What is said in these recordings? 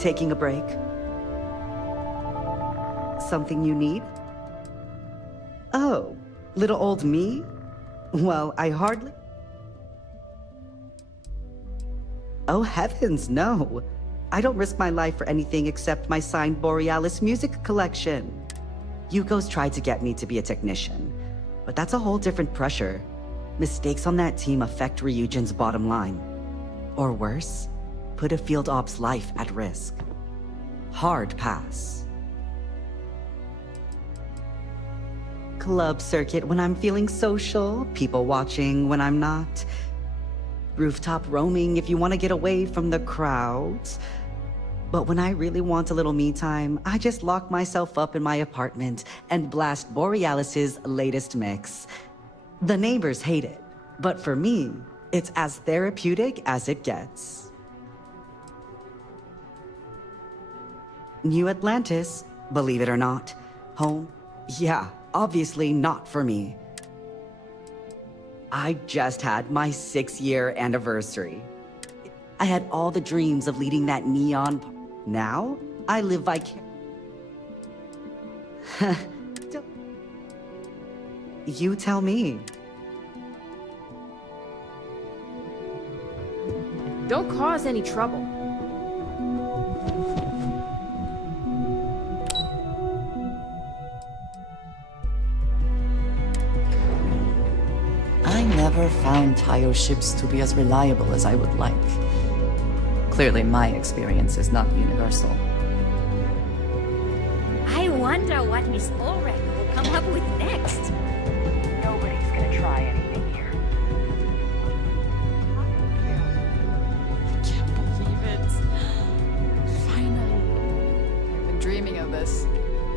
Taking a break? Something you need? Oh, little old me? Well, I hardly... Oh heavens, no. I don't risk my life for anything except my signed Borealis music collection. Yuko's tried to get me to be a technician, but that's a whole different pressure. Mistakes on that team affect Ryujin's bottom line. Or worse, put a field op's life at risk. Hard pass. Club circuit when I'm feeling social, people watching when I'm not. Rooftop roaming if you want to get away from the crowds. But when I really want a little me time, I just lock myself up in my apartment and blast Borealis's latest mix. The neighbors hate it, but for me, it's as therapeutic as it gets. New Atlantis, believe it or not. Home? Yeah, obviously not for me. I just had my 6-year anniversary. I had all the dreams of leading that neon... Now, I live You tell me. Don't cause any trouble. I never found Tayo ships to be as reliable as I would like. Clearly, my experience is not universal. I wonder what Miss Ulrich will come up with next. Nobody's gonna try anything here. I can't believe it. Finally. I've been dreaming of this.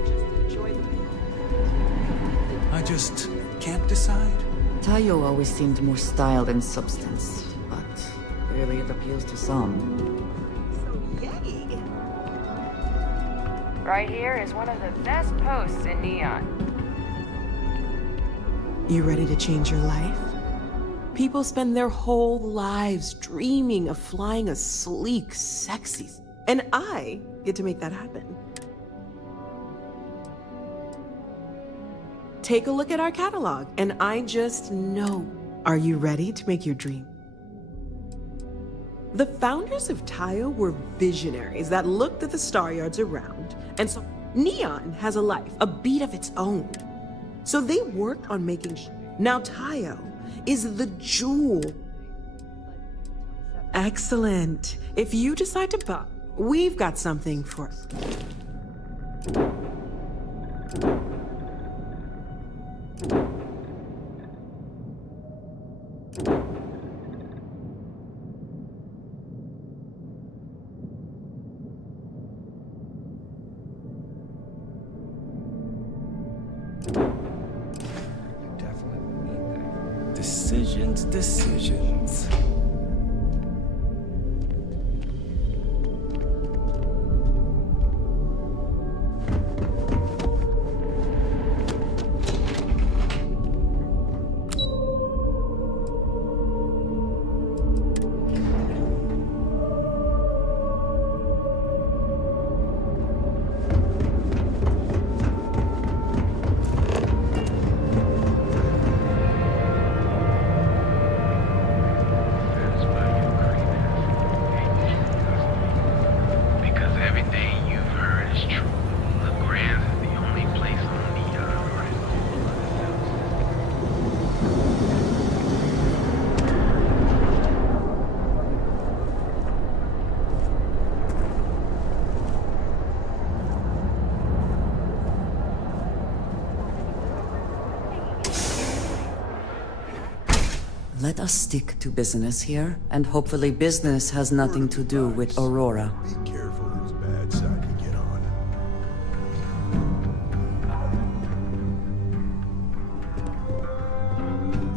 Just enjoy the moment. I just can't decide. Tayo always seemed more style than substance, but clearly it appeals to some. Yay! Right here is one of the best posts in Neon. You ready to change your life? People spend their whole lives dreaming of flying a sleek, sexy... And I get to make that happen. Take a look at our catalog, and I just know. Are you ready to make your dream? The founders of Tayo were visionaries that looked at the star yards around, and so Neon has a life, a beat of its own. So they worked on making Now Tayo is the jewel. Excellent. If you decide to buy, we've got something for... Decisions. Let us stick to business here, and hopefully business has nothing to do with Aurora. Be careful whose bad side you get on.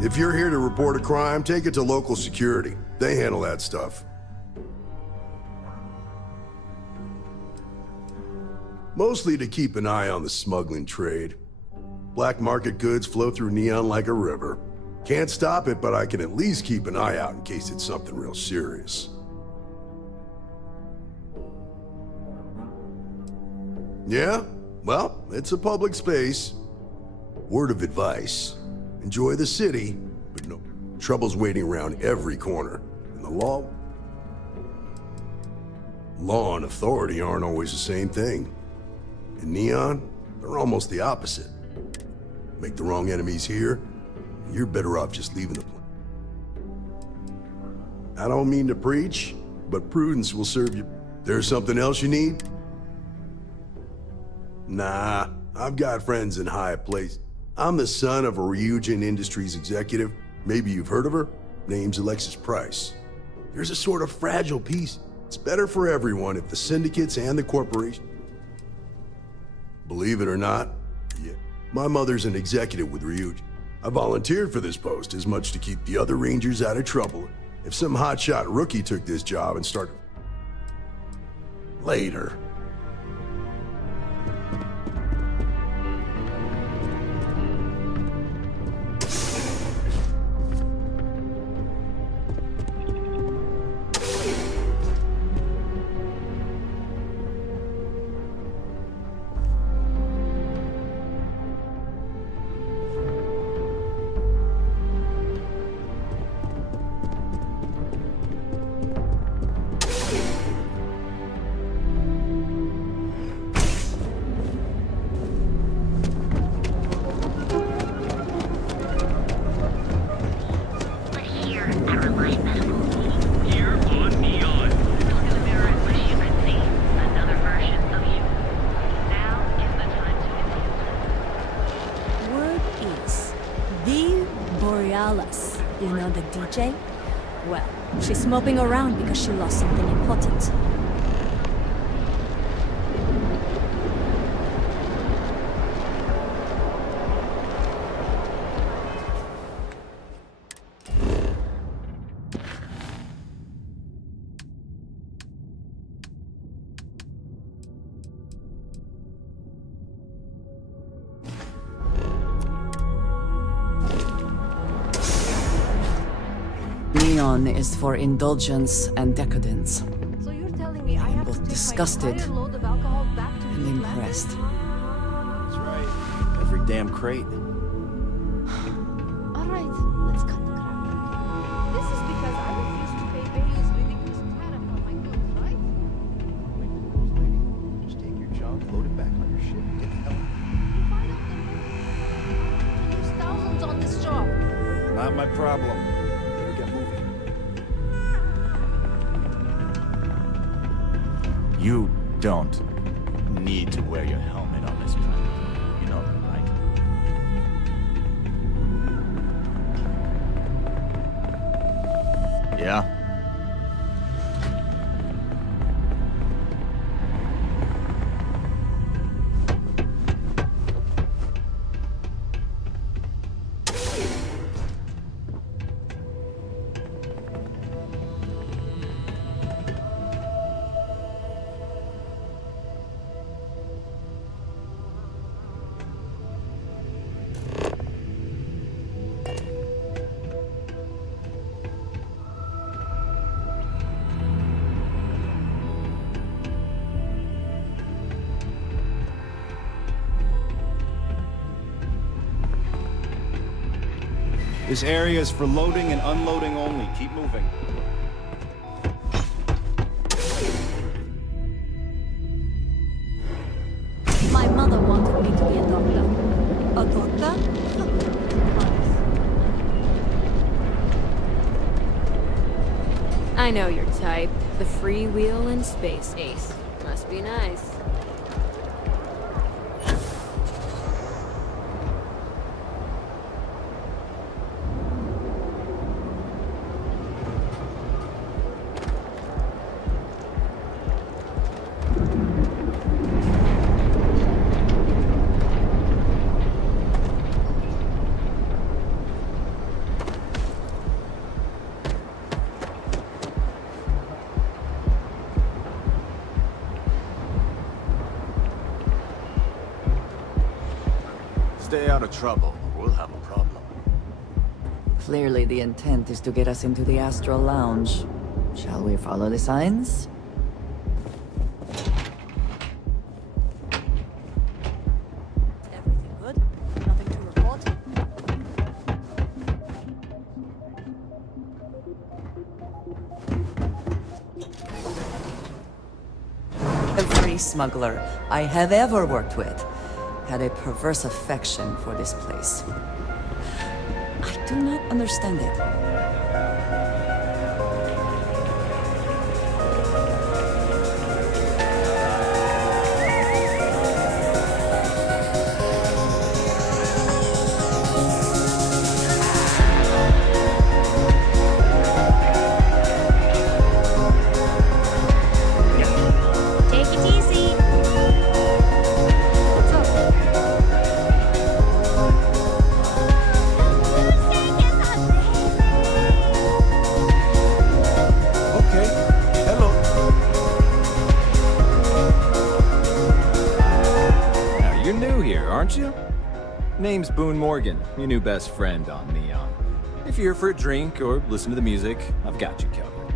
If you're here to report a crime, take it to local security. They handle that stuff. Mostly to keep an eye on the smuggling trade. Black market goods flow through Neon like a river. Can't stop it, but I can at least keep an eye out in case it's something real serious. Yeah? Well, it's a public space. Word of advice. Enjoy the city, but no trouble's waiting around every corner. And the law and authority aren't always the same thing. In Neon, they're almost the opposite. Make the wrong enemies here, and you're better off just leaving the place. I don't mean to preach, but prudence will serve you. There's something else you need? Nah, I've got friends in high place. I'm the son of a Ryujin Industries executive. Maybe you've heard of her? Name's Alexis Price. There's a sort of fragile piece. It's better for everyone if the syndicates and the corporation. Believe it or not, yeah, my mother's an executive with Ryujin. I volunteered for this post as much to keep the other Rangers out of trouble. If some hotshot rookie took this job and started later. You know the DJ? Well, she's moping around because she lost something important. Neon is for indulgence and decadence. So you're telling me I have both to take disgusted my entire load of alcohol back to and the lab? impressed. That's right. Every damn crate. All right, let's cut the crap. This is because I refuse to pay Bailey's ridiculous tariff on my goods, right? Make the rules, lady. Just take your junk, load it back on your ship, and get the hell out. You find out the rules. I use thousands on this job. Not my problem. Better get moving. You don't need to wear your helmet on this planet. You know that, right? Yeah? This area is for loading and unloading only. Keep moving. My mother wanted me to be a doctor. A doctor? I know your type. The freewheel and space ace. Must be nice. Stay out of trouble, or we'll have a problem. Clearly the intent is to get us into the Astral Lounge. Shall we follow the signs? smuggler I have ever worked with had a perverse affection for this place. I do not understand it. Take it easy. What's up? Okay. Hello. Now, you're new here, aren't you? Name's Boone Morgan, your new best friend on Neon. If you're here for a drink or listen to the music, I've got you covered.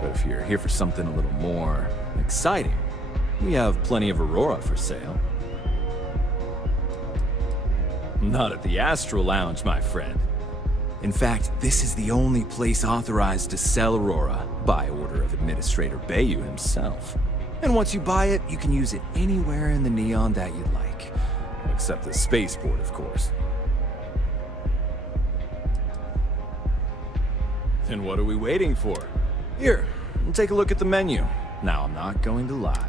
But if you're here for something a little more exciting, we have plenty of Aurora for sale. Not at the Astral Lounge, my friend. In fact, this is the only place authorized to sell Aurora by order of Administrator Bayou himself. And once you buy it, you can use it anywhere in the Neon that you'd like. Except the spaceport, of course. Then what are we waiting for? Here, take a look at the menu. Now, I'm not going to lie.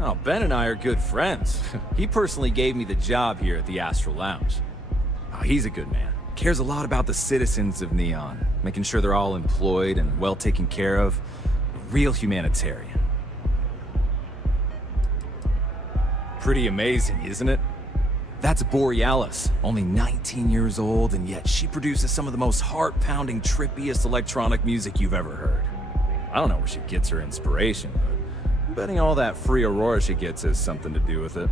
Oh, Ben and I are good friends. He personally gave me the job here at the Astral Lounge. Oh, he's a good man. Cares a lot about the citizens of Neon, making sure they're all employed and well taken care of. A real humanitarian. Pretty amazing, isn't it? That's Borealis, only 19 years old, and yet she produces some of the most heart-pounding, trippiest electronic music you've ever heard. I don't know where she gets her inspiration, but I'm betting all that free Aurora she gets has something to do with it.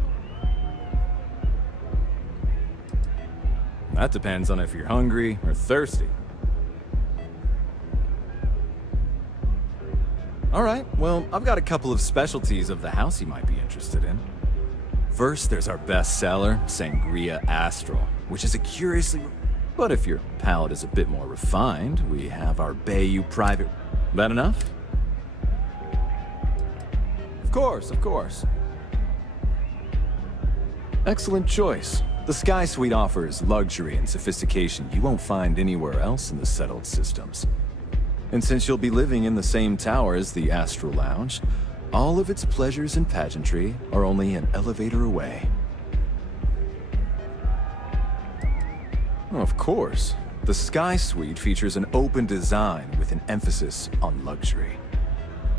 That depends on if you're hungry or thirsty. All right, well, I've got a couple of specialties of the house you might be interested in. First, there's our best seller, Sangria Astral, which is a curiously... But if your palate is a bit more refined, we have our Bayou Private... That enough? Of course, of course. Excellent choice. The Sky Suite offers luxury and sophistication you won't find anywhere else in the settled systems. And since you'll be living in the same tower as the Astral Lounge, all of its pleasures and pageantry are only an elevator away. Of course, the Sky Suite features an open design with an emphasis on luxury.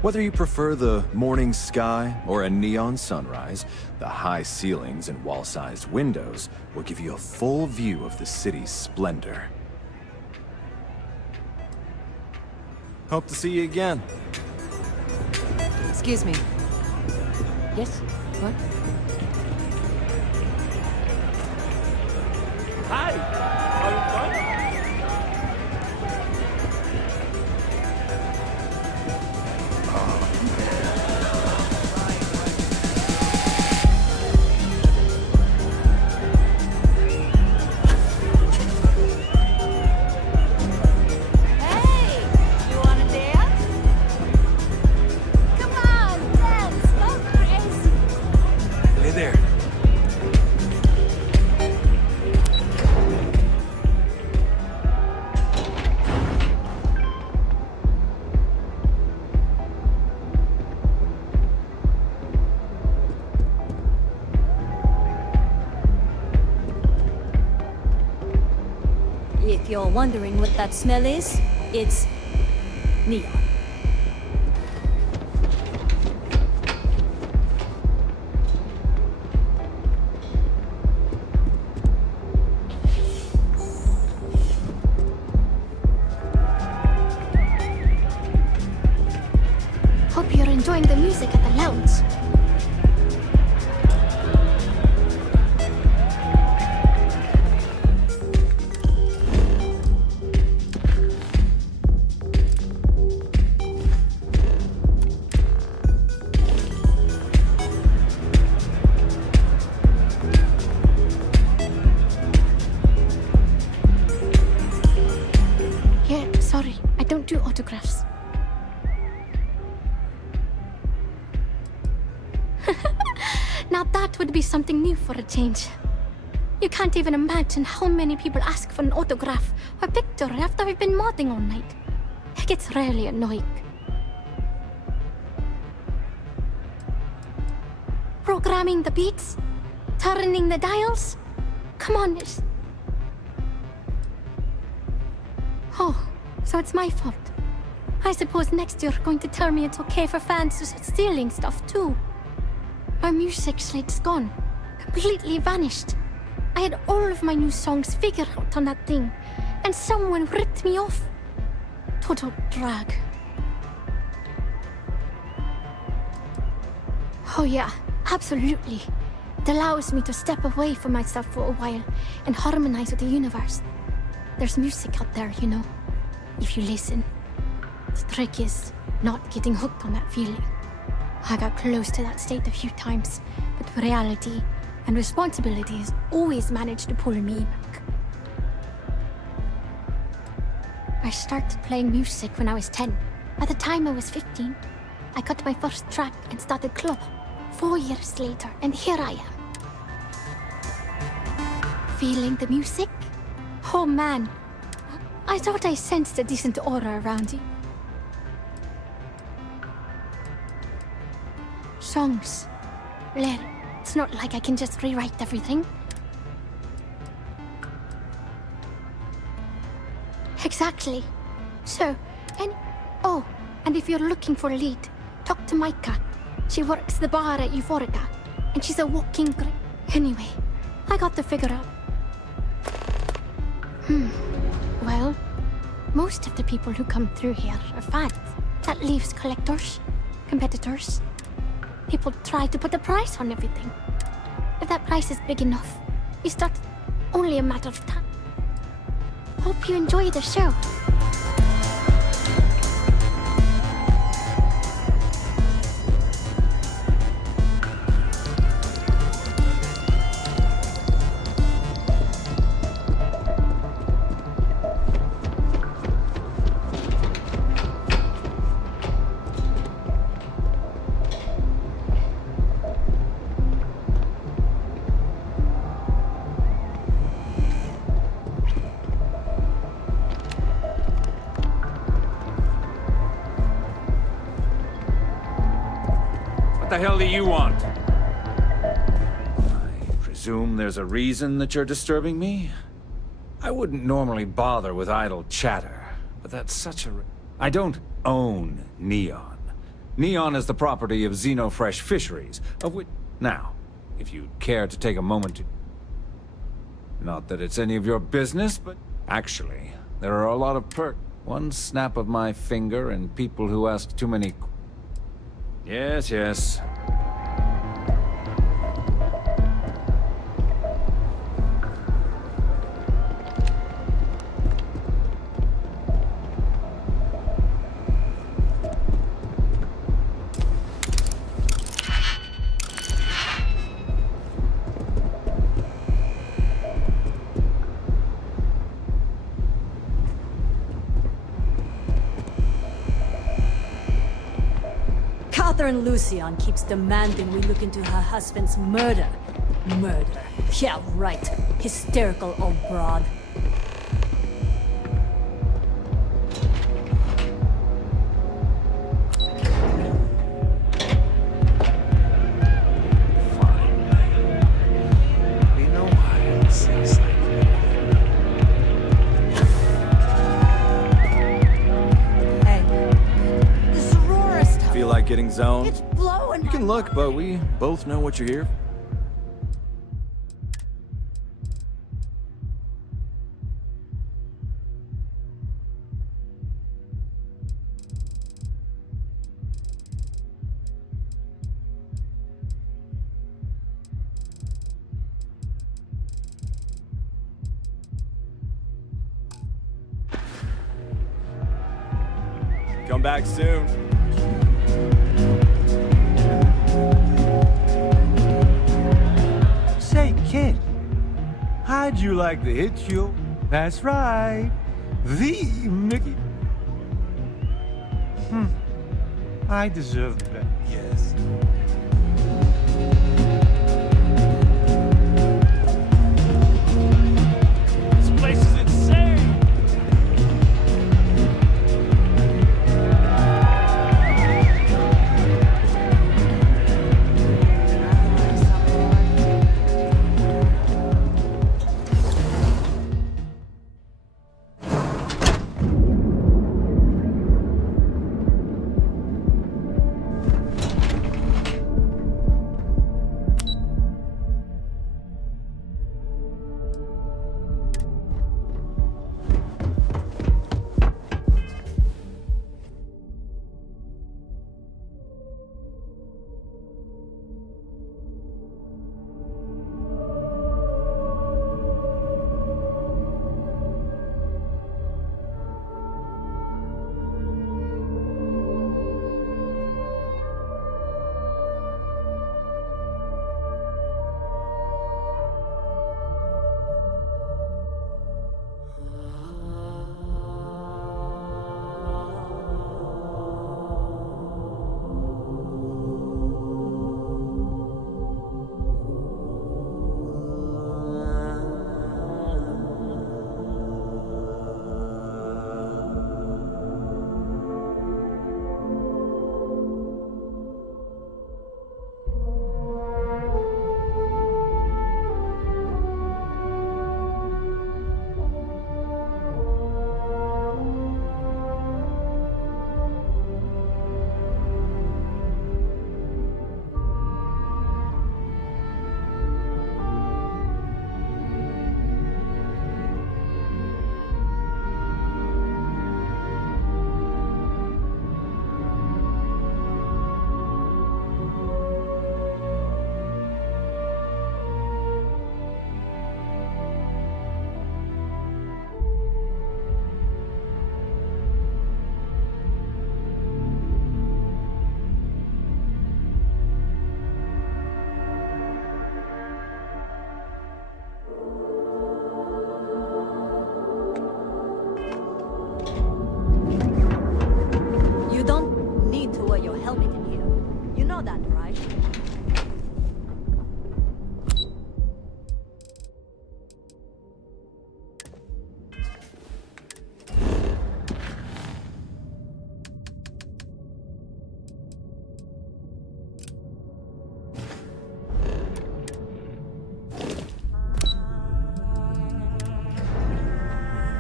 Whether you prefer the morning sky or a neon sunrise, the high ceilings and wall-sized windows will give you a full view of the city's splendor. Hope to see you again. Excuse me. Yes? What? Hey! You wanna dance? Come on, dance! Go crazy! Hey there. If you're wondering what that smell is, it's neon. Hope you're enjoying the music at the lounge. That would be something new for a change. You can't even imagine how many people ask for an autograph or picture after we've been modding all night. It gets really annoying. Programming the beats? Turning the dials? Come on, Oh, so it's my fault. I suppose next you're going to tell me it's okay for fans to start stealing stuff too. My music slate's gone. Completely vanished. I had all of my new songs figured out on that thing, and someone ripped me off. Total drag. Oh yeah, absolutely. It allows me to step away from myself for a while and harmonize with the universe. There's music out there, you know, if you listen. The trick is not getting hooked on that feeling. I got close to that state a few times, but reality and responsibilities always managed to pull me back. I started playing music when I was 10. By the time I was 15, I got my first track and started club. 4 years later, and here I am. Feeling the music? Oh man, I thought I sensed a decent aura around you. Songs. Let it. It's not like I can just rewrite everything. Exactly. So, oh, and if you're looking for a lead, talk to Micah. She works the bar at Euphorica, and she's a walking Anyway, I got the figure out. Well, most of the people who come through here are fans. That leaves collectors, competitors. People try to put a price on everything. If that price is big enough, you start only a matter of time. Hope you enjoy the show. What the hell do you want? I presume there's a reason that you're disturbing me? I wouldn't normally bother with idle chatter, but that's such a... I don't own Neon. Neon is the property of Xenofresh Fisheries, of which... Now, if you'd care to take a moment to... Not that it's any of your business, but... Actually, there are a lot of perks. One snap of my finger and people who ask too many... Yes, yes. Catherine Lucian keeps demanding we look into her husband's murder. Murder. Yeah, right. Hysterical old broad. Getting zoned. It's blowing. You can look, but we both know what you're here. Come back soon. Say, kid, how'd you like the hit show? That's right, the Mickey. I deserve better. Yes.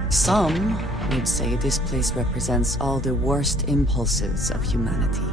Some would say this place represents all the worst impulses of humanity.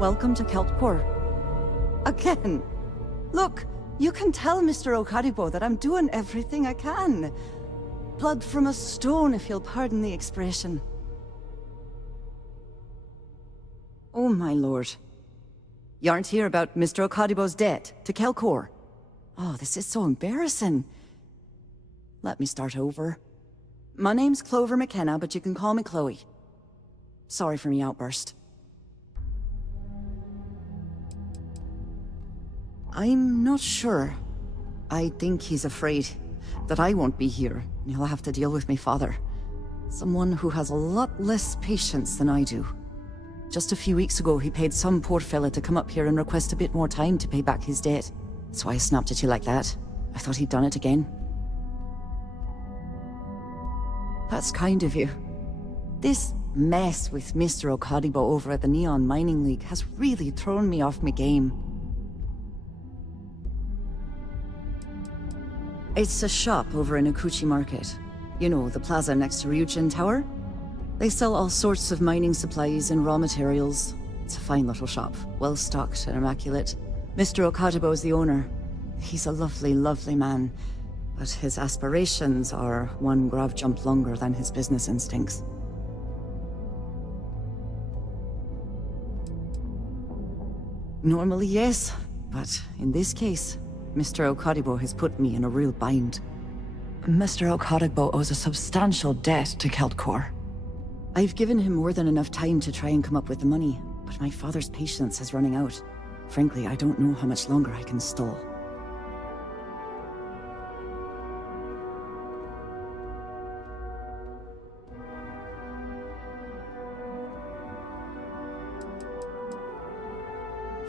Welcome to Keltport. Again. Look, you can tell Mr. Okaribo that I'm doing everything I can. Blood from a stone, if you'll pardon the expression. Oh, my lord. You aren't here about Mr. Okaribo's debt to Kelkor. Oh, this is so embarrassing. Let me start over. My name's Clover McKenna, but you can call me Chloe. Sorry for me outburst. I'm not sure. I think he's afraid that I won't be here, and he'll have to deal with my father. Someone who has a lot less patience than I do. Just a few weeks ago, he paid some poor fella to come up here and request a bit more time to pay back his debt. So I snapped at you like that. I thought he'd done it again. That's kind of you. This mess with Mr. Okaribo over at the Neon Mining League has really thrown me off my game. It's a shop over in Akuchi Market. You know, the plaza next to Ryujin Tower? They sell all sorts of mining supplies and raw materials. It's a fine little shop, well-stocked and immaculate. Mr. Okaribo is the owner. He's a lovely, lovely man, but his aspirations are one grav jump longer than his business instincts. Normally, yes, but in this case, Mr. Okaribo has put me in a real bind. Mr. Okaribo owes a substantial debt to Keltcor. I've given him more than enough time to try and come up with the money, but my father's patience is running out. Frankly, I don't know how much longer I can stall.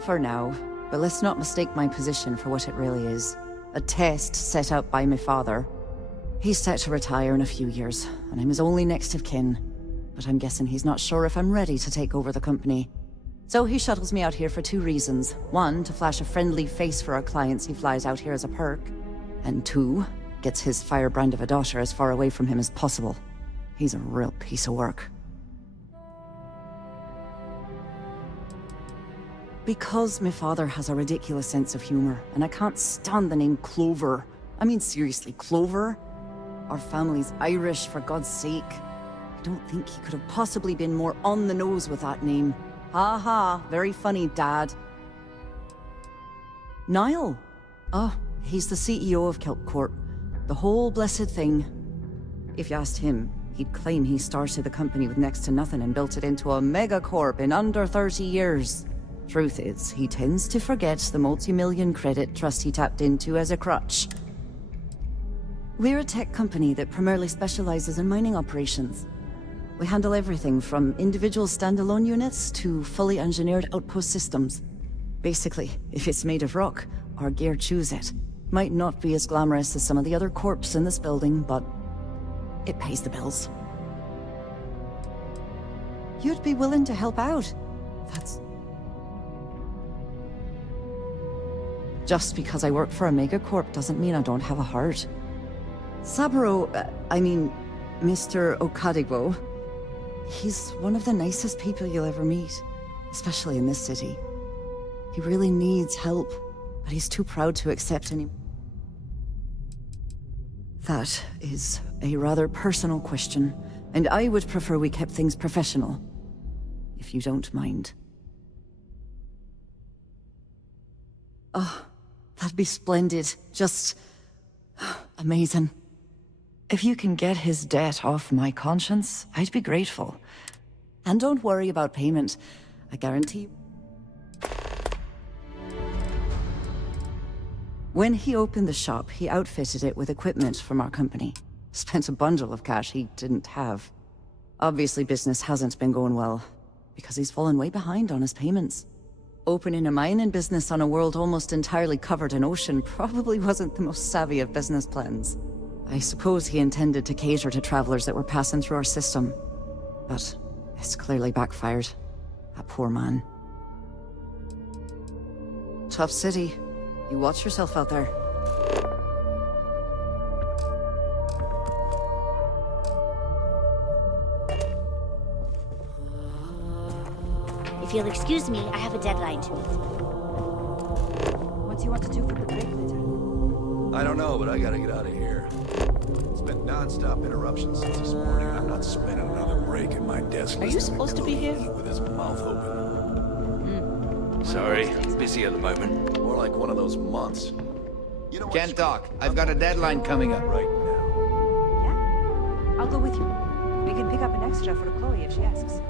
For now, but let's not mistake my position for what it really is. A test set out by my father. He's set to retire in a few years, and I'm his only next of kin. But I'm guessing he's not sure if I'm ready to take over the company. So he shuttles me out here for two reasons. One, to flash a friendly face for our clients he flies out here as a perk. And two, gets his firebrand of a daughter as far away from him as possible. He's a real piece of work. Because my father has a ridiculous sense of humor, and I can't stand the name Clover. I mean, seriously, Clover? Our family's Irish, for God's sake. I don't think he could have possibly been more on the nose with that name. Ha ha, very funny, Dad. Niall? Oh, he's the CEO of Kelpcorp. The whole blessed thing. If you asked him, he'd claim he started the company with next to nothing and built it into a megacorp in under 30 years. Truth is, he tends to forget the multi-million credit trust he tapped into as a crutch. We're a tech company that primarily specializes in mining operations. We handle everything from individual standalone units to fully engineered outpost systems. Basically, if it's made of rock, our gear chews it. Might not be as glamorous as some of the other corps in this building, but it pays the bills. You'd be willing to help out. That's... Just because I work for a megacorp doesn't mean I don't have a heart. Saburo, Mr. Okaribo, he's one of the nicest people you'll ever meet, especially in this city. He really needs help, but he's too proud to accept any... That is a rather personal question, and I would prefer we kept things professional, if you don't mind. Oh, that'd be splendid. Just Amazing. If you can get his debt off my conscience, I'd be grateful. And don't worry about payment. I guarantee... When he opened the shop, he outfitted it with equipment from our company. Spent a bundle of cash he didn't have. Obviously, business hasn't been going well, because he's fallen way behind on his payments. Opening a mining business on a world almost entirely covered in ocean probably wasn't the most savvy of business plans. I suppose he intended to cater to travelers that were passing through our system. But it's clearly backfired. That poor man. Tough city. You watch yourself out there. If you'll excuse me, I have a deadline to meet. What do you want to do for the break later? I don't know, but I gotta get out of here. It's been non-stop interruptions since this morning, and I'm not spending another break at my desk. Are you supposed to be here? With his mouth open. Sorry, busy at the moment. More like one of those months. You know, Can't talk. I've got a deadline coming up. Right now. Yeah? I'll go with you. We can pick up an extra for Chloe if she asks.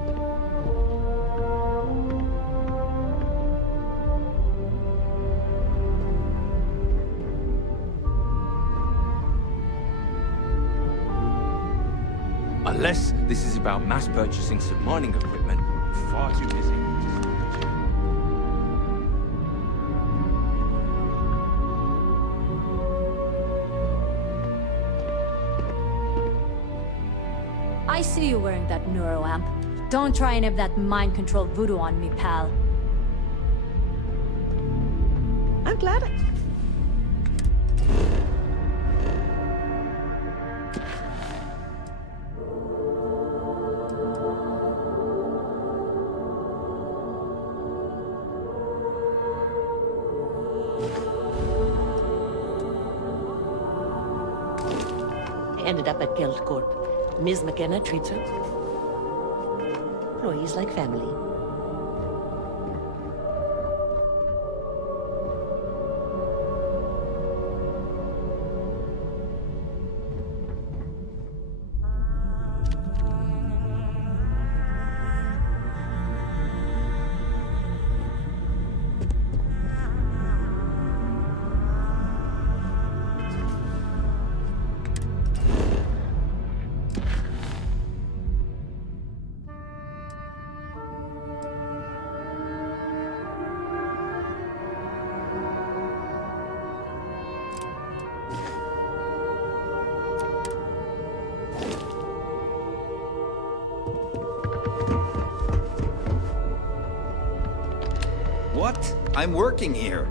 Unless this is about mass purchasing some mining equipment, I'm far too busy. I see you wearing that neuroamp. Don't try and have that mind-control voodoo on me, pal. I'm glad I... Ended up at Geld Corp. Ms. McKenna treats her employees like family. What? I'm working here.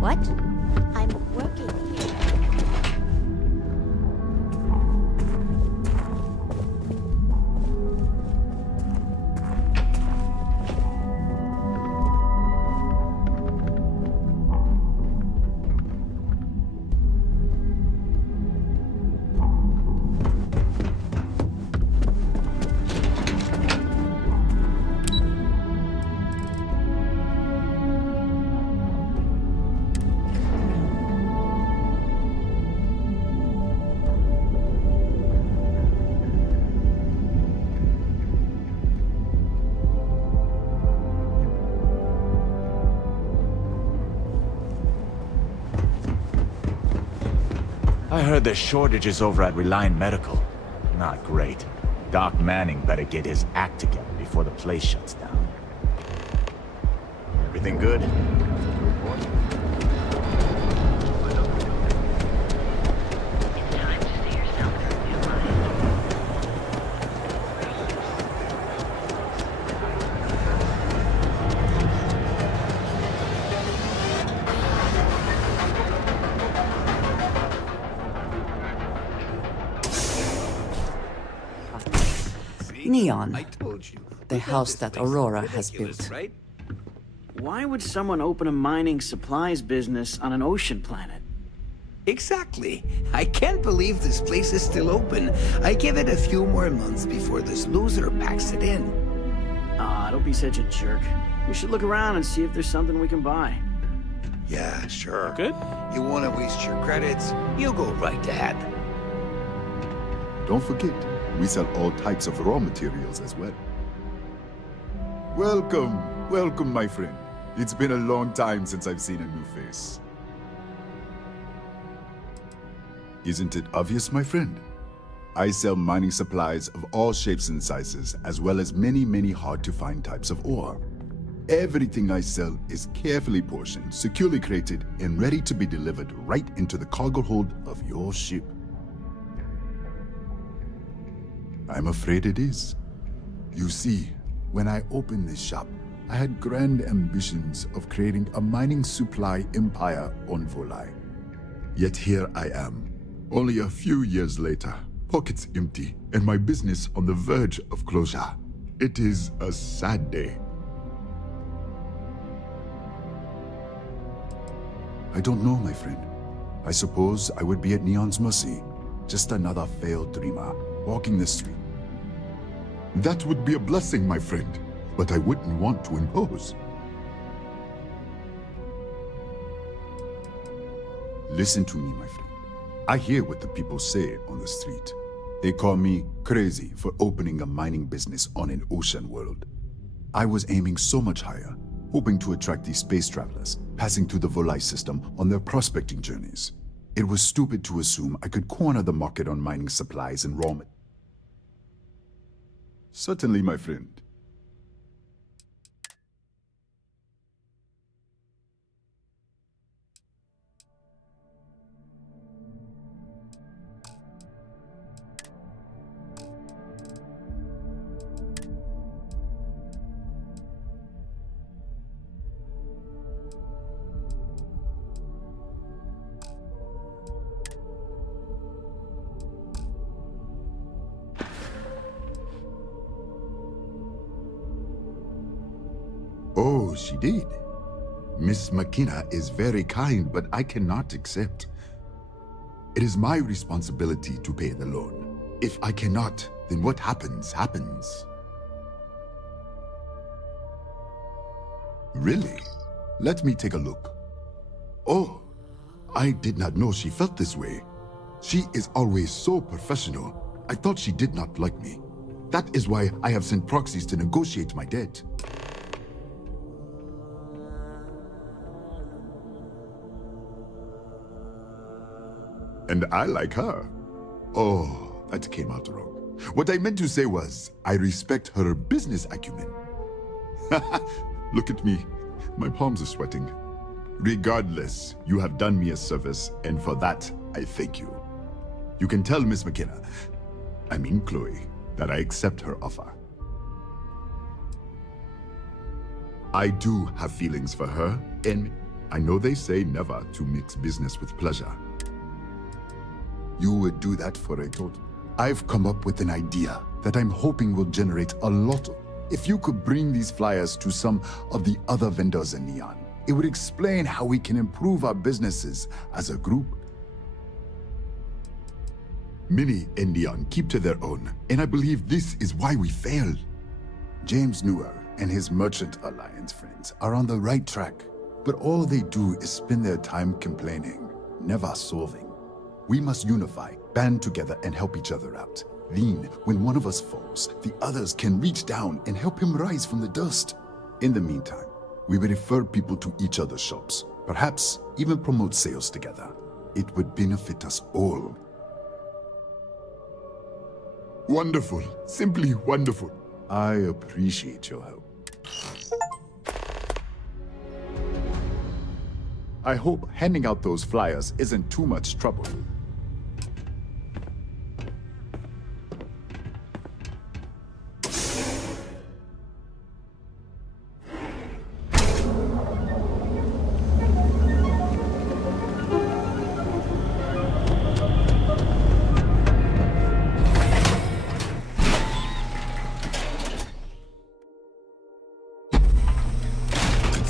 What? I'm working here. I heard there's shortages over at Reliant Medical. Not great. Doc Manning better get his act together before the place shuts down. Everything good? Neon. I told you. The house that Aurora has built. Right? Why would someone open a mining supplies business on an ocean planet? Exactly. I can't believe this place is still open. I give it a few more months before this loser packs it in. Ah, don't be such a jerk. We should look around and see if there's something we can buy. Yeah, sure. Good. You want to waste your credits? You go right ahead. Don't forget, we sell all types of raw materials as well. Welcome, my friend. It's been a long time since I've seen a new face. Isn't it obvious, my friend? I sell mining supplies of all shapes and sizes, as well as many hard-to-find types of ore. Everything I sell is carefully portioned, securely crated, and ready to be delivered right into the cargo hold of your ship. I'm afraid it is. You see, when I opened this shop, I had grand ambitions of creating a mining supply empire on Volai. Yet here I am, only a few years later, pockets empty, and my business on the verge of closure. It is a sad day. I don't know, my friend. I suppose I would be at Neon's mercy. Just another failed dreamer, walking the street. That would be a blessing, my friend, but I wouldn't want to impose. Listen to me, my friend. I hear what the people say on the street. They call me crazy for opening a mining business on an ocean world. I was aiming so much higher, hoping to attract these space travelers, passing through the Volai system on their prospecting journeys. It was stupid to assume I could corner the market on mining supplies and raw materials. Certainly, my friend. Oh, she did. Miss McKenna is very kind, but I cannot accept. It is my responsibility to pay the loan. If I cannot, then what happens, happens. Really? Let me take a look. Oh, I did not know she felt this way. She is always so professional. I thought she did not like me. That is why I have sent proxies to negotiate my debt. And I like her. Oh, that came out wrong. What I meant to say was, I respect her business acumen. Look at me. My palms are sweating. Regardless, you have done me a service, and for that, I thank you. You can tell Miss McKenna, I mean Chloe, that I accept her offer. I do have feelings for her, and I know they say never to mix business with pleasure. You would do that for a total. I've come up with an idea that I'm hoping will generate a lot of... If you could bring these flyers to some of the other vendors in Neon, it would explain how we can improve our businesses as a group. Many in Neon keep to their own, and I believe this is why we fail. James Newer and his Merchant Alliance friends are on the right track, but all they do is spend their time complaining, never solving. We must unify, band together, and help each other out. Then, when one of us falls, the others can reach down and help him rise from the dust. In the meantime, we will refer people to each other's shops, perhaps even promote sales together. It would benefit us all. Wonderful, simply wonderful. I appreciate your help. I hope handing out those flyers isn't too much trouble.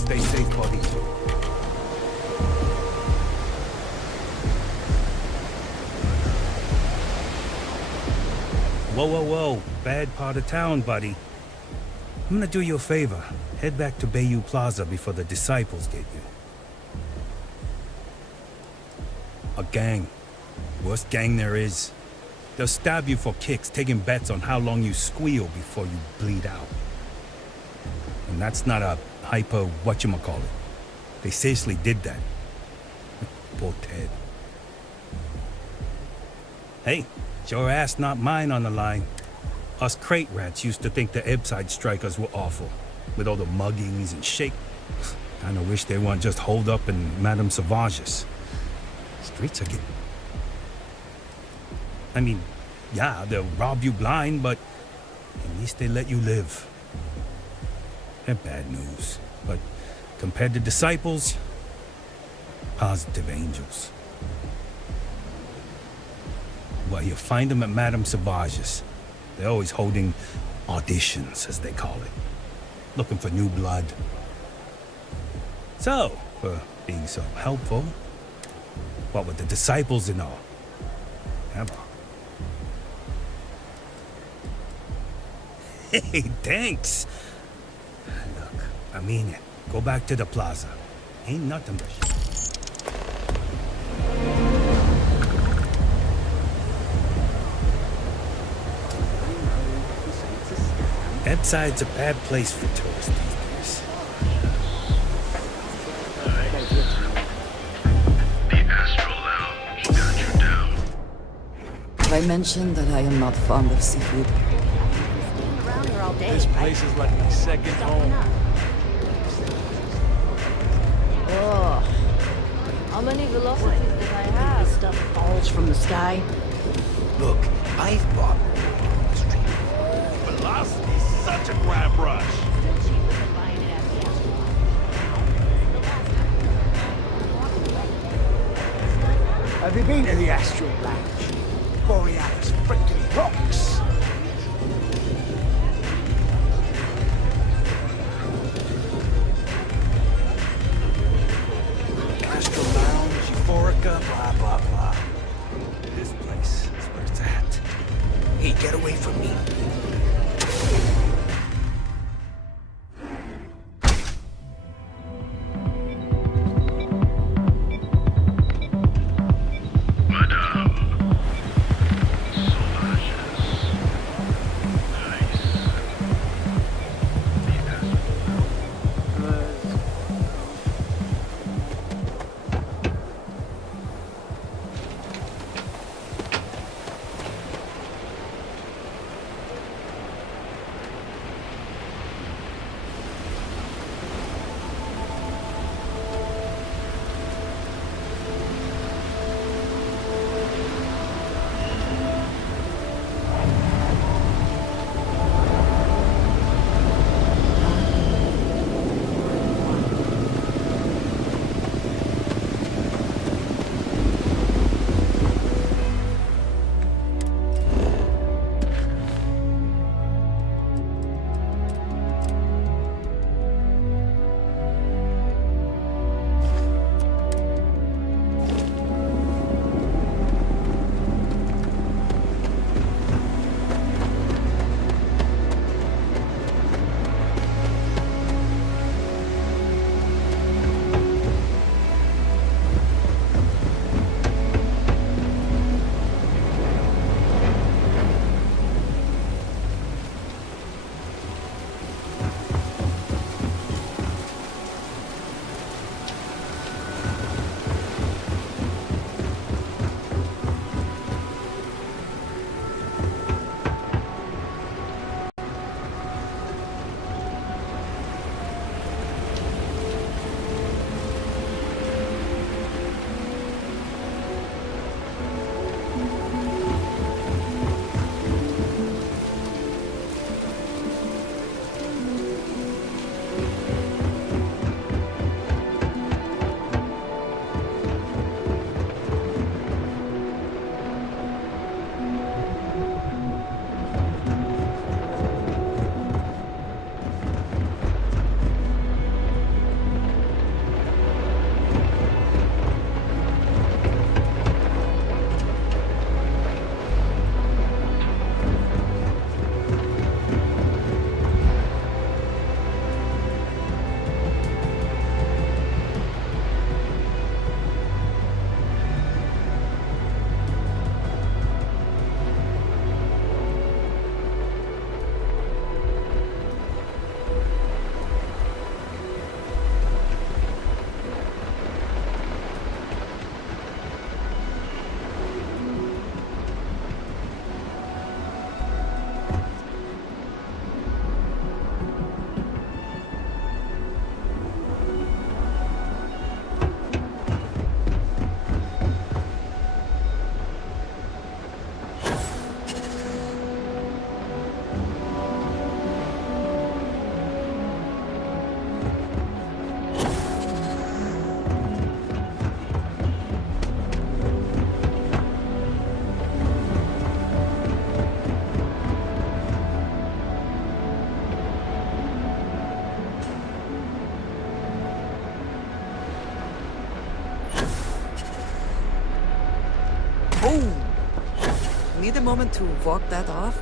Stay safe, buddy. Whoa. Bad part of town, buddy. I'm gonna do you a favor. Head back to Bayou Plaza before the disciples get you. A gang. Worst gang there is. They'll stab you for kicks, taking bets on how long you squeal before you bleed out. And that's not a hyper whatchamacallit. They seriously did that. Poor Ted. Hey, it's your ass, not mine on the line. Us crate rats used to think the Ebbside strikers were awful, with all the muggings and shake. Kinda wish they weren't just holed up in Madame Sauvage's. Streets are getting... I mean, yeah, they'll rob you blind, but at least they let you live. They're bad news, but compared to disciples, positive angels. Well, you find them at Madame Sauvage's. They're always holding auditions, as they call it. Looking for new blood. So, for being so helpful, what with the disciples and all? Come on. Hey, thanks. Look, I mean it. Go back to the plaza. Ain't nothing but shit. Ebbside's a bad place for tourists these days. The Astral Lounge got you down. Have I mentioned that I am not fond of seafood? Around here all day, This place is like my second home. Oh, how many velocities did I have? This stuff falls from the sky. Look, I've bought Velocity's such a grab rush. Still cheaper than buying it at the Astral. Have you been to the Astral Lounge? Borealis freaking rocks. Astral Lounge, Euphorica, blah, blah, blah. This place is where it's at. Hey, get away from me. Oh! Need a moment to walk that off?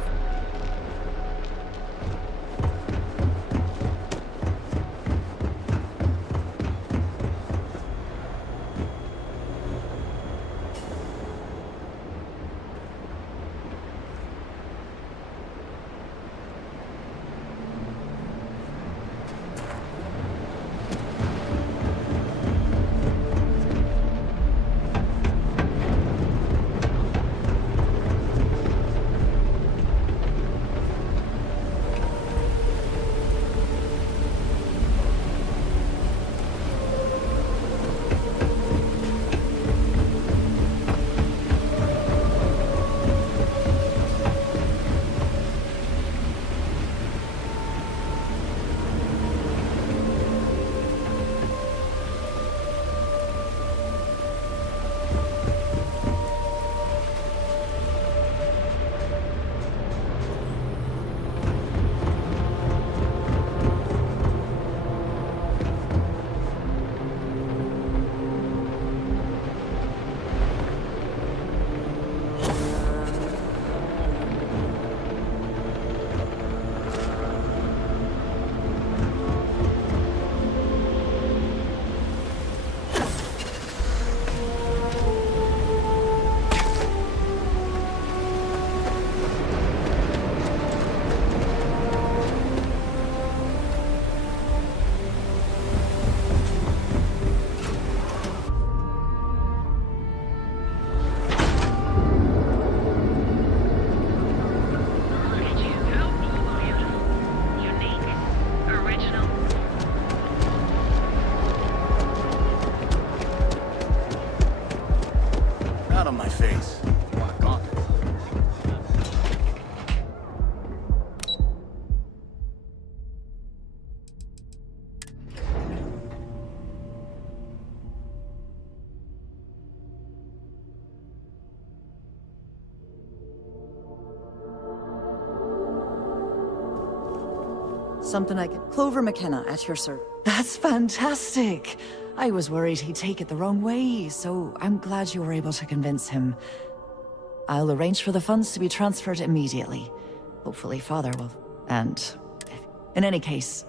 Out of my face. Walk on. Something I can... Clover McKenna, at your service. That's fantastic! I was worried he'd take it the wrong way, so I'm glad you were able to convince him. I'll arrange for the funds to be transferred immediately. Hopefully Father will... And... In any case,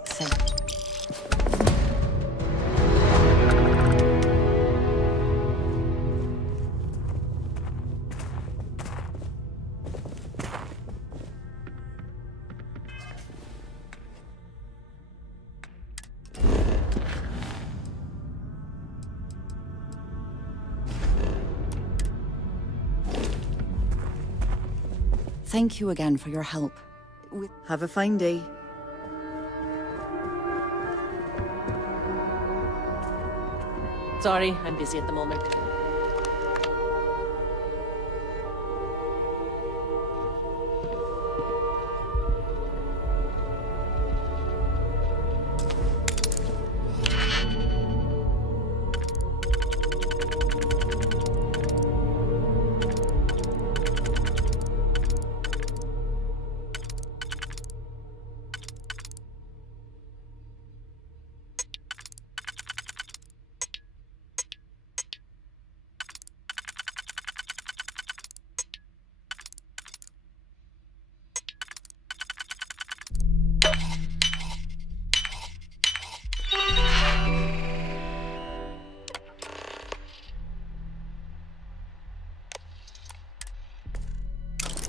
thank you again for your help. Have a fine day. Sorry, I'm busy at the moment.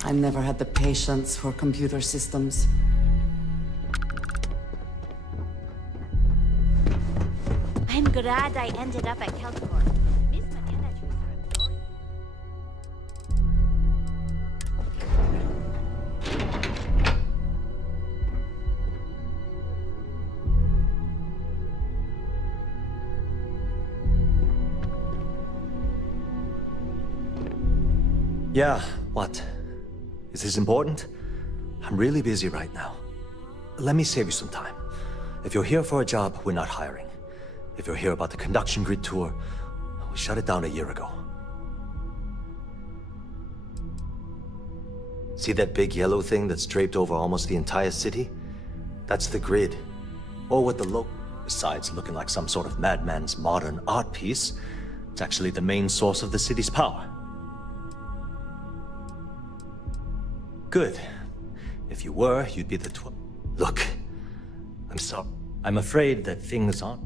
I never had the patience for computer systems. I'm glad I ended up at Keltcorp. Miss McKenna treats her employees. Yeah, what? Is this important? I'm really busy right now. Let me save you some time. If you're here for a job, we're not hiring. If you're here about the conduction grid tour, we shut it down a year ago. See that big yellow thing that's draped over almost the entire city? That's the grid. Or what the local... Besides looking like some sort of madman's modern art piece, it's actually the main source of the city's power. Good. If you were, you'd be the Look, I'm sorry. I'm afraid that things aren't.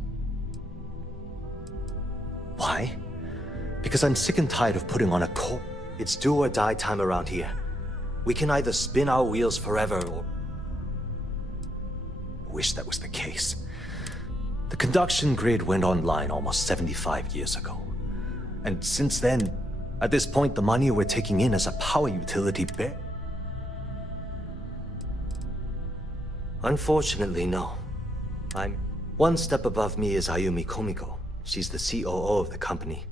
Why? Because I'm sick and tired of putting on a court. It's do or die time around here. We can either spin our wheels forever or... Wish that was the case. The conduction grid went online almost 75 years ago. And since then, at this point, the money we're taking in as a power utility Unfortunately, no. I'm... One step above me is Ayumi Komiko. She's the COO of the company.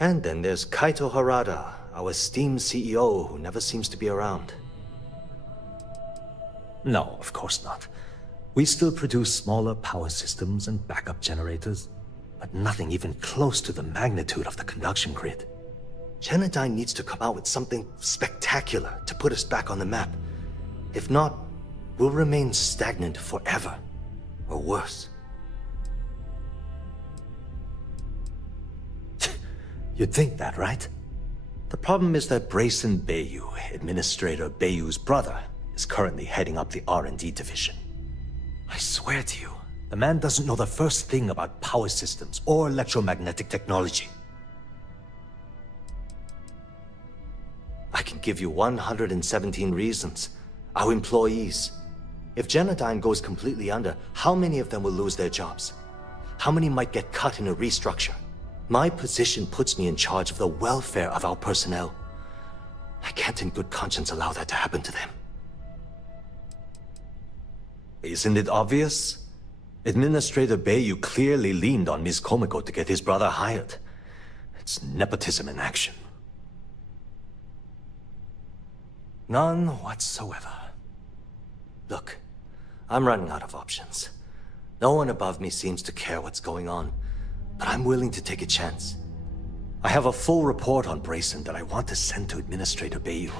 And then there's Kaito Harada, our esteemed CEO who never seems to be around. No, of course not. We still produce smaller power systems and backup generators, but nothing even close to the magnitude of the conduction grid. Genodyne needs to come out with something spectacular to put us back on the map. If not, we'll remain stagnant forever, or worse. You'd think that, right? The problem is that Brayson Bayou, Administrator Bayou's brother, is currently heading up the R&D division. I swear to you, the man doesn't know the first thing about power systems or electromagnetic technology. I can give you 117 reasons. Our employees. If Genodyne goes completely under, how many of them will lose their jobs? How many might get cut in a restructure? My position puts me in charge of the welfare of our personnel. I can't in good conscience allow that to happen to them. Isn't it obvious? Administrator Bayou clearly leaned on Ms. Komiko to get his brother hired. It's nepotism in action. None whatsoever. Look, I'm running out of options. No one above me seems to care what's going on, but I'm willing to take a chance. I have a full report on Brayson that I want to send to Administrator Bayou,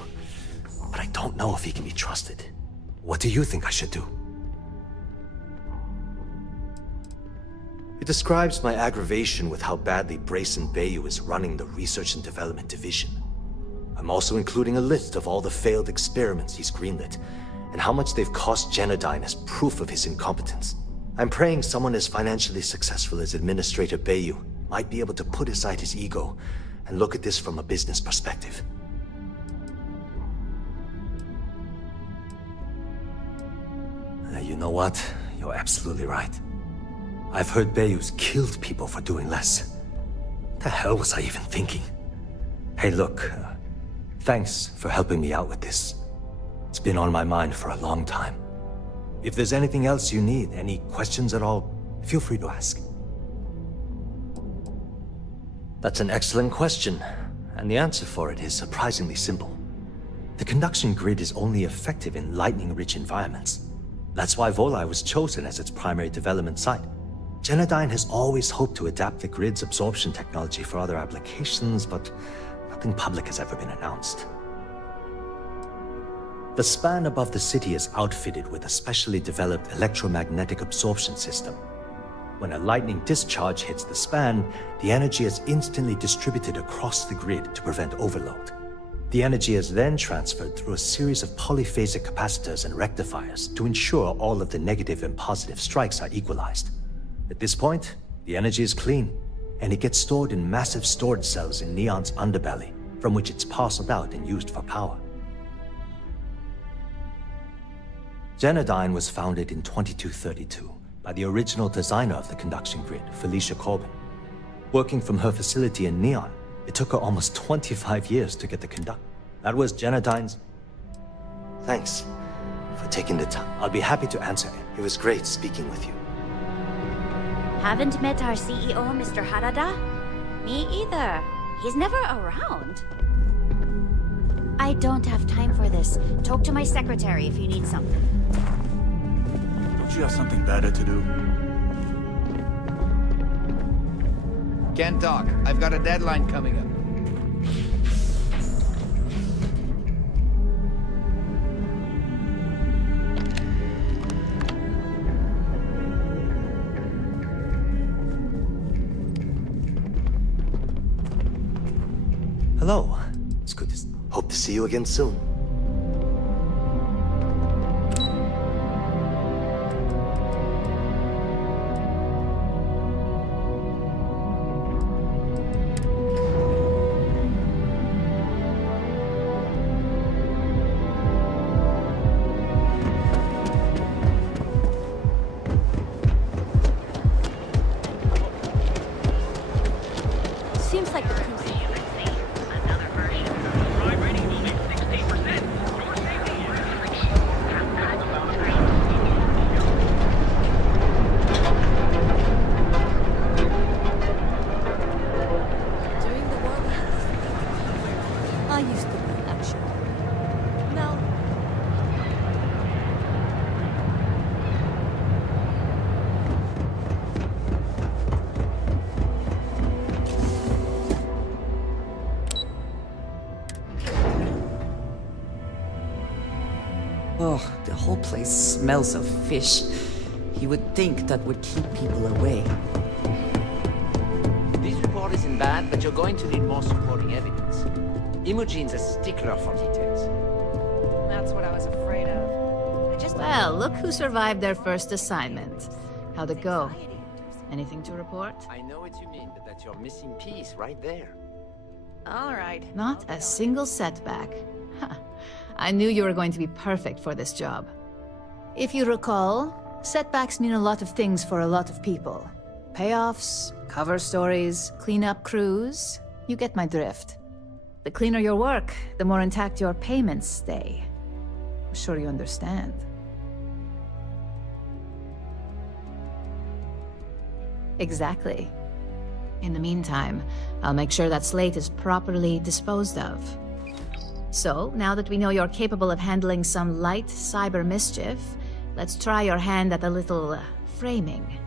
but I don't know if he can be trusted. What do you think I should do? It describes my aggravation with how badly Brayson Bayou is running the Research and Development Division. I'm also including a list of all the failed experiments he's greenlit, and how much they've cost Genodyne as proof of his incompetence. I'm praying someone as financially successful as Administrator Bayou might be able to put aside his ego and look at this from a business perspective. You know what? You're absolutely right. I've heard Bayou's killed people for doing less. What the hell was I even thinking? Hey, look, thanks for helping me out with this. It's been on my mind for a long time. If there's anything else you need, any questions at all, feel free to ask. That's an excellent question, and the answer for it is surprisingly simple. The conduction grid is only effective in lightning-rich environments. That's why Volai was chosen as its primary development site. Genodyne has always hoped to adapt the grid's absorption technology for other applications, but nothing public has ever been announced. The span above the city is outfitted with a specially developed electromagnetic absorption system. When a lightning discharge hits the span, the energy is instantly distributed across the grid to prevent overload. The energy is then transferred through a series of polyphasic capacitors and rectifiers to ensure all of the negative and positive strikes are equalized. At this point, the energy is clean, and it gets stored in massive storage cells in Neon's underbelly, from which it's parceled out and used for power. Genodyne was founded in 2232 by the original designer of the conduction grid, Felicia Corbin. Working from her facility in Neon, it took her almost 25 years to get the conduct. That was Genodyne's... Thanks for taking the time. I'll be happy to answer it. It was great speaking with you. Haven't met our CEO, Mr. Harada? Me either. He's never around. I don't have time for this. Talk to my secretary if you need something. Don't you have something better to do? Can't talk. I've got a deadline coming up. Hello. It's good to... Hope to see you again soon. Oh, the whole place smells of fish. You would think that would keep people away. This report isn't bad, but you're going to need more supporting evidence. Imogene's a stickler for details. That's what I was afraid of. Well, look who survived their first assignment. How'd it go? Anything to report? I know what you mean, but that's your missing piece right there. All right. Not a single setback. Ha. I knew you were going to be perfect for this job. If you recall, setbacks mean a lot of things for a lot of people. Payoffs, cover stories, cleanup crews. You get my drift. The cleaner your work, the more intact your payments stay. I'm sure you understand. Exactly. In the meantime, I'll make sure that slate is properly disposed of. So, now that we know you're capable of handling some light cyber mischief, let's try your hand at a little framing.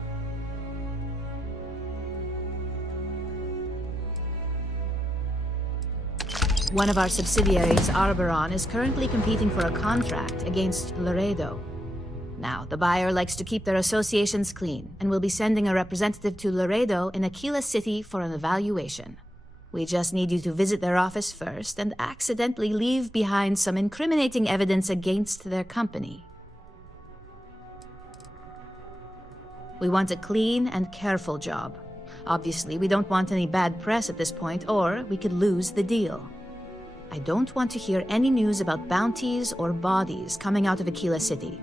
One of our subsidiaries, Arboron, is currently competing for a contract against Laredo. Now, the buyer likes to keep their associations clean, and will be sending a representative to Laredo in Aquila City for an evaluation. We just need you to visit their office first and accidentally leave behind some incriminating evidence against their company. We want a clean and careful job. Obviously, we don't want any bad press at this point, or we could lose the deal. I don't want to hear any news about bounties or bodies coming out of Aquila City.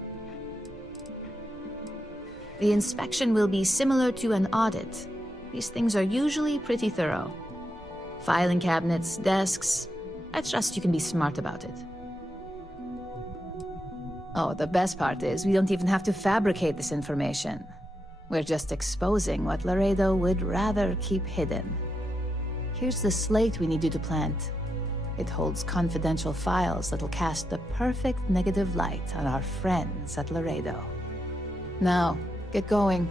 The inspection will be similar to an audit. These things are usually pretty thorough. Filing cabinets, desks. I trust you can be smart about it. Oh, the best part is we don't even have to fabricate this information. We're just exposing what Laredo would rather keep hidden. Here's the slate we need you to plant. It holds confidential files that'll cast the perfect negative light on our friends at Laredo. Now, get going.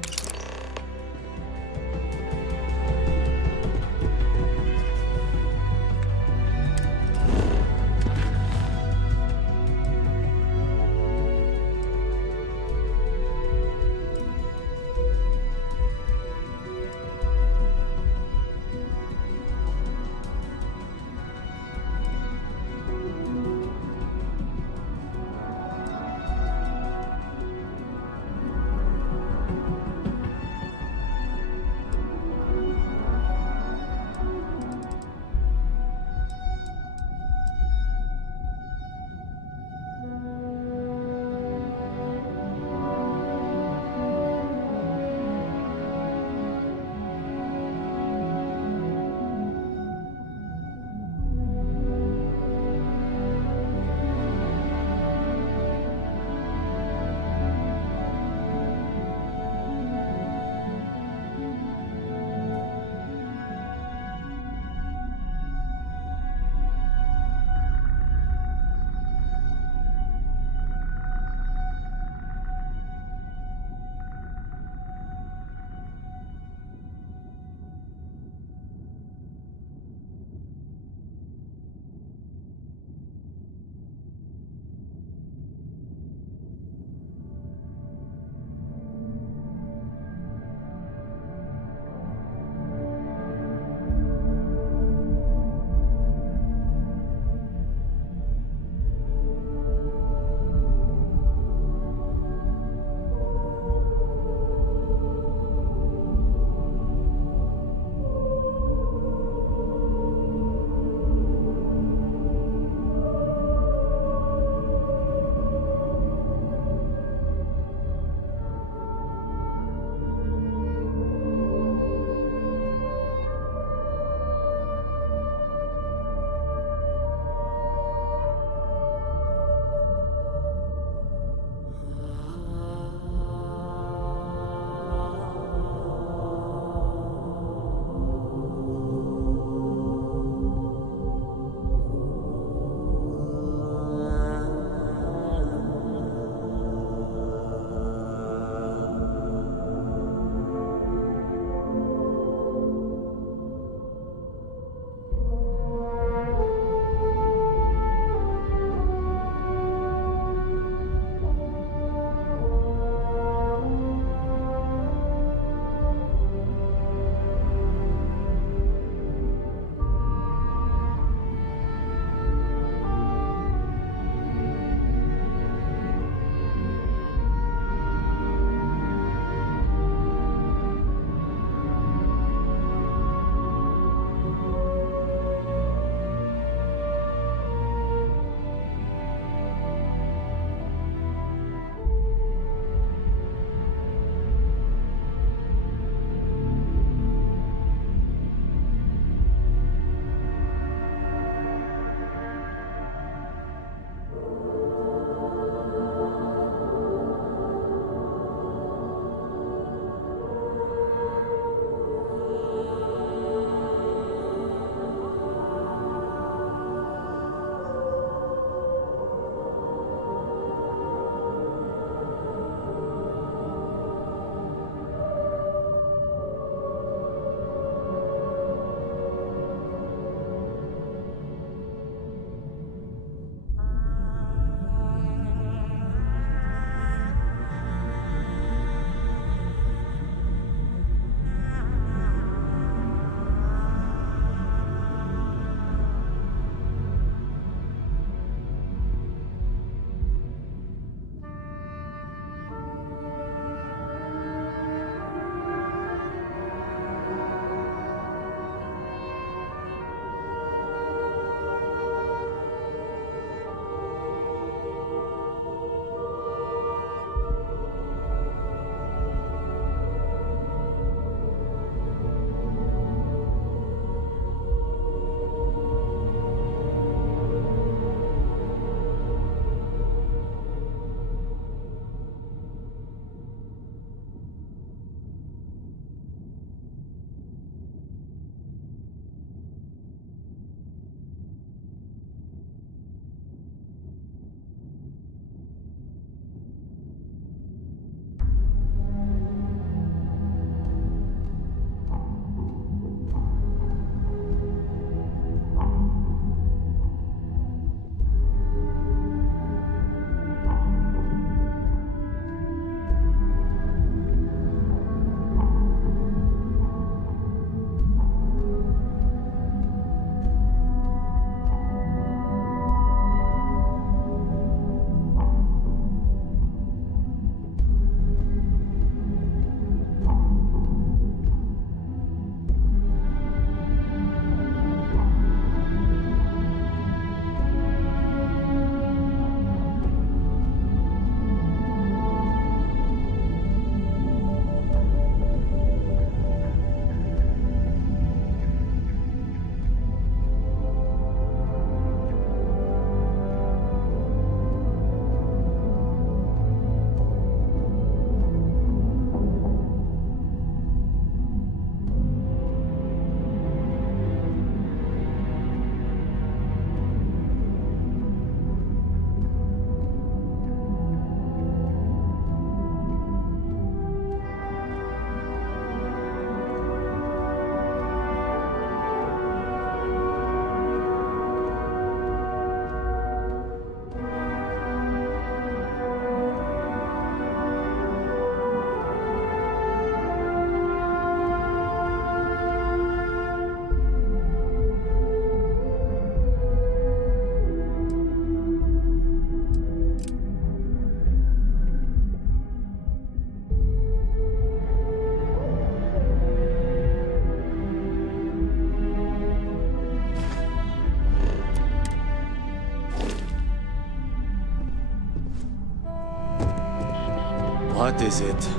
What is it?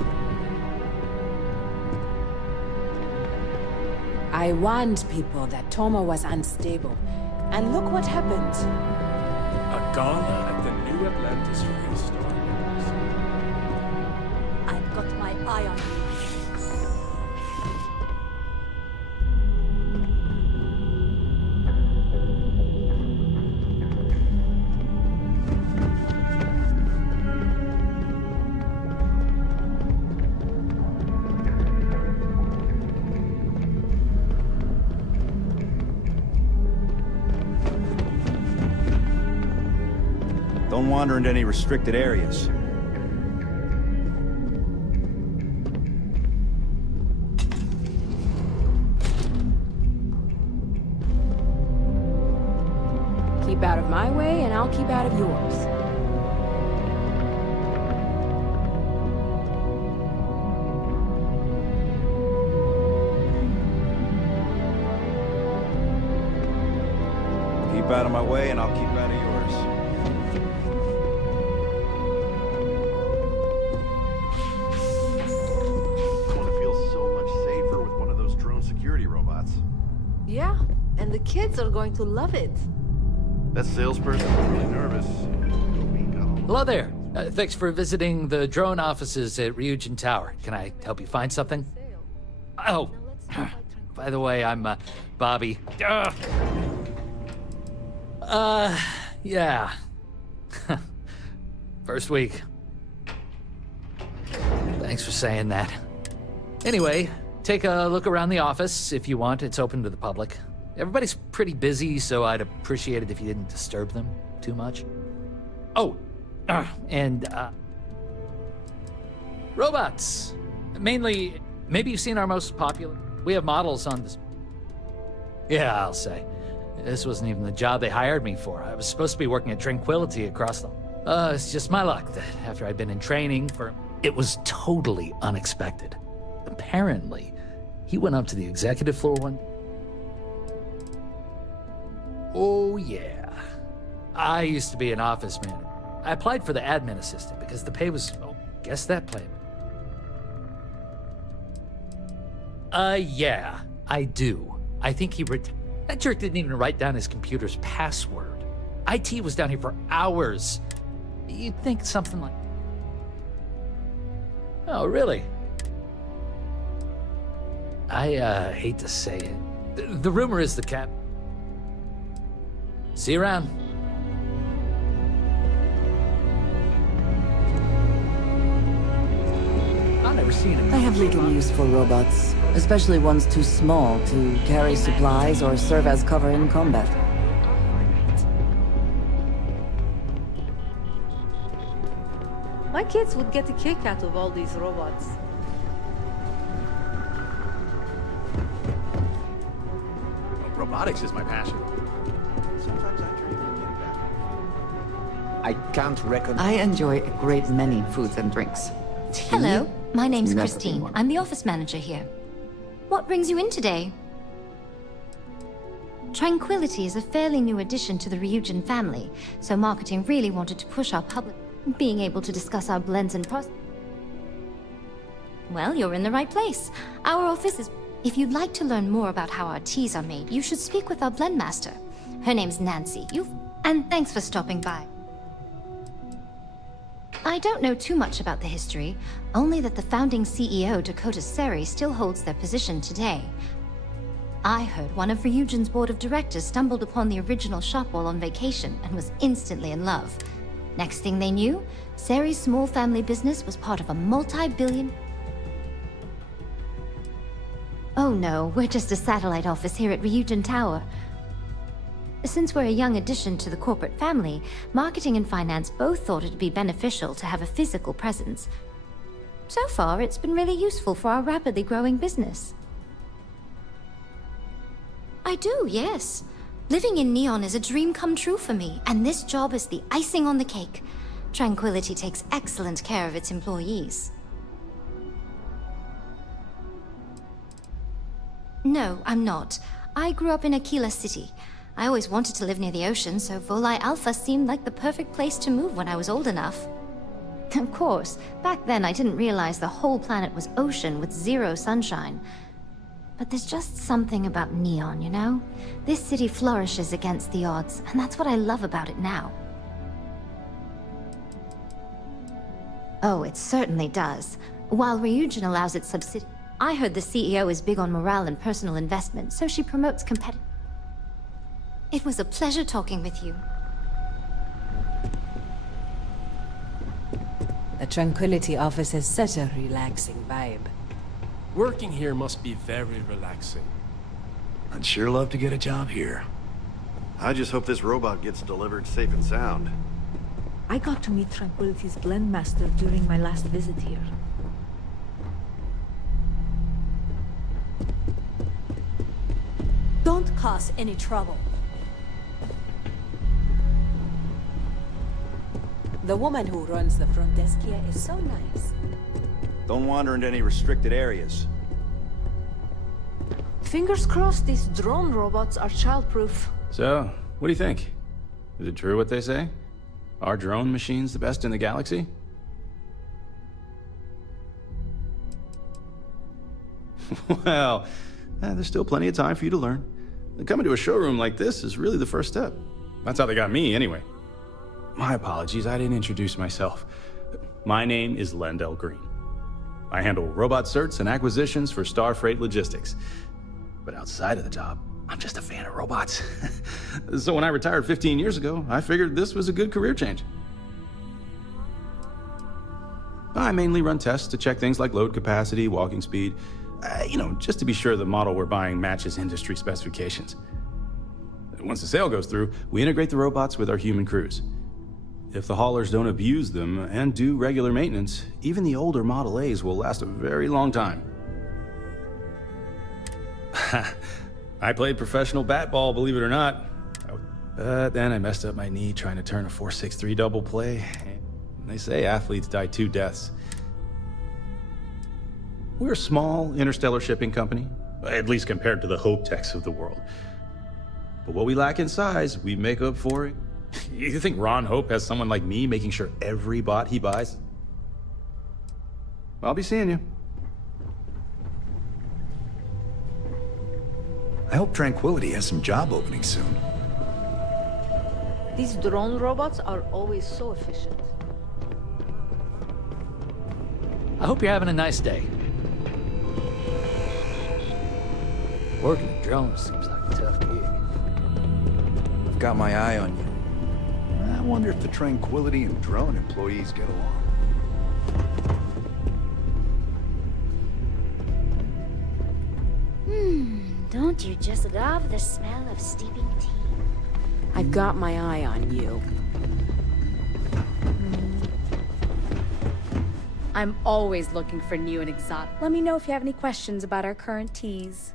I warned people that Tomo was unstable, and look what happened. A gala at the New Atlantis Free Star. I've got my eye on you. Don't wander into any restricted areas. Keep out of my way, and I'll keep out of yours. Keep out of my way and I'll keep out of yours. Yeah, and the kids are going to love it. That salesperson was really nervous. Hello there. Thanks for visiting the drone offices at Ryujin Tower. Can I help you find something? Oh, by the way, I'm Bobby. Yeah. First week. Thanks for saying that. Anyway, take a look around the office if you want. It's open to the public. Everybody's pretty busy, so I'd appreciate it if you didn't disturb them too much. Oh, and robots. Mainly, maybe you've seen our most popular. We have models on this. Yeah, I'll say. This wasn't even the job they hired me for. I was supposed to be working at Tranquility across the... it's just my luck that after I'd been in training for... It was totally unexpected. Apparently, he went up to the executive floor one... Oh, yeah. I used to be an office manager. I applied for the admin assistant because the pay was... Oh, guess that played. Yeah, I do. I think he That jerk didn't even write down his computer's password. IT was down here for hours. You'd think something like... Oh, really? I hate to say it. The rumor is the cap... See you around. I've never seen it. I have little use for robots, especially ones too small to carry supplies or serve as cover in combat. My kids would get a kick out of all these robots. Robotics is my passion. Sometimes I dream of getting back. I can't reckon. I enjoy a great many foods and drinks. Hello, my name's Never Christine. been one. I'm the office manager here. What brings you in today? Tranquility is a fairly new addition to the Ryujin family, so marketing really wanted to push our public. Being able to discuss our blends and process. Well, you're in the right place. Our office is... If you'd like to learn more about how our teas are made, you should speak with our blend master. Her name's Nancy. And thanks for stopping by. I don't know too much about the history, only that the founding CEO, Dakota Seri, still holds their position today. I heard one of Ryujin's board of directors stumbled upon the original shop while on vacation and was instantly in love. Next thing they knew, Seri's small family business was part of a multi-billion... Oh no, we're just a satellite office here at Ryujin Tower. Since we're a young addition to the corporate family, marketing and finance both thought it'd be beneficial to have a physical presence. So far, it's been really useful for our rapidly growing business. I do, yes. Living in Neon is a dream come true for me, and this job is the icing on the cake. Tranquility takes excellent care of its employees. No, I'm not. I grew up in Aquila City. I always wanted to live near the ocean, so Volai Alpha seemed like the perfect place to move when I was old enough. Of course, back then I didn't realize the whole planet was ocean with zero sunshine. But there's just something about neon, you know? This city flourishes against the odds, and that's what I love about it now. Oh, it certainly does. While Ryujin allows its subsidiary, I heard the CEO is big on morale and personal investment, so she promotes competitive. It was a pleasure talking with you. The Tranquility office has such a relaxing vibe. Working here must be very relaxing. I'd sure love to get a job here. I just hope this robot gets delivered safe and sound. I got to meet Tranquility's blend master during my last visit here. Don't cause any trouble. The woman who runs the front desk here is so nice. Don't wander into any restricted areas. Fingers crossed these drone robots are childproof. So, what do you think? Is it true what they say? Are drone machines the best in the galaxy? Well, there's still plenty of time for you to learn. Coming to a showroom like this is really the first step. That's how they got me, anyway. My apologies, I didn't introduce myself. My name is Lendell Green. I handle robot certs and acquisitions for Starfreight Logistics. But outside of the job, I'm just a fan of robots. So when I retired 15 years ago, I figured this was a good career change. I mainly run tests to check things like load capacity, walking speed, just to be sure the model we're buying matches industry specifications. Once the sale goes through, we integrate the robots with our human crews. If the haulers don't abuse them and do regular maintenance, even the older Model A's will last a very long time. I played professional bat-ball, believe it or not. But then I messed up my knee trying to turn a 4.63 double play. They say athletes die 2 deaths. We're a small interstellar shipping company, at least compared to the Hope Techs of the world. But what we lack in size, we make up for it. You think Ron Hope has someone like me making sure every bot he buys? I'll be seeing you. I hope Tranquility has some job openings soon. These drone robots are always so efficient. I hope you're having a nice day. Working with drones seems like a tough gig. I've got my eye on you. I wonder if the Tranquility and drone employees get along. Don't you just love the smell of steeping tea? I've got my eye on you. I'm always looking for new and exotic. Let me know if you have any questions about our current teas.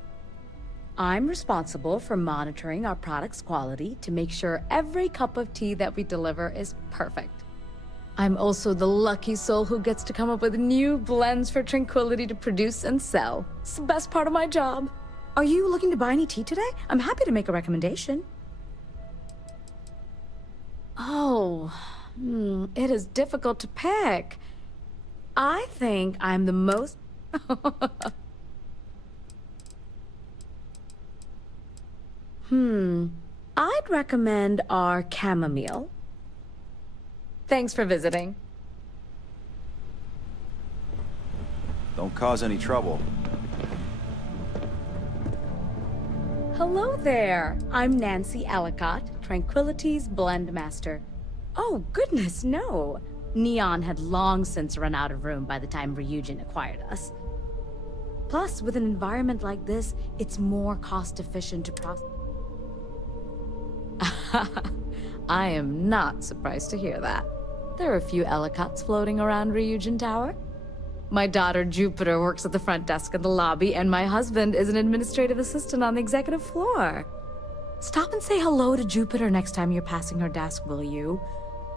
I'm responsible for monitoring our product's quality to make sure every cup of tea that we deliver is perfect. I'm also the lucky soul who gets to come up with new blends for Tranquility to produce and sell. It's the best part of my job. Are you looking to buy any tea today? I'm happy to make a recommendation. Oh, it is difficult to pick. I think I'm the most... I'd recommend our chamomile. Thanks for visiting. Don't cause any trouble. Hello there. I'm Nancy Ellicott, Tranquility's blend master. Oh, goodness, no. Neon had long since run out of room by the time Ryujin acquired us. Plus, with an environment like this, it's more cost-efficient to process. I am not surprised to hear that. There are a few Ellicotts floating around Ryujin Tower. My daughter Jupiter works at the front desk in the lobby, and my husband is an administrative assistant on the executive floor. Stop and say hello to Jupiter next time you're passing her desk, will you?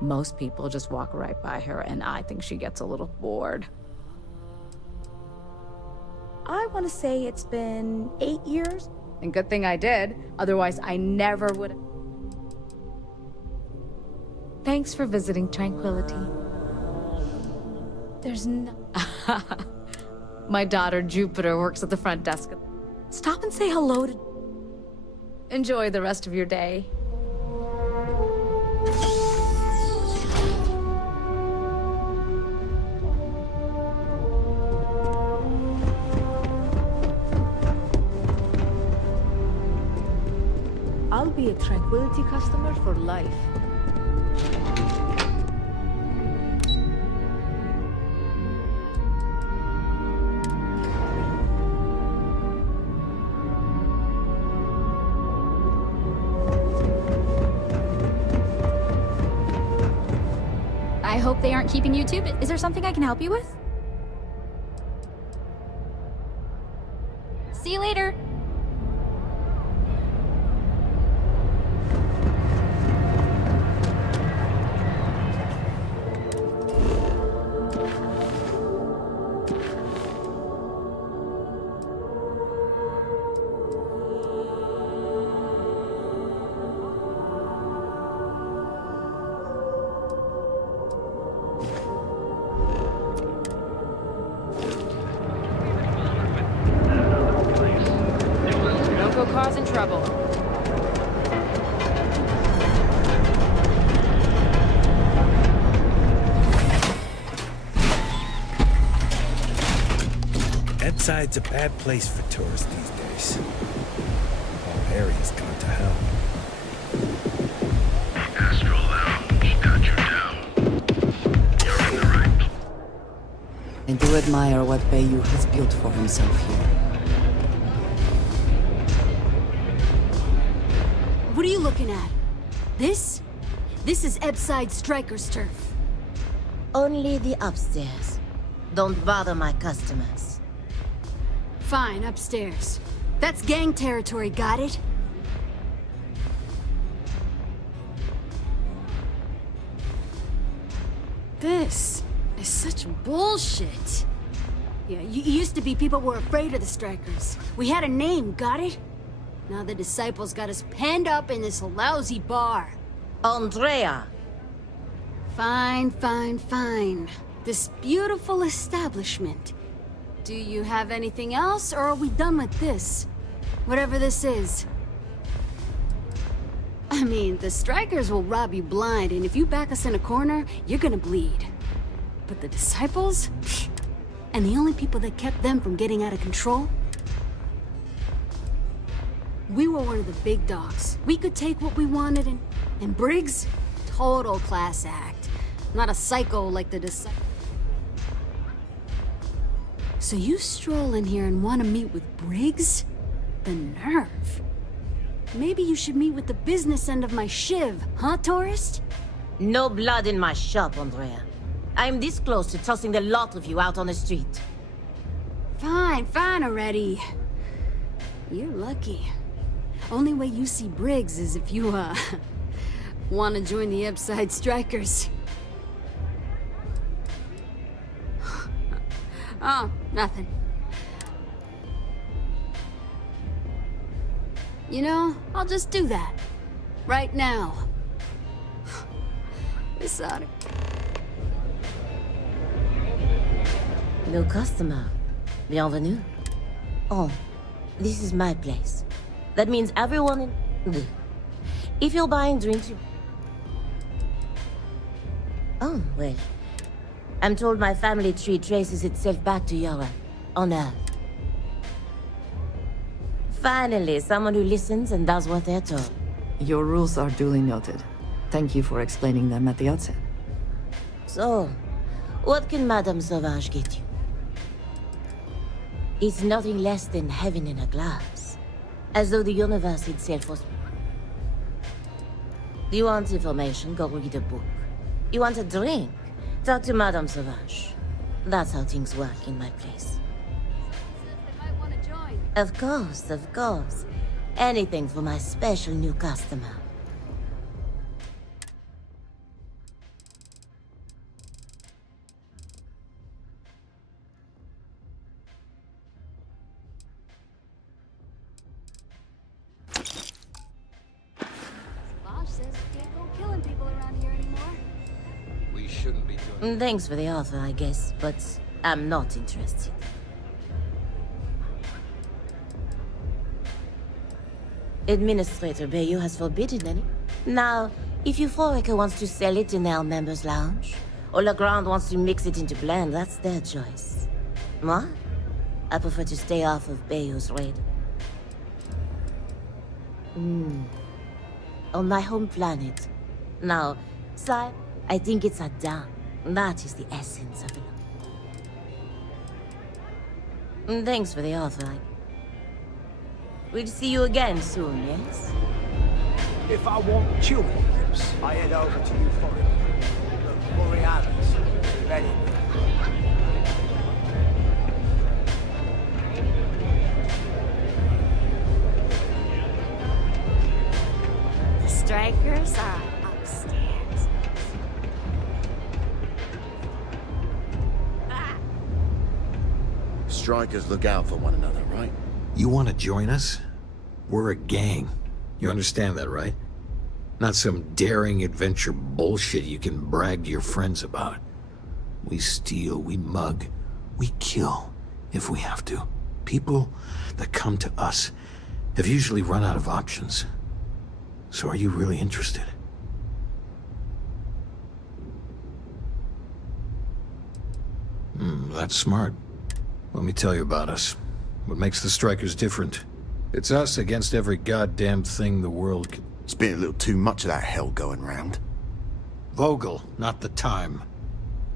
Most people just walk right by her, and I think she gets a little bored. I want to say it's been 8 years. And good thing I did, otherwise I never would have. Thanks for visiting Tranquility. There's no... My daughter, Jupiter, works at the front desk. Stop and say hello to... Enjoy the rest of your day. I'll be a Tranquility customer for life. I hope they aren't keeping you too. Is there something I can help you with? See you later. Don't go causing trouble. Edside's a bad place for tourists these days. The whole area's gone to hell. Astral Lounge got you down. You're in the right. I do admire what Bayou has built for himself here. What are you looking at? This? This is Ebside Striker's turf. Only the upstairs. Don't bother my customers. Fine, upstairs. That's gang territory, got it? This is such bullshit. Yeah, used to be people were afraid of the Strikers. We had a name, got it? Now the Disciples got us penned up in this lousy bar. Andrea! Fine, fine, fine. This beautiful establishment. Do you have anything else, or are we done with this? Whatever this is. I mean, the Strikers will rob you blind, and if you back us in a corner, you're gonna bleed. But the Disciples? And the only people that kept them from getting out of control? We were one of the big dogs. We could take what we wanted, and Briggs? Total class act. Not a psycho like the Disciples. So you stroll in here and want to meet with Briggs? The nerve. Maybe you should meet with the business end of my shiv, huh, tourist? No blood in my shop, Andrea. I'm this close to tossing the lot of you out on the street. Fine, fine already. You're lucky. Only way you see Briggs is if you, want to join the Ebside Strikers. Oh, nothing. You know, I'll just do that. Right now. This oughta... No customer. Bienvenue. Oh, this is my place. That means everyone in... If you're buying drinks, you... Oh, well. I'm told my family tree traces itself back to Europe, on Earth. Finally, someone who listens and does what they're told. Your rules are duly noted. Thank you for explaining them at the outset. So, what can Madame Sauvage get you? It's nothing less than heaven in a glass. As though the universe itself was... Do you want information? Go read a book. You want a drink? Talk to Madame Sauvage. That's how things work in my place. Of course, of course. Anything for my special new customer. Bosch says we can't go killing people around here anymore. We shouldn't be doing Thanks for the offer, I guess, but I'm not interested. Administrator Bayou has forbidden any. Now, if Euphorica wants to sell it in their members' lounge, or Legrand wants to mix it into blend, that's their choice. Moi? I prefer to stay off of Bayou's radar. On my home planet. Now, Sai, I think it's Adam. That is the essence of it. Thanks for the offer. We'll see you again soon, yes? If I want children lips, I head over to Euphorica. Look, Borealis, ready. The strikers are upstairs. Strikers look out for one another, right? You want to join us? We're a gang. You understand that, right? Not some daring adventure bullshit you can brag to your friends about. We steal, we mug, we kill, if we have to. People that come to us have usually run out of options. So are you really interested? That's smart. Let me tell you about us. What makes the Strikers different? It's us against every goddamn thing the world can... It's been a little too much of that hell going round. Vogel, not the time.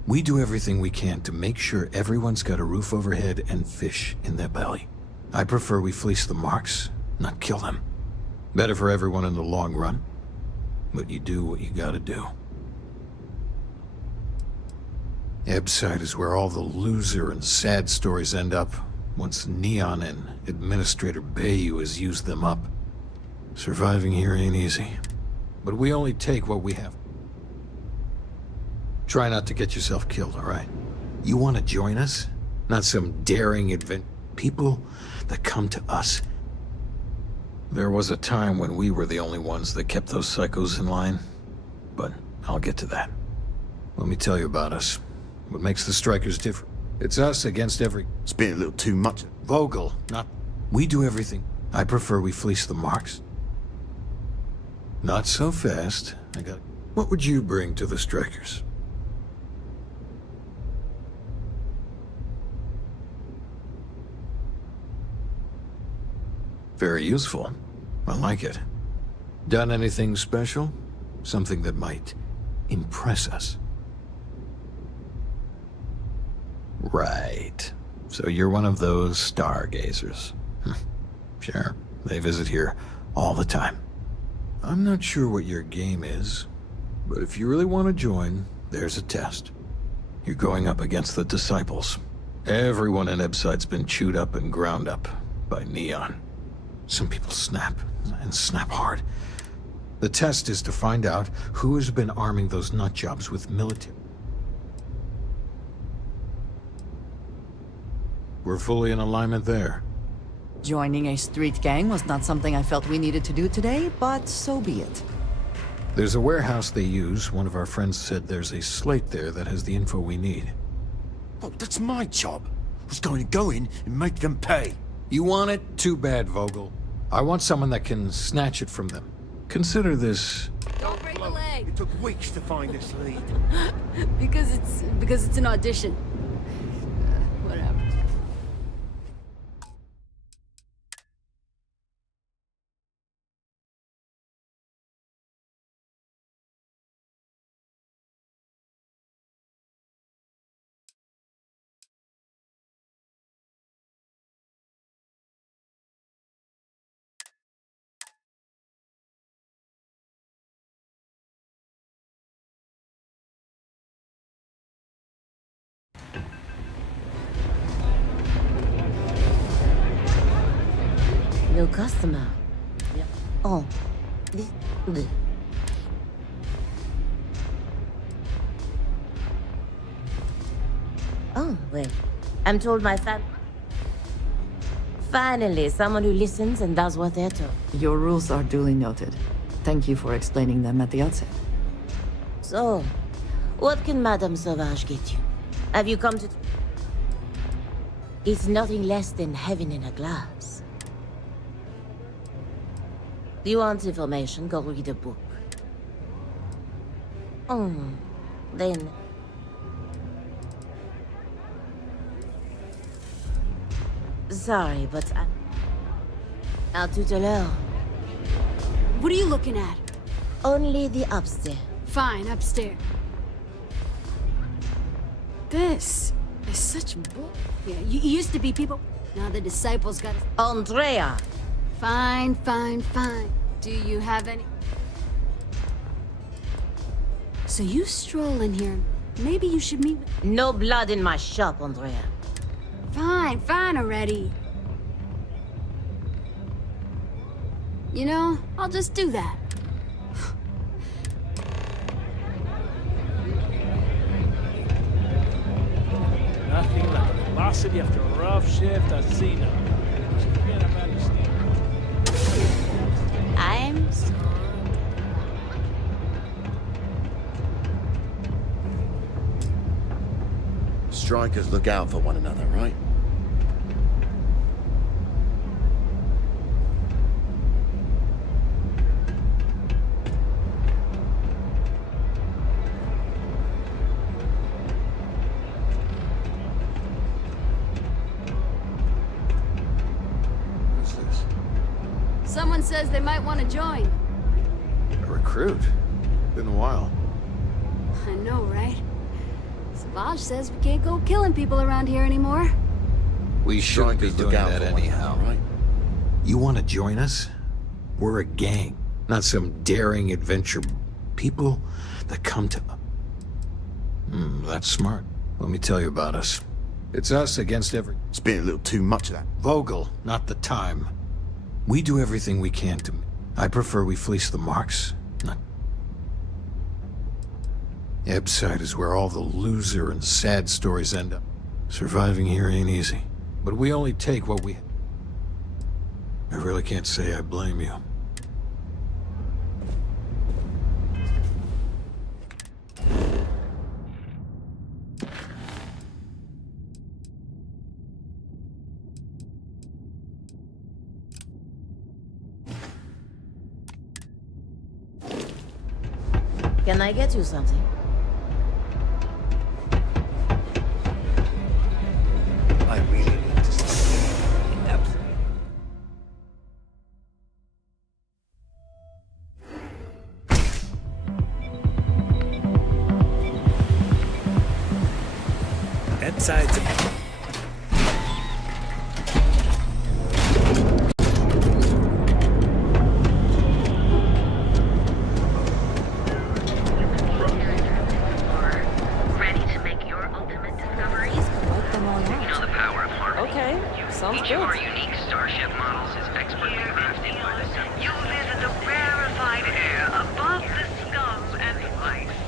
We do everything we can to make sure everyone's got a roof overhead and fish in their belly. I prefer we fleece the marks, not kill them. Better for everyone in the long run. But you do what you gotta do. Ebside is where all the loser and sad stories end up, once Neon and Administrator Bayou has used them up. Surviving here ain't easy. But we only take what we have. Try not to get yourself killed, all right? You want to join us? Not some daring people that come to us. There was a time when we were the only ones that kept those psychos in line. But I'll get to that. Let me tell you about us. What makes the Strikers different? It's us against every... It's been a little too much. Vogel, not... We do everything. I prefer we fleece the marks. Not so fast. I got... What would you bring to the Strikers? Very useful. I like it. Done anything special? Something that might impress us? Right. So you're one of those stargazers. Sure, they visit here all the time. I'm not sure what your game is, but if you really want to join, there's a test. You're going up against the Disciples. Everyone in Ebside's been chewed up and ground up by Neon. Some people snap, and snap hard. The test is to find out who has been arming those nutjobs with military. We're fully in alignment there. Joining a street gang was not something I felt we needed to do today, but so be it. There's a warehouse they use. One of our friends said there's a slate there that has the info we need. Oh, that's my job. I was going to go in and make them pay. You want it? Too bad, Vogel. I want someone that can snatch it from them. Consider this... Don't break the leg! It took weeks to find this lead. because it's an audition. Whatever. New customer. Yeah. Oh, this. Oh, well, I'm told my Finally, someone who listens and does what they're told. Your rules are duly noted. Thank you for explaining them at the outset. So, What can Madame Sauvage get you? Have you come to... It's nothing less than heaven in a glass. Do you want information? Go read a book. Then... Sorry, but à tout à l'heure. What are you looking at? Only the upstairs. Fine, upstairs. This is such bull. Yeah, you used to be people. Now the disciples got... Andrea! Fine, fine, fine. Do you have any... So you stroll in here. Maybe you should meet with... No blood in my shop, Andrea. Fine, fine already. You know, I'll just do that. Nothing like the velocity after a rough shift at Xena. I'm sorry. Strikers look out for one another, right? Who's this? Someone says they might want to join. A recruit? Been a while. I know, right? Savage says we can't go killing people around here anymore. We shouldn't be Strikers doing look out that for one anyhow. another, right? You want to join us? We're a gang, not some daring adventure. People that come to... that's smart. Let me tell you about us. It's us against every... It's been a little too much of that. Vogel, not the time. We do everything we can to... I prefer we fleece the marks, not... Ebside is where all the loser and sad stories end up. Surviving here ain't easy. But we only take what we... I really can't say I blame you. Can I get you something? I really need to see. Ebside's Ready to make your ultimate discoveries? You know the power of harmony. Okay, sounds Each good. of our unique starship models is expertly crafted by the sun. You live in the rarefied air above the scum and vice.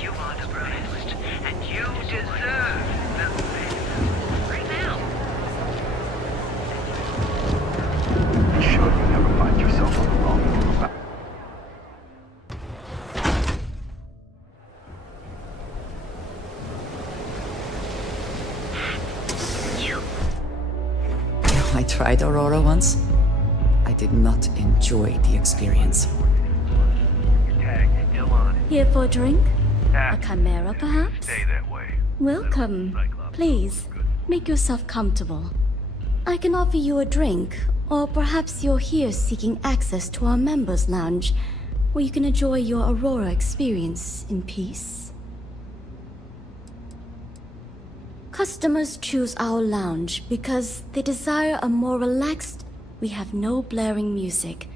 You are the brightest, and you deserve the best. Right now. Be sure you never find yourself on the wrong end of the I tried Aurora once. I did not enjoy the experience. Here for a drink? A chimera, perhaps? Stay that way. Welcome. Please, make yourself comfortable. I can offer you a drink, or perhaps you're here seeking access to our members' lounge, where you can enjoy your Aurora experience in peace. Customers choose our lounge because they desire a more relaxed... We have no blaring music.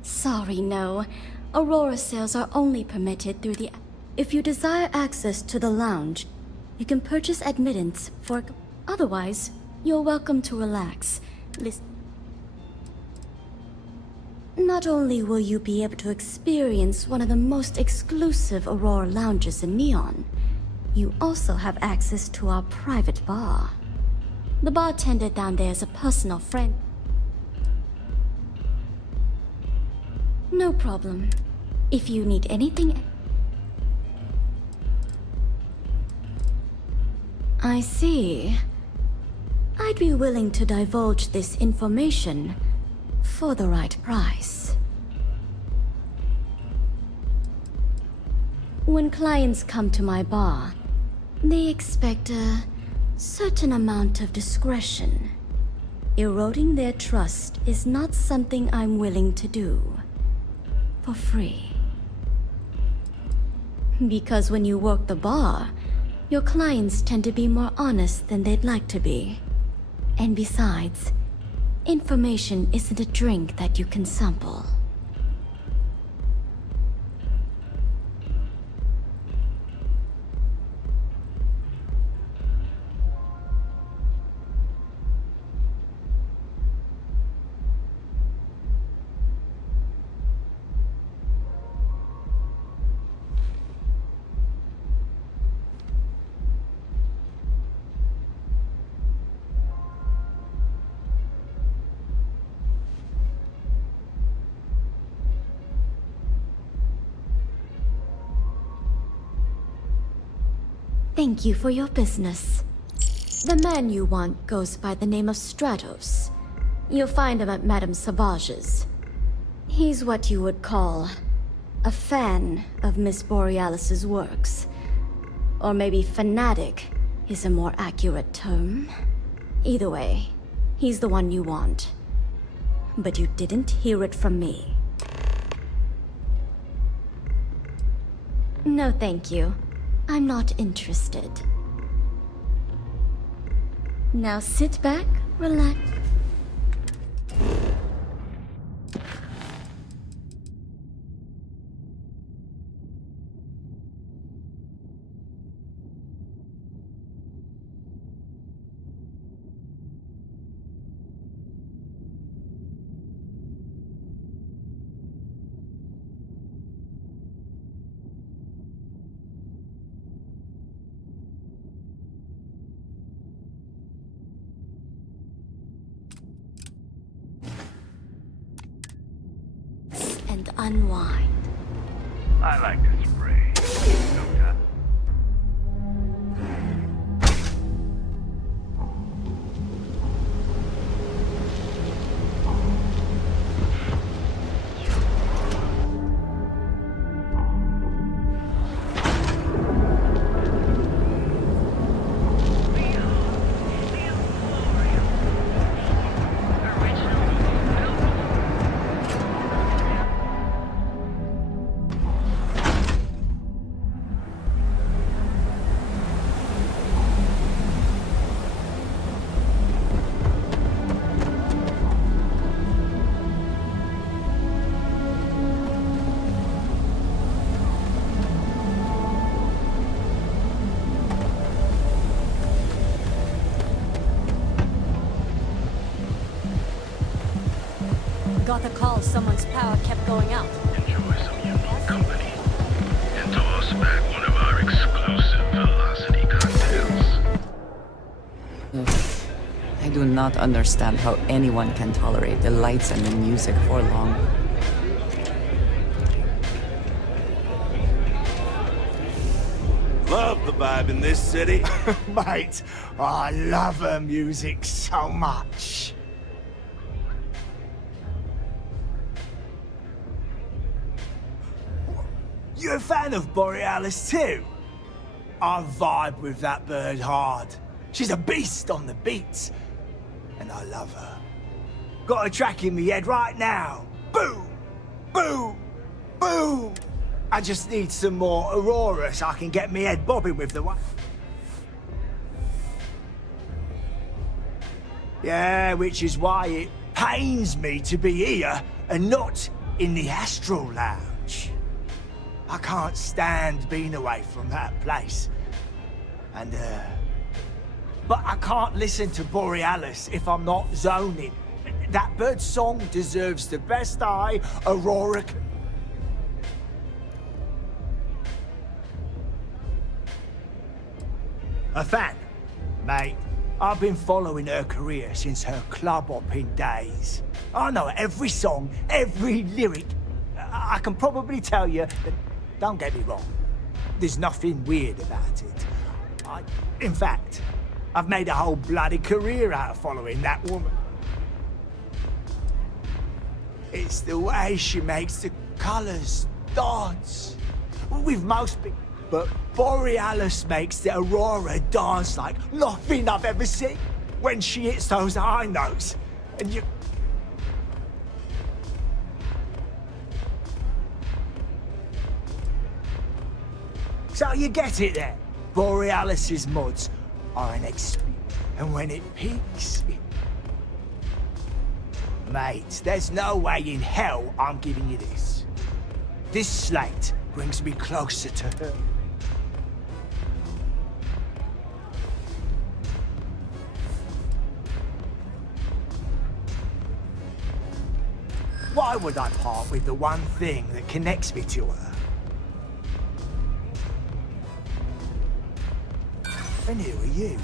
Sorry, no. Aurora sales are only permitted through the... If you desire access to the lounge, you can purchase admittance for... Otherwise, you're welcome to relax. Not only will you be able to experience one of the most exclusive Aurora lounges in Neon, you also have access to our private bar. The bartender down there is a personal friend. No problem. If you need anything... I see. I'd be willing to divulge this information for the right price. When clients come to my bar, they expect a certain amount of discretion. Eroding their trust is not something I'm willing to do for free. Because when you work the bar, your clients tend to be more honest than they'd like to be. And besides, information isn't a drink that you can sample. Thank you for your business. The man you want goes by the name of Stratos. You'll find him at Madame Savage's. He's what you would call a fan of Miss Borealis's works. Or maybe fanatic is a more accurate term. Either way, he's the one you want. But you didn't hear it from me. No, thank you. I'm not interested. Now sit back, relax. And unwind. I like to spray. No time. Got the call someone's power kept going out. Enjoy some unique company. And toss back one of our exclusive velocity cocktails. I do not understand how anyone can tolerate the lights and the music for long. Love the vibe in this city. Mate, I love her music so much. You're a fan of Borealis too? I vibe with that bird hard. She's a beast on the beats. And I love her. Got a track in me head right now. Boom! Boom! Boom! I just need some more Aurora so I can get me head bobbing with the one. Yeah, which is why it pains me to be here and not in the Astral Lounge. I can't stand being away from that place. And, but I can't listen to Borealis if I'm not zoning. That bird song deserves the best eye Aurora can... A fan, mate. I've been following her career since her club hopping days. I know every song, every lyric. I can probably tell you that, don't get me wrong, there's nothing weird about it. In fact, I've made a whole bloody career out of following that woman. It's the way she makes the colours dance. With most people, but Borealis makes the Aurora dance like nothing I've ever seen. When she hits those high notes, and you... So you get it there. Borealis's mods are an experience, and when it peaks, Mate, there's no way in hell I'm giving you this. This slate brings me closer to her. Why would I part with the one thing that connects me to her? And who are you?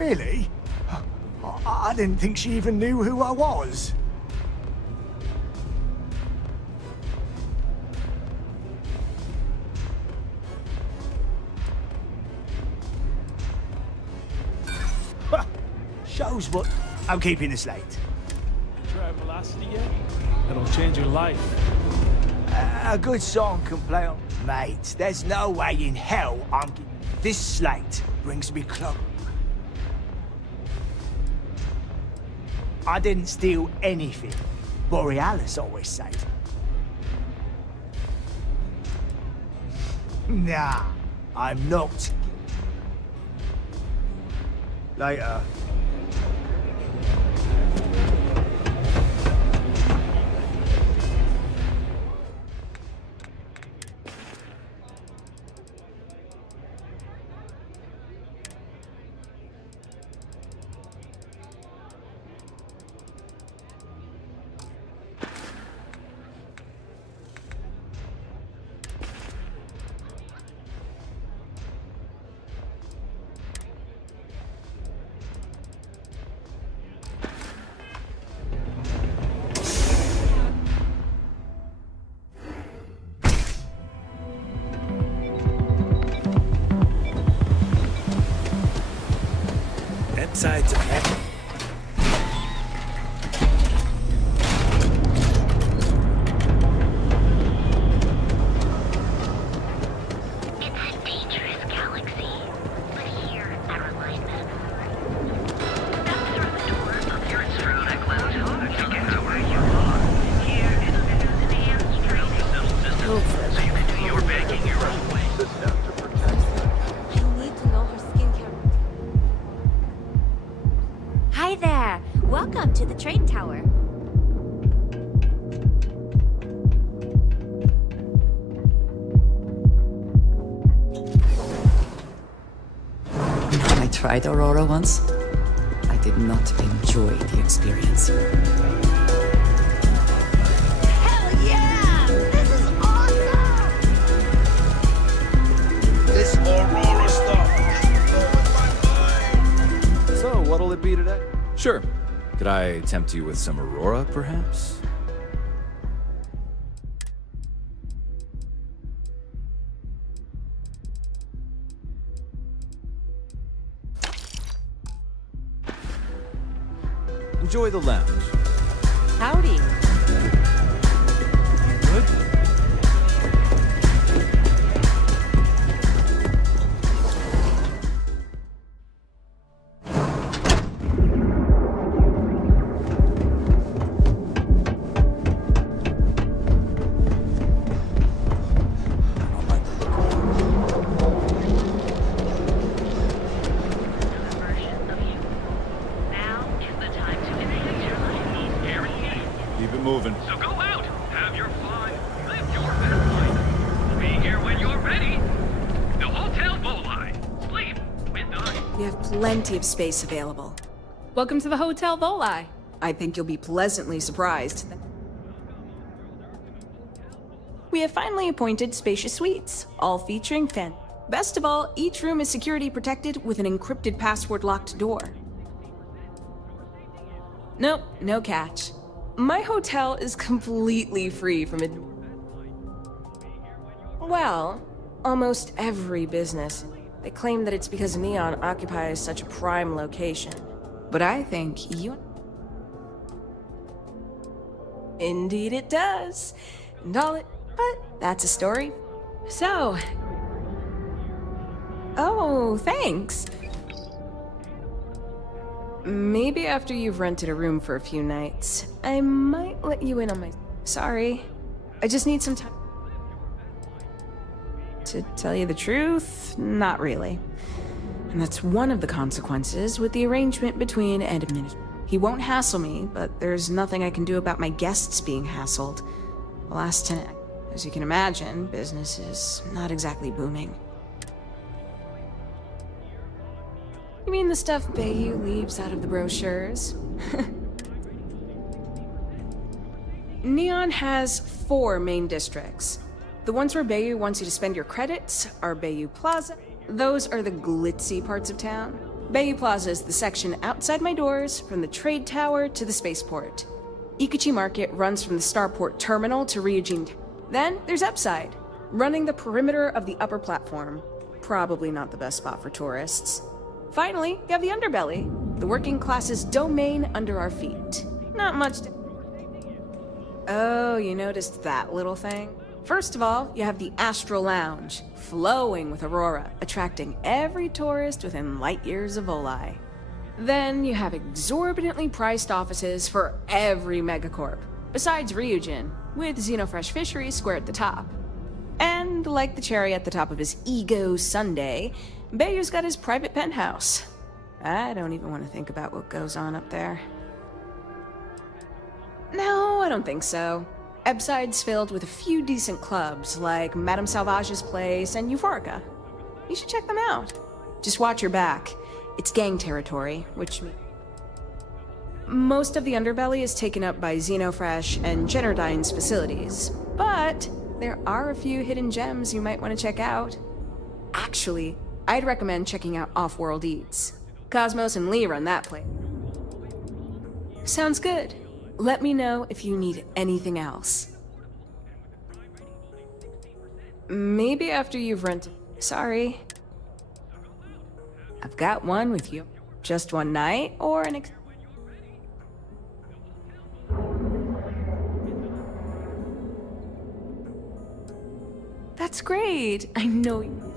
Really? I didn't think she even knew who I was. Shows what... I'm keeping this late. Try velocity yet? That'll change your life. A good song can play on... Mate, there's no way in hell I'm... This slate brings me close. I didn't steal anything. Borealis always said. Nah, I'm not. Later. Sides of heaven. It's a dangerous galaxy, but here at Reliant Medical. That's through the door of your astronaut lounge home to get to where you are. Here in an advanced training system, so you can do your banking your own way. I need to know her skincare routine. Hi there. Welcome to the trade tower. I tried Aurora once. I did not enjoy the experience. Hell yeah! This is awesome! This Aurora stuff. So, what'll it be today? Sure. Could I tempt you with some Aurora, perhaps? Enjoy the lounge. Howdy. Keep it moving. So go out, have your fun, live your best life. Be here when you're ready. The Hotel Volai. Sleep with us. We have plenty of space available. Welcome to the Hotel Volai. I think you'll be pleasantly surprised. We have finally appointed spacious suites, all featuring fan. Best of all, each room is security protected with an encrypted password-locked door. Nope, no catch. My hotel is completely free from it. Well, almost every business. They claim that it's because Neon occupies such a prime location. But I think you... Indeed it does. And all it... But that's a story. So... Oh, thanks. Maybe after you've rented a room for a few nights, I might let you in on my... Sorry. I just need some time. To tell you the truth, not really. And that's one of the consequences with the arrangement between Ed and Minute. He won't hassle me, but there's nothing I can do about my guests being hassled. The last tenant, as you can imagine, business is not exactly booming. You mean the stuff Bayou leaves out of the brochures? Neon has 4 main districts. The ones where Bayou wants you to spend your credits are Bayou Plaza. Those are the glitzy parts of town. Bayou Plaza is the section outside my doors, from the trade tower to the spaceport. Ikuchi Market runs from the Starport terminal to Ryujin. Then there's Upside, running the perimeter of the upper platform. Probably not the best spot for tourists. Finally, you have the Underbelly, the working class's domain under our feet. Not much to... Oh, you noticed that little thing? First of all, you have the Astral Lounge, flowing with Aurora, attracting every tourist within light years of Oli. Then you have exorbitantly priced offices for every megacorp, besides Ryujin, with Xenofresh Fisheries square at the top. And like the cherry at the top of his ego sundae, Bayou's got his private penthouse. I don't even want to think about what goes on up there. No, I don't think so. Ebside's filled with a few decent clubs, like Madame Salvage's Place and Euphorica. You should check them out. Just watch your back. It's gang territory, which means... Most of the underbelly is taken up by Xenofresh and Generdyne's facilities, but there are a few hidden gems you might want to check out. Actually, I'd recommend checking out Off-World Eats. Cosmos and Lee run that place. Sounds good. Let me know if you need anything else. Maybe after you've rented... Sorry. I've got one with you. Just one night, or an That's great. I know you...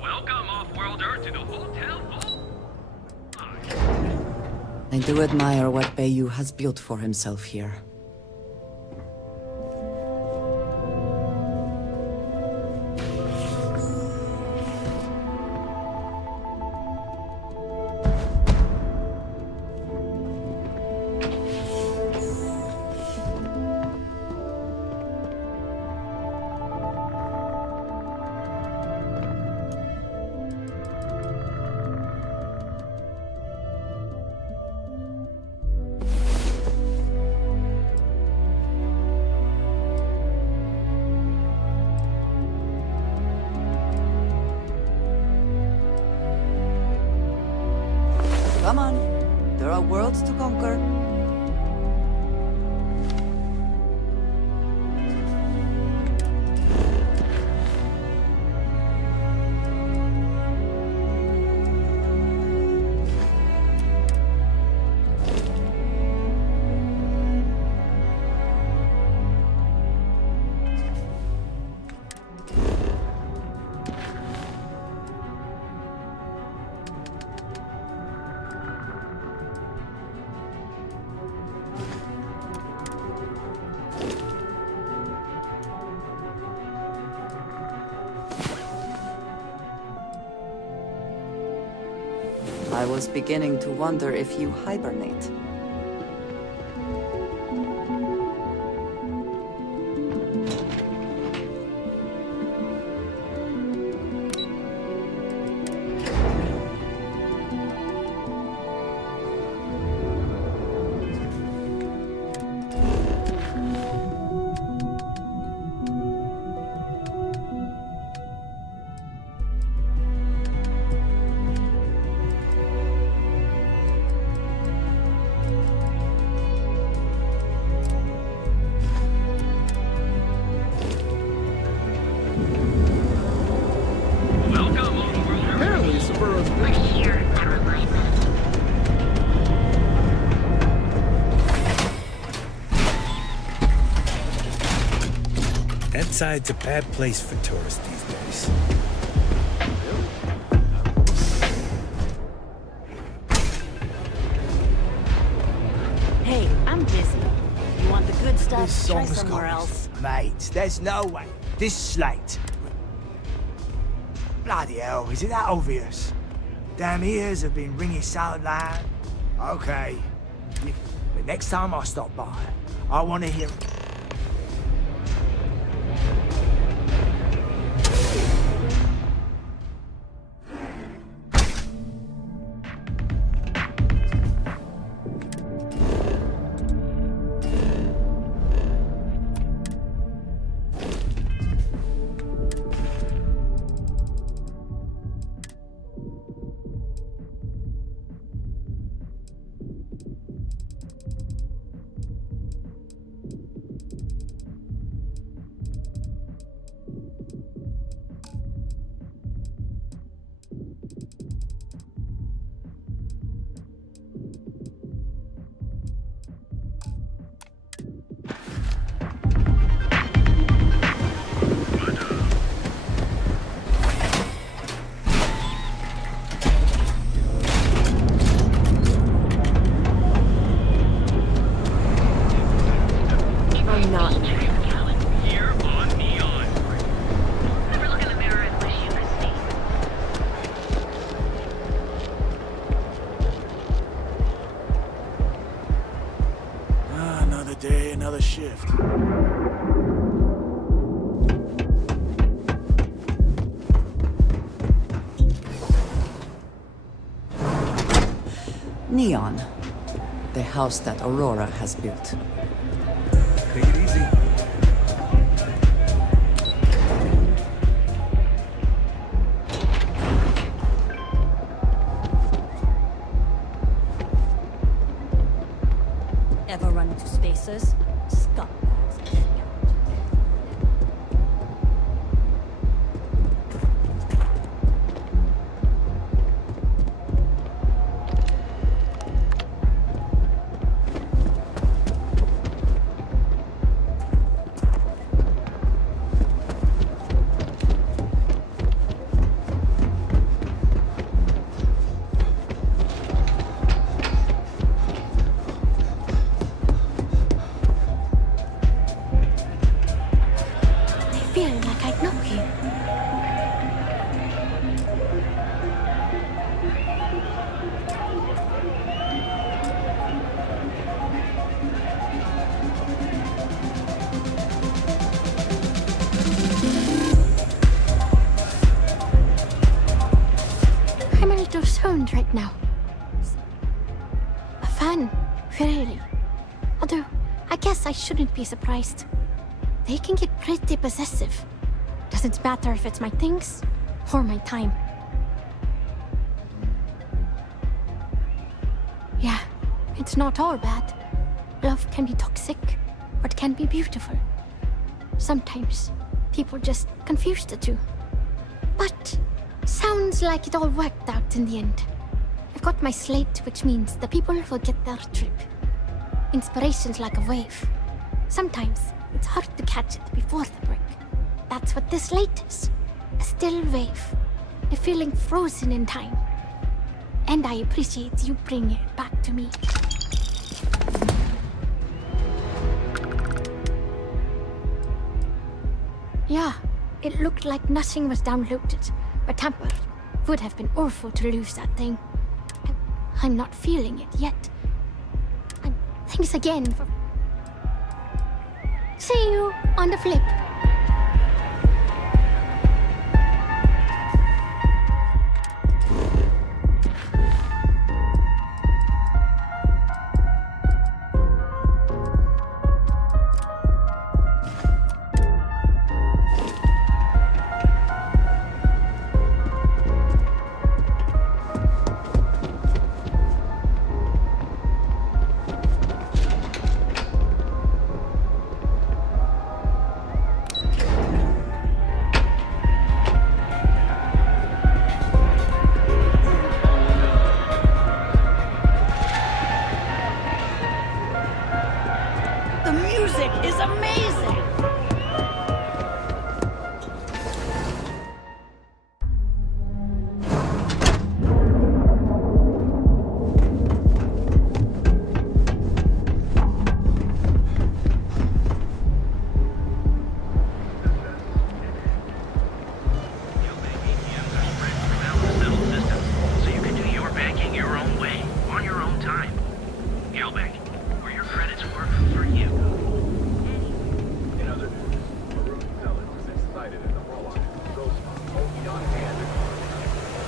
Welcome, Off-Worlder, to the Hotel Vault. I do admire what Bayou has built for himself here. Come on, there are worlds to conquer. I was beginning to wonder if you hibernate. Headside's a bad place for tourists these days. Hey, I'm busy. You want the good stuff? This Try song's somewhere got else. Mate, there's no way. This slate. Bloody hell, is it that obvious? Damn ears have been ringing so loud. Okay. But next time I stop by, I want to hear... Another day, another shift. Neon. The house that Aurora has built. Take it easy. Ever run into spacers? Scumbags. Right now. A fan, really. Although, I guess I shouldn't be surprised. They can get pretty possessive. Doesn't matter if it's my things or my time. Yeah, it's not all bad. Love can be toxic, or it can be beautiful. Sometimes, people just confuse the two. But, sounds like it all worked out in the end. I've got my slate, which means the people will get their trip. Inspiration's like a wave. Sometimes, it's hard to catch it before the break. That's what this slate is. A still wave. A feeling frozen in time. And I appreciate you bringing it back to me. Yeah, it looked like nothing was downloaded or tampered. Would have been awful to lose that thing. I'm not feeling it yet. Thanks again for... See you on the flip.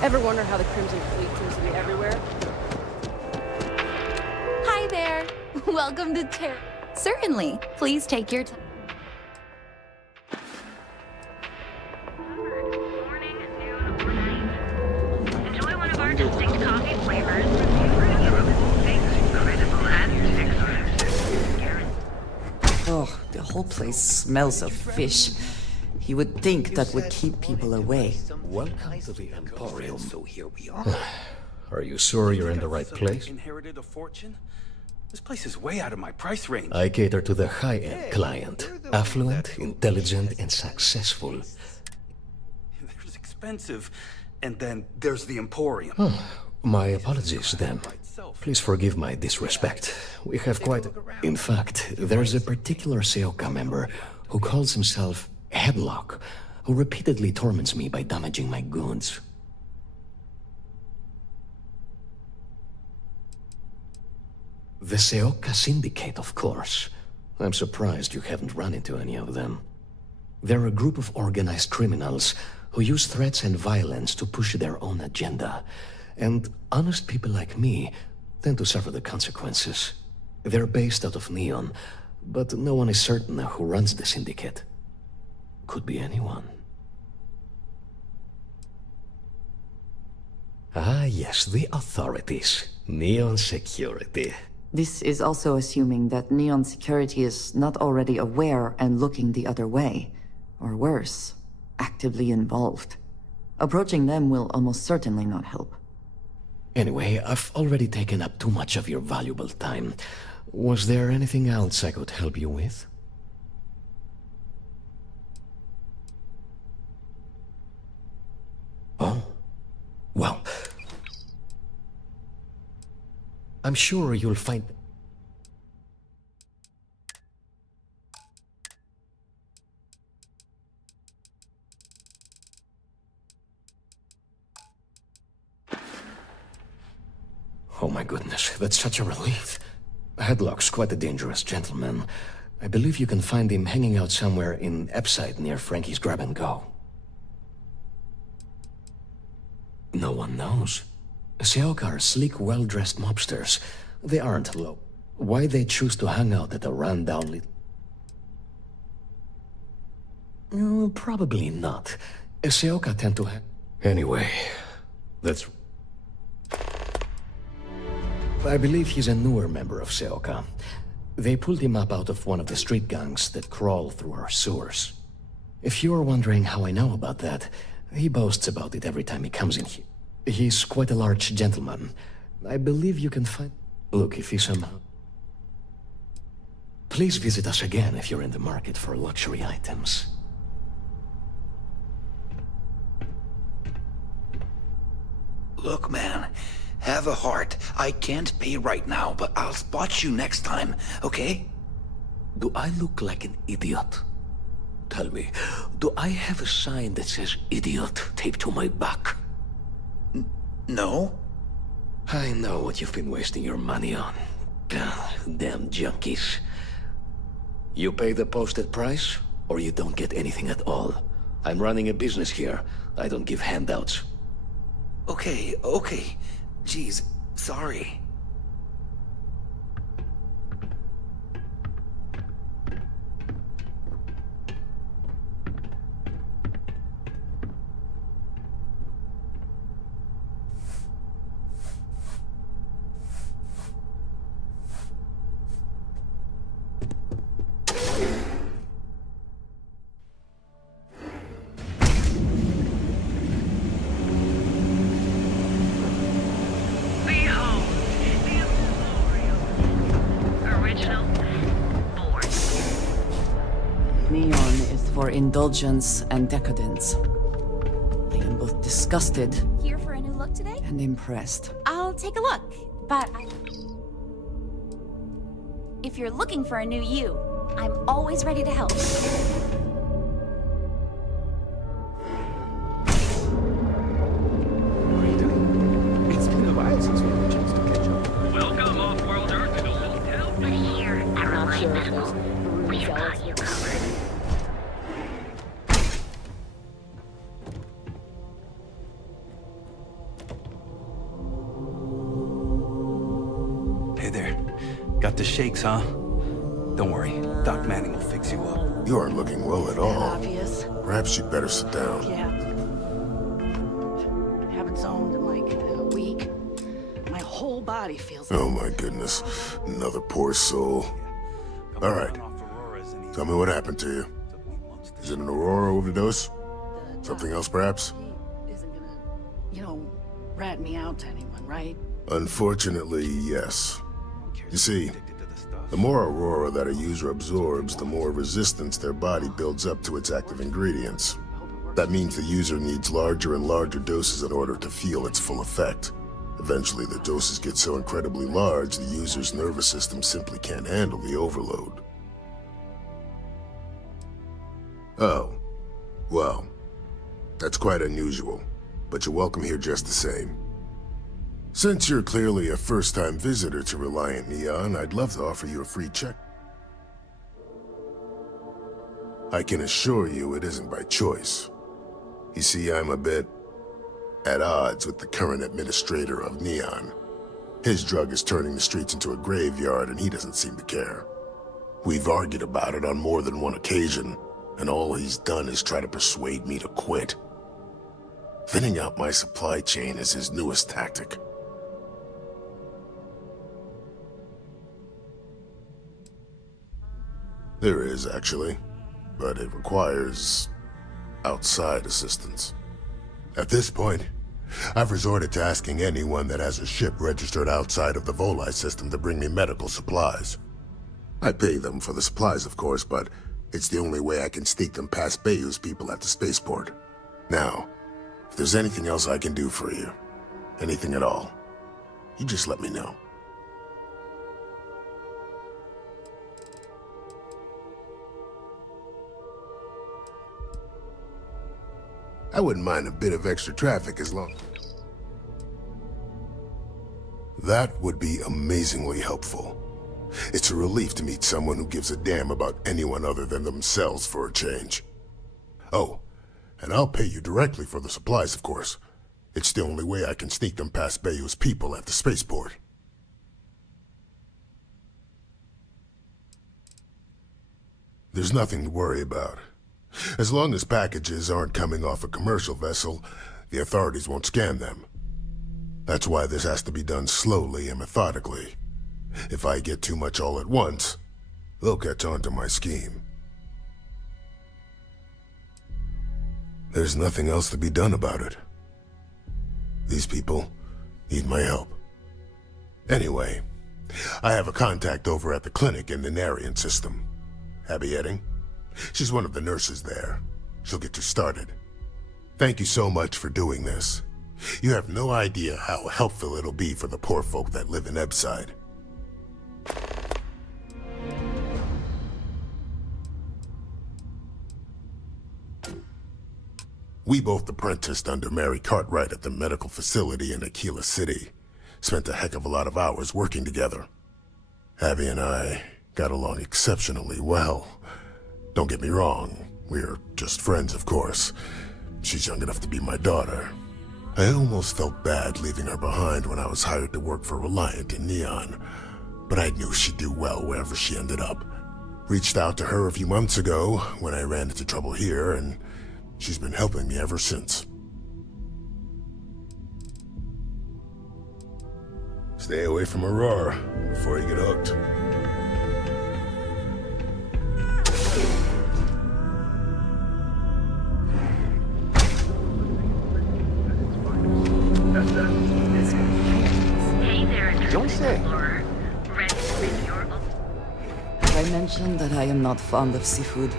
Ever wonder how the Crimson Fleet seems to be everywhere? Hi there. Welcome to Terra. Certainly. Please take your time. Enjoy one of our distinct coffee flavors. Incredible and excellent. Oh, the whole place smells of fish. You would think that would keep people away. Welcome to the Emporium. So here we are. Are you sure you're in the right place? Inherited a fortune? This place is way out of my price range. I cater to the high-end client. Affluent, intelligent, and successful. There's expensive, and then there's the Emporium. My apologies, then. Please forgive my disrespect. We have quite... In fact, there's a particular Seoka member who calls himself Headlock, who repeatedly torments me by damaging my goods. The Seoka Syndicate, of course. I'm surprised you haven't run into any of them. They're a group of organized criminals who use threats and violence to push their own agenda. And honest people like me tend to suffer the consequences. They're based out of Neon, but no one is certain who runs the syndicate. Could be anyone. Ah, yes, the authorities. Neon Security. This is also assuming that Neon Security is not already aware and looking the other way. Or worse, actively involved. Approaching them will almost certainly not help. Anyway, I've already taken up too much of your valuable time. Was there anything else I could help you with? Oh, well, I'm sure you'll find... Oh my goodness, that's such a relief. Headlock's quite a dangerous gentleman. I believe you can find him hanging out somewhere in Epside near Frankie's Grab and Go. No one knows. Seoka are sleek, well-dressed mobsters. They aren't low. Why they choose to hang out at a rundown probably not. Seoka tend to have... Anyway, that's... I believe he's a newer member of Seoka. They pulled him up out of one of the street gangs that crawl through our sewers. If you're wondering how I know about that, he boasts about it every time he comes in here. He's quite a large gentleman. I believe you can find... Look, if he somehow... Please visit us again if you're in the market for luxury items. Look, man, have a heart. I can't pay right now, but I'll spot you next time, okay? Do I look like an idiot? Tell me, do I have a sign that says idiot taped to my back? No. I know what you've been wasting your money on. Damn junkies. You pay the posted price, or you don't get anything at all. I'm running a business here. I don't give handouts. Okay. Jeez, sorry. Neon is for indulgence and decadence. I am both disgusted Here for a new look today? and impressed. I'll take a look, but if you're looking for a new you, I'm always ready to help. It's been a while since we had a chance to catch up. Welcome, off-worlder, to the hotel. We're here at Reliant Medical. We've got you covered. the shakes, huh? Don't worry, Doc Manning will fix you up. You aren't looking well at all. Obvious. Perhaps you'd better sit down. Yeah. Haven't zoned in like a week. My whole body feels. Oh my goodness. Another poor soul. All right. Tell me what happened to you. Is it an Aurora overdose? Something else, perhaps? Isn't gonna, you know, rat me out to anyone, right? Unfortunately, yes. You see, the more Aurora that a user absorbs, the more resistance their body builds up to its active ingredients. That means the user needs larger and larger doses in order to feel its full effect. Eventually, the doses get so incredibly large, the user's nervous system simply can't handle the overload. Oh, well, that's quite unusual, but you're welcome here just the same. Since you're clearly a first-time visitor to Reliant Neon, I'd love to offer you a free check. I can assure you it isn't by choice. You see, I'm a bit at odds with the current administrator of Neon. His drug is turning the streets into a graveyard, and he doesn't seem to care. We've argued about it on more than one occasion, and all he's done is try to persuade me to quit. Thinning out my supply chain is his newest tactic. There is, actually, but it requires outside assistance. At this point, I've resorted to asking anyone that has a ship registered outside of the Volii system to bring me medical supplies. I pay them for the supplies, of course, but it's the only way I can sneak them past Bayou's people at the spaceport. Now, if there's anything else I can do for you, anything at all, you just let me know. I wouldn't mind a bit of extra traffic as long... That would be amazingly helpful. It's a relief to meet someone who gives a damn about anyone other than themselves for a change. Oh, and I'll pay you directly for the supplies, of course. It's the only way I can sneak them past Bayou's people at the spaceport. There's nothing to worry about. As long as packages aren't coming off a commercial vessel, the authorities won't scan them. That's why this has to be done slowly and methodically. If I get too much all at once, they'll catch on to my scheme. There's nothing else to be done about it. These people need my help. Anyway, I have a contact over at the clinic in the Narian system. Abby Edding? She's one of the nurses there. She'll get you started. Thank you so much for doing this. You have no idea how helpful it'll be for the poor folk that live in Ebside. We both apprenticed under Mary Cartwright at the medical facility in Aquila City. Spent a heck of a lot of hours working together. Abby and I got along exceptionally well. Don't get me wrong, we're just friends, of course. She's young enough to be my daughter. I almost felt bad leaving her behind when I was hired to work for Reliant in Neon, but I knew she'd do well wherever she ended up. Reached out to her a few months ago when I ran into trouble here, and she's been helping me ever since. Stay away from Aurora before you get hooked. Hey there, Don't say. Explorer. Ready with your... Have I mentioned that I am not fond of seafood?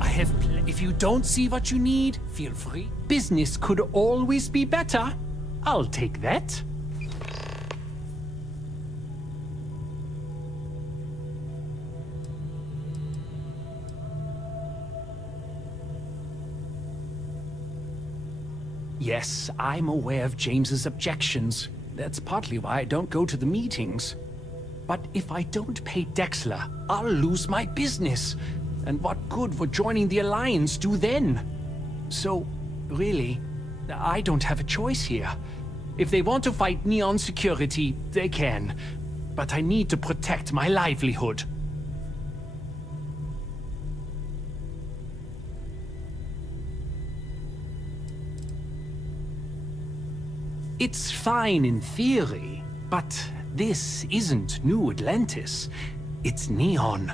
I have if you don't see what you need, feel free. Business could always be better. I'll take that. Yes, I'm aware of James's objections. That's partly why I don't go to the meetings. But if I don't pay Dexler, I'll lose my business. And what good would joining the Alliance do then? So, really, I don't have a choice here. If they want to fight Neon Security, they can. but I need to protect my livelihood. It's fine in theory, but this isn't New Atlantis. It's Neon.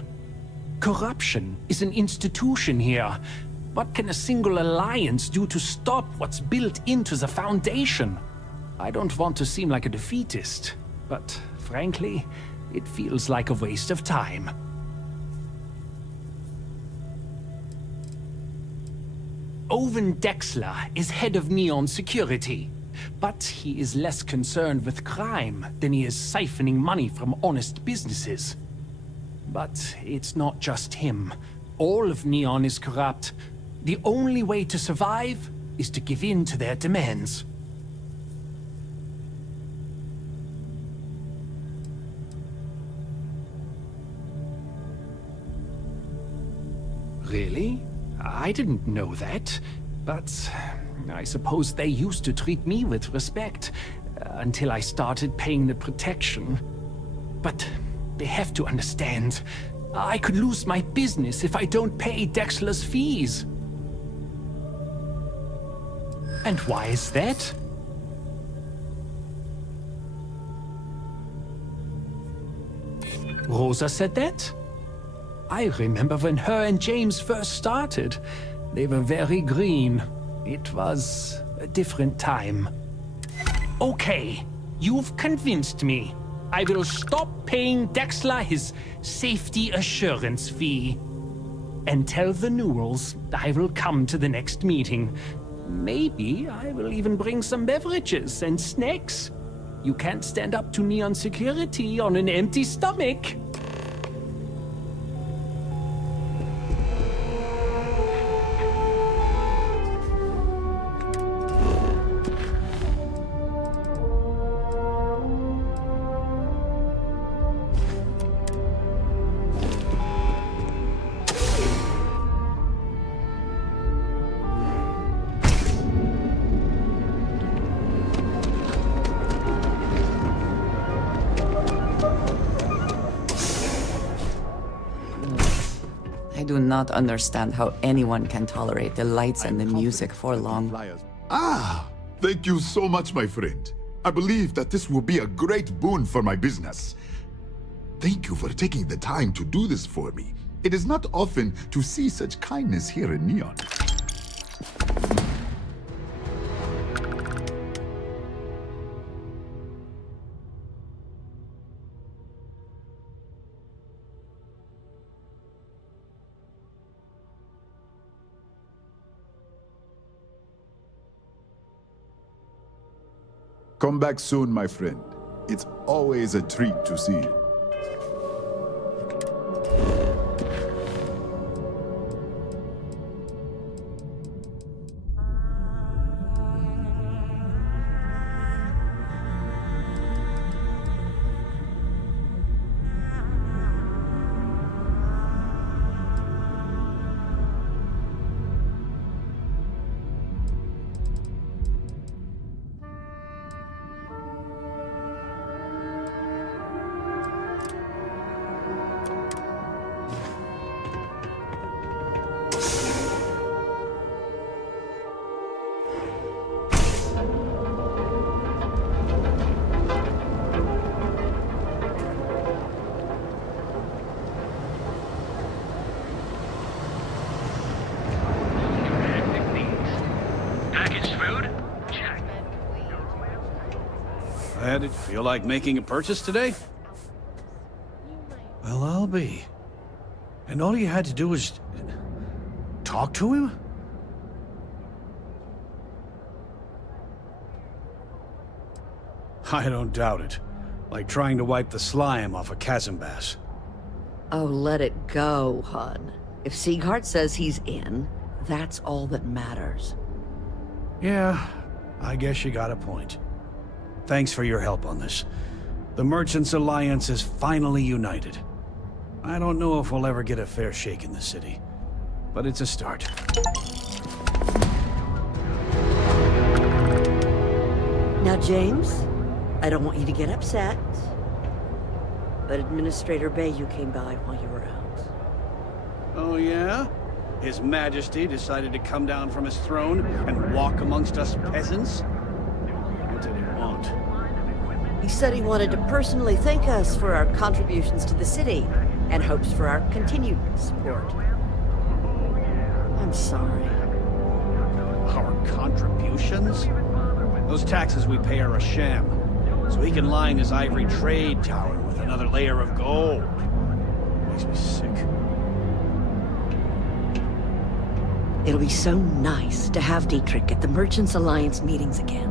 Corruption is an institution here. What can a single alliance do to stop what's built into the foundation? I don't want to seem like a defeatist, but frankly, it feels like a waste of time. Owen Dexler is head of Neon Security, but he is less concerned with crime than he is siphoning money from honest businesses. But it's not just him. All of Neon is corrupt. The only way to survive is to give in to their demands. Really? I didn't know that, but I suppose they used to treat me with respect until I started paying the protection. But they have to understand, I could lose my business if I don't pay Dexler's fees. And why is that? Rosa said that? I remember when her and James first started. They were very green. It was a different time. Okay, you've convinced me. I will stop paying Dexler his safety assurance fee. And tell the Newells I will come to the next meeting. Maybe I will even bring some beverages and snacks. You can't stand up to Neon Security on an empty stomach. I do not understand how anyone can tolerate the lights and the music for long. Ah, thank you so much, my friend. I believe that this will be a great boon for my business. Thank you for taking the time to do this for me. It is not often to see such kindness here in Neon. Come back soon, my friend. It's always a treat to see you. Did you feel like making a purchase today? Well, I'll be. And all you had to do was talk to him? I don't doubt it. Like trying to wipe the slime off a chasm bass. Oh, let it go, hon. If Sieghart says he's in, that's all that matters. Yeah, I guess you got a point. Thanks for your help on this. The Merchants Alliance is finally united. I don't know if we'll ever get a fair shake in the city, but it's a start. Now, James, I don't want you to get upset, but Administrator Bayou came by while you were out. Oh, yeah? His Majesty decided to come down from his throne and walk amongst us peasants? What did he want? He said he wanted to personally thank us for our contributions to the city, and hopes for our continued support. I'm sorry. Our contributions? Those taxes we pay are a sham, so he can line his ivory trade tower with another layer of gold. Makes me sick. It'll be so nice to have Dietrich at the Merchants Alliance meetings again.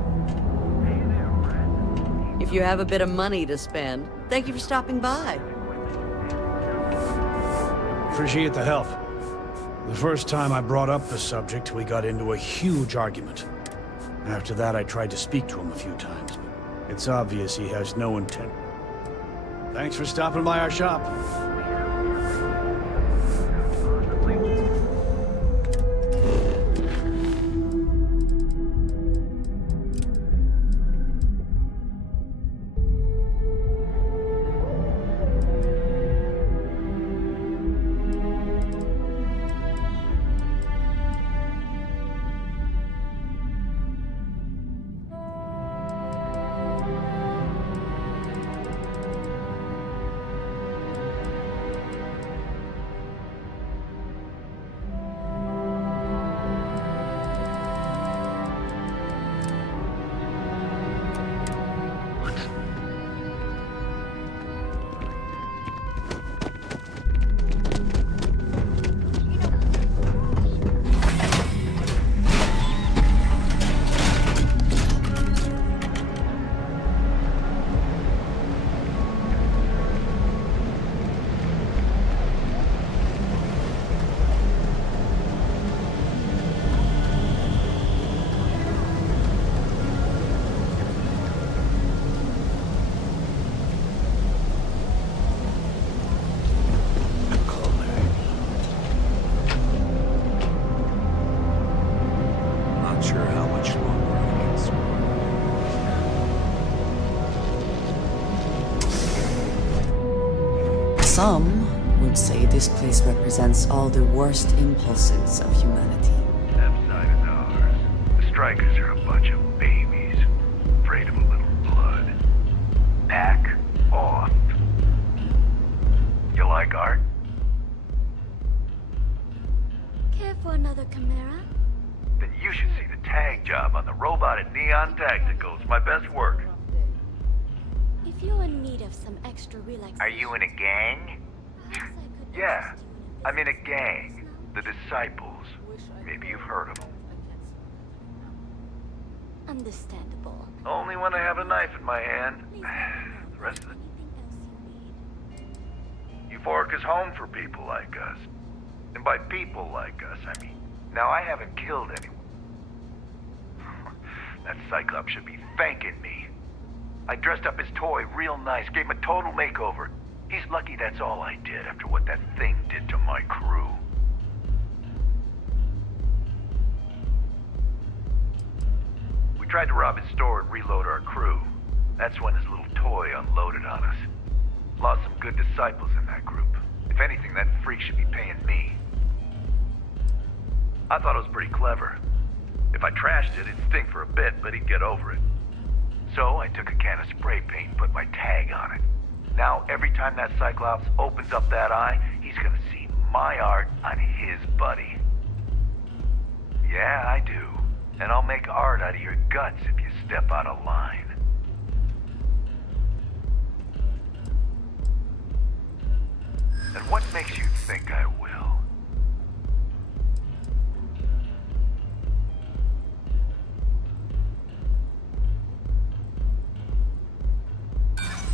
If you have a bit of money to spend, thank you for stopping by. Appreciate the help. The first time I brought up the subject, we got into a huge argument. After that, I tried to speak to him a few times, but it's obvious he has no intent. Thanks for stopping by our shop. Some would say this place represents all the worst impulses of humanity. That side is ours. The strikers are a bunch of babies, afraid of a little blood. Back off. You like art? Care for another Chimera? Then you should see the tag job on the robot at Neon Tacticals. My best work. If you're in need of some extra relaxation... Are you in a gang? Yeah, I'm in a gang. The Disciples. Maybe you've heard of them. Understandable. Only when I have a knife in my hand. The rest of it... Euphoric is home for people like us. And by people like us, I mean... Now, I haven't killed anyone. That Cyclops should be thanking me. I dressed up his toy real nice, gave him a total makeover. He's lucky that's all I did after what that thing did to my crew. We tried to rob his store and reload our crew. That's when his little toy unloaded on us. Lost some good disciples in that group. If anything, that freak should be paying me. I thought it was pretty clever. If I trashed it, it'd stink for a bit, but he'd get over it. So I took a can of spray paint and put my tag on it. Now, every time that Cyclops opens up that eye, he's gonna see my art on his buddy. Yeah, I do. And I'll make art out of your guts if you step out of line. And what makes you think I will?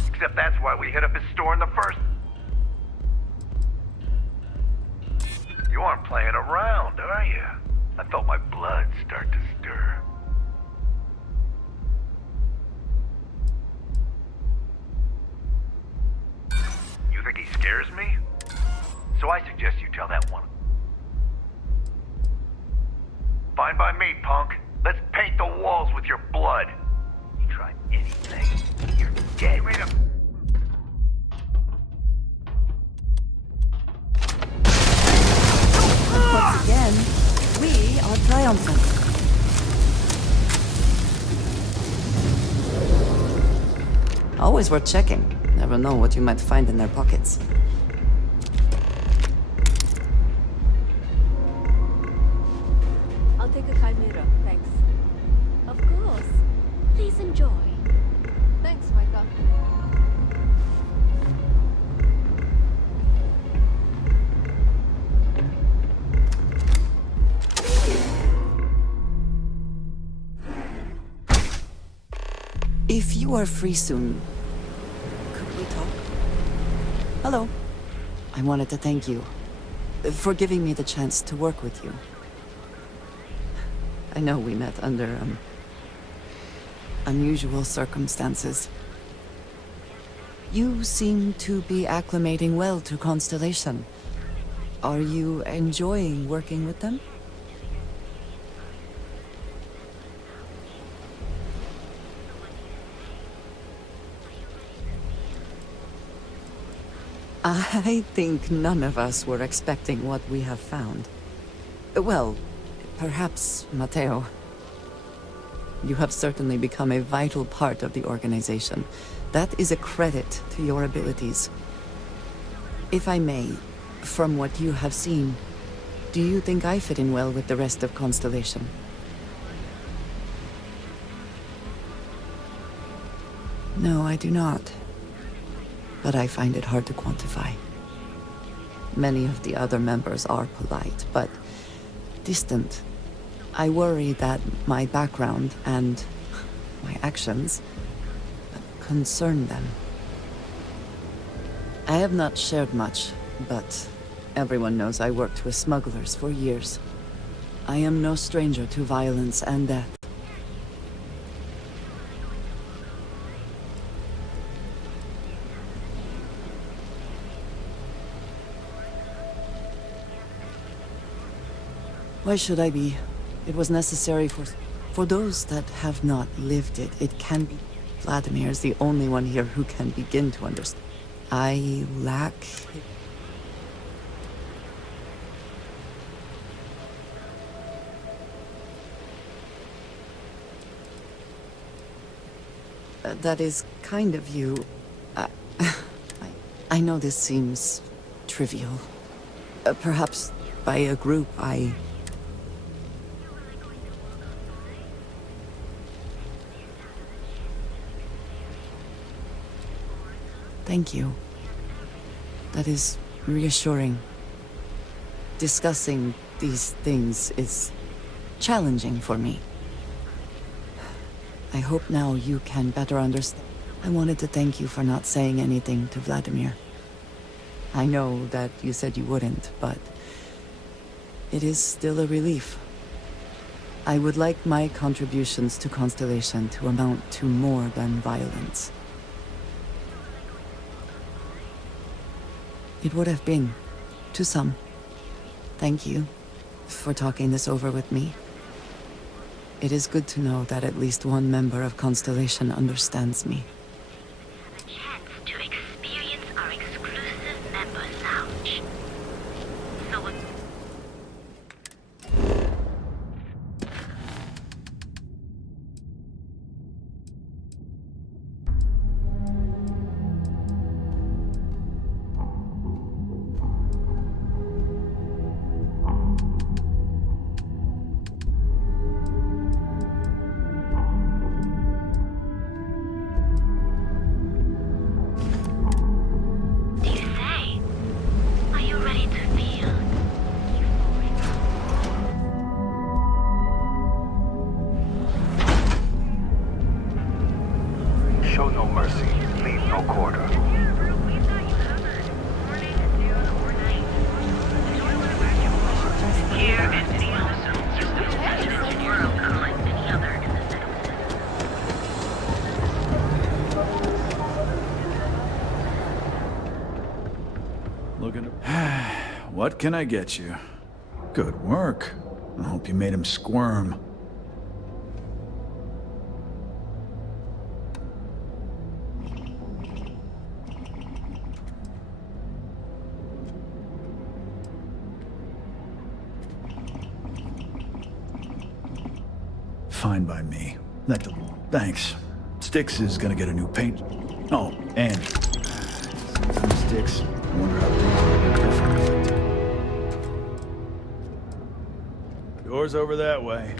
Except that's why we hit up his store in the first... You aren't playing around, are you? I felt my blood start to stir. You think he scares me? So I suggest you tell that one. Fine by me, punk. Let's paint the walls with your blood. You try anything, you're dead. Wait up. Triumphant. Always worth checking. Never know what you might find in their pockets. I'll take a chimera, thanks. Of course. Please enjoy. Thanks, Micah. If you are free soon, could we talk? Hello. I wanted to thank you for giving me the chance to work with you. I know we met under, unusual circumstances. You seem to be acclimating well to Constellation. Are you enjoying working with them? I think none of us were expecting what we have found. Well, perhaps Matteo. You have certainly become a vital part of the organization. That is a credit to your abilities. If I may, from what you have seen, do you think I fit in well with the rest of Constellation? No, I do not. But I find it hard to quantify. Many of the other members are polite, but distant. I worry that my background and my actions concern them. I have not shared much, but everyone knows I worked with smugglers for years. I am no stranger to violence and death. Why should I be? It was necessary for those that have not lived it. It can be. Vladimir is the only one here who can begin to understand. I lack. That is kind of you. I know this seems trivial. Perhaps by a group Thank you. That is reassuring. Discussing these things is challenging for me. I hope now you can better understand. I wanted to thank you for not saying anything to Vladimir. I know that you said you wouldn't, but it is still a relief. I would like my contributions to Constellation to amount to more than violence. It would have been, to some. Thank you for talking this over with me. It is good to know that at least one member of Constellation understands me. Chance to experience our exclusive members lounge. So Show no mercy, leave no quarter. here at the Awesome, world unlike any other in the settlement. Looking at... What can I get you? Good work. I hope you made him squirm. fine by me. Thanks. Styx is gonna get a new paint. Oh, and Styx. I wonder how things would have been different. Door's over that way.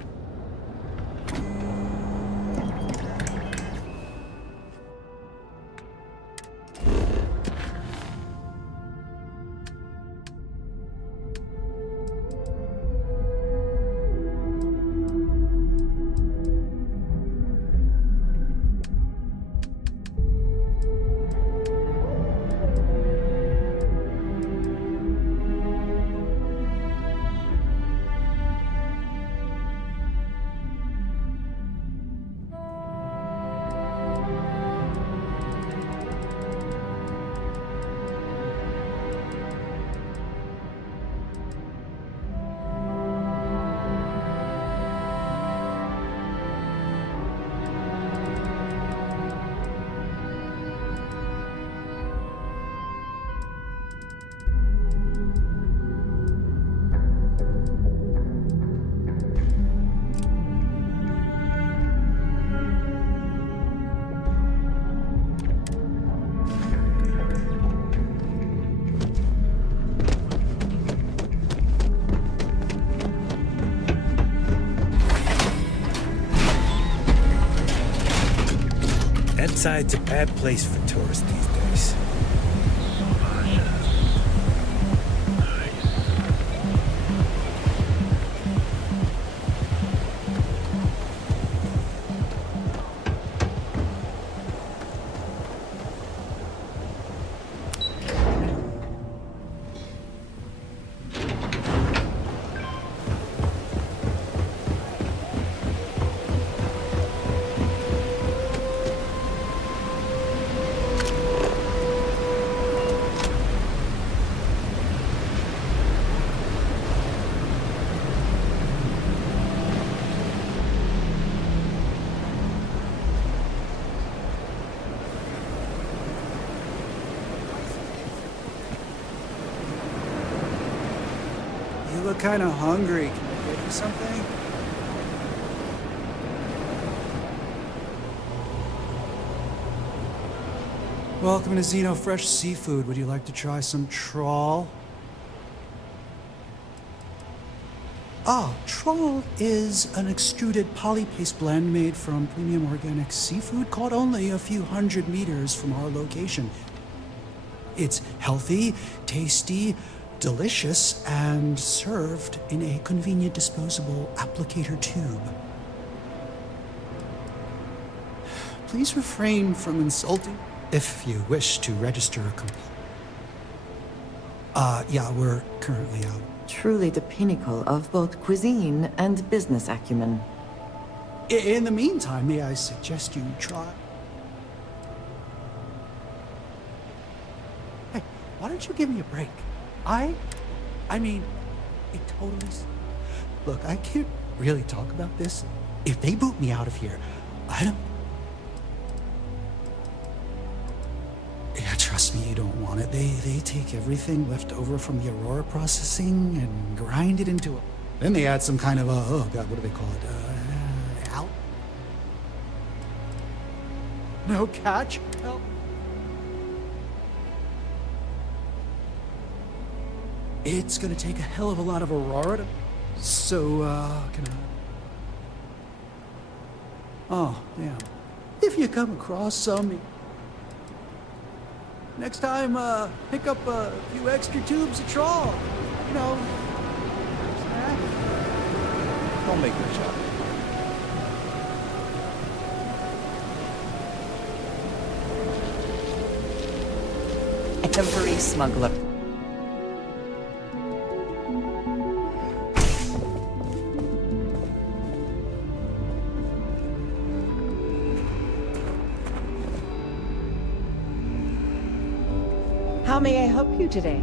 Side's a bad place for tourists these days. You look kind of hungry. Can I get you something? Welcome to Xeno Fresh Seafood. Would you like to try some trawl? Trawl is an extruded polypaste blend made from premium organic seafood caught only a few hundred meters from our location. It's healthy, tasty, delicious, and served in a convenient disposable applicator tube. Please refrain from insulting if you wish to register a complaint. Yeah, we're currently out. Truly the pinnacle of both cuisine and business acumen. In the meantime, may I suggest you try... Hey, why don't you give me a break? I mean, it totally... Look, I can't really talk about this. If they boot me out of here, I don't... Yeah, trust me, you don't want it. They take everything left over from the Aurora processing and grind it into a... Then they add some kind of oh god, what do they call it? Out? No catch? Help. It's gonna take a hell of a lot of Aurora to... So, can I... Oh, damn. If you come across some... Next time, pick up a few extra tubes of trawl. You know. Don't make me chop. Every smuggler. How may I help you today?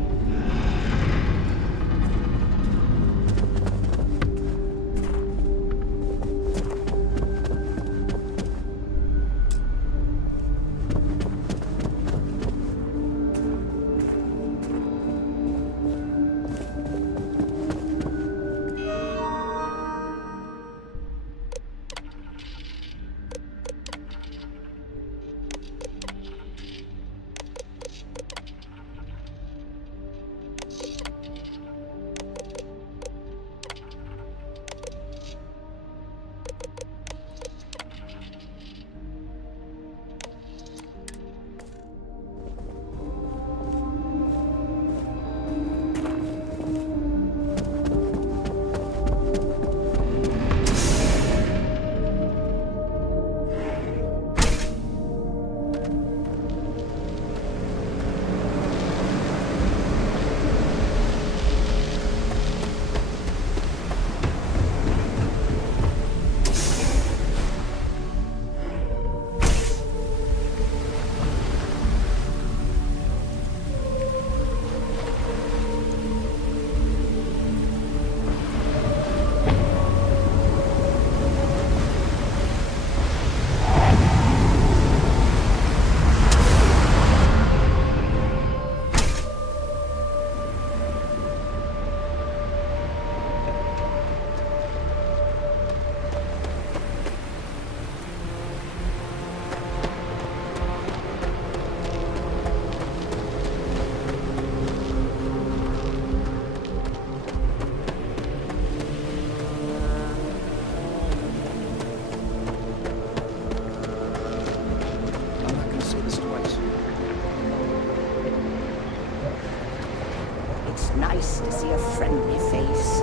to see a friendly face.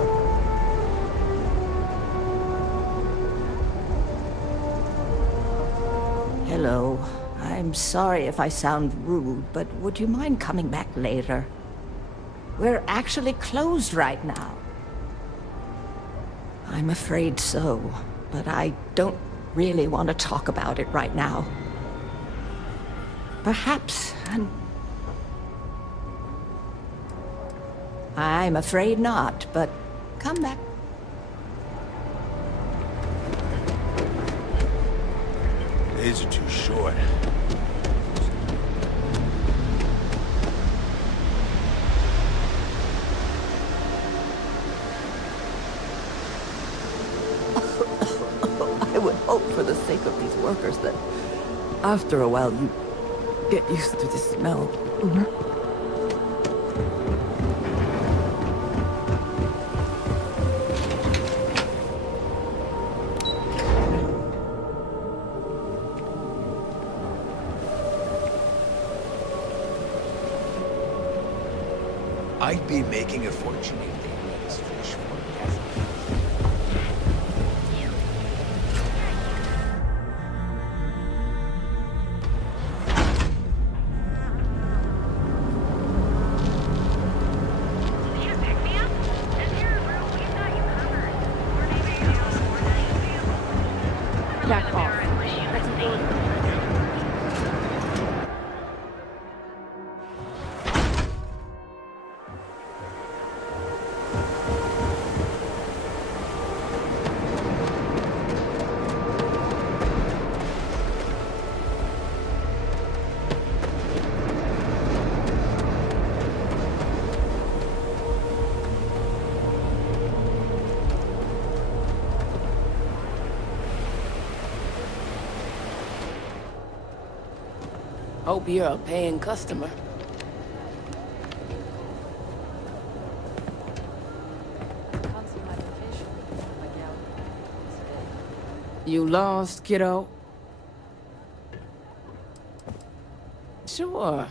Hello. I'm sorry if I sound rude, but would you mind coming back later? We're actually closed right now. I'm afraid so, but I don't really want to talk about it right now. Perhaps I'm afraid not, but come back. Days are too short. I would hope for the sake of these workers that after a while you get used to the smell. I'd be making a fortune if they let us fish for Back off. That's an order. Hope you're a paying customer. You lost, kiddo? Sure.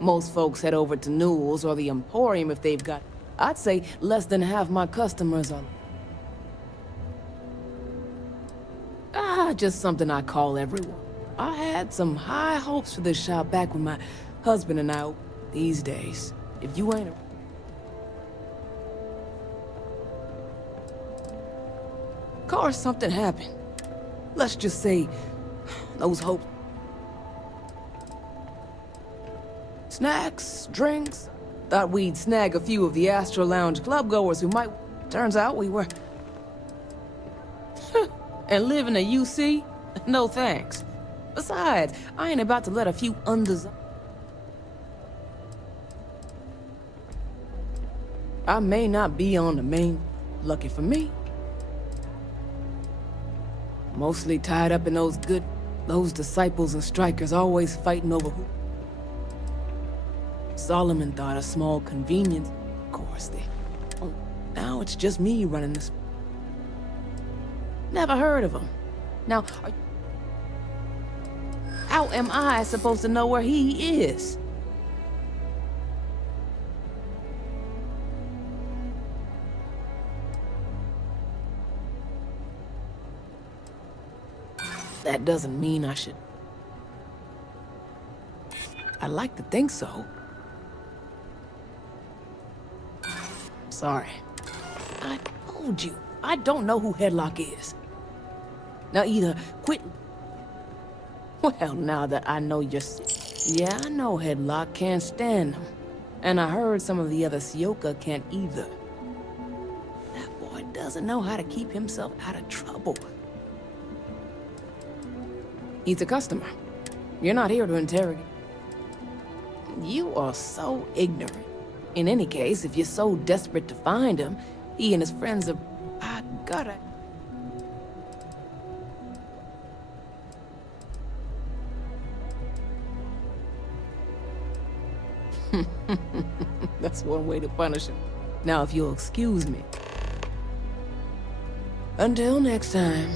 Most folks head over to Newell's or the Emporium if they've got... I'd say less than half my customers are... just something I call everyone. I had some high hopes for this shop back when my husband and I... These days, if you ain't a... Of course, something happened. Let's just say, those hopes... Snacks, drinks. Thought we'd snag a few of the Astro Lounge club-goers who might... Turns out we were... And live in a UC? No thanks. Besides, I ain't about to let a few undesirables... I may not be on the main... Lucky for me. Mostly tied up in those disciples and strikers always fighting over who... Solomon thought a small convenience... Of course, now it's just me running this... Never heard of him. Now, how am I supposed to know where he is? That doesn't mean I should... I'd like to think so. Sorry. I told you, I don't know who Headlock is. Now either quit... Well, now that I know you're... Yeah, I know Headlock can't stand him. And I heard some of the other Sioka can't either. That boy doesn't know how to keep himself out of trouble. He's a customer. You're not here to interrogate. You are so ignorant. In any case, if you're so desperate to find him, he and his friends are... I gotta... That's one way to punish him. Now, if you'll excuse me. Until next time.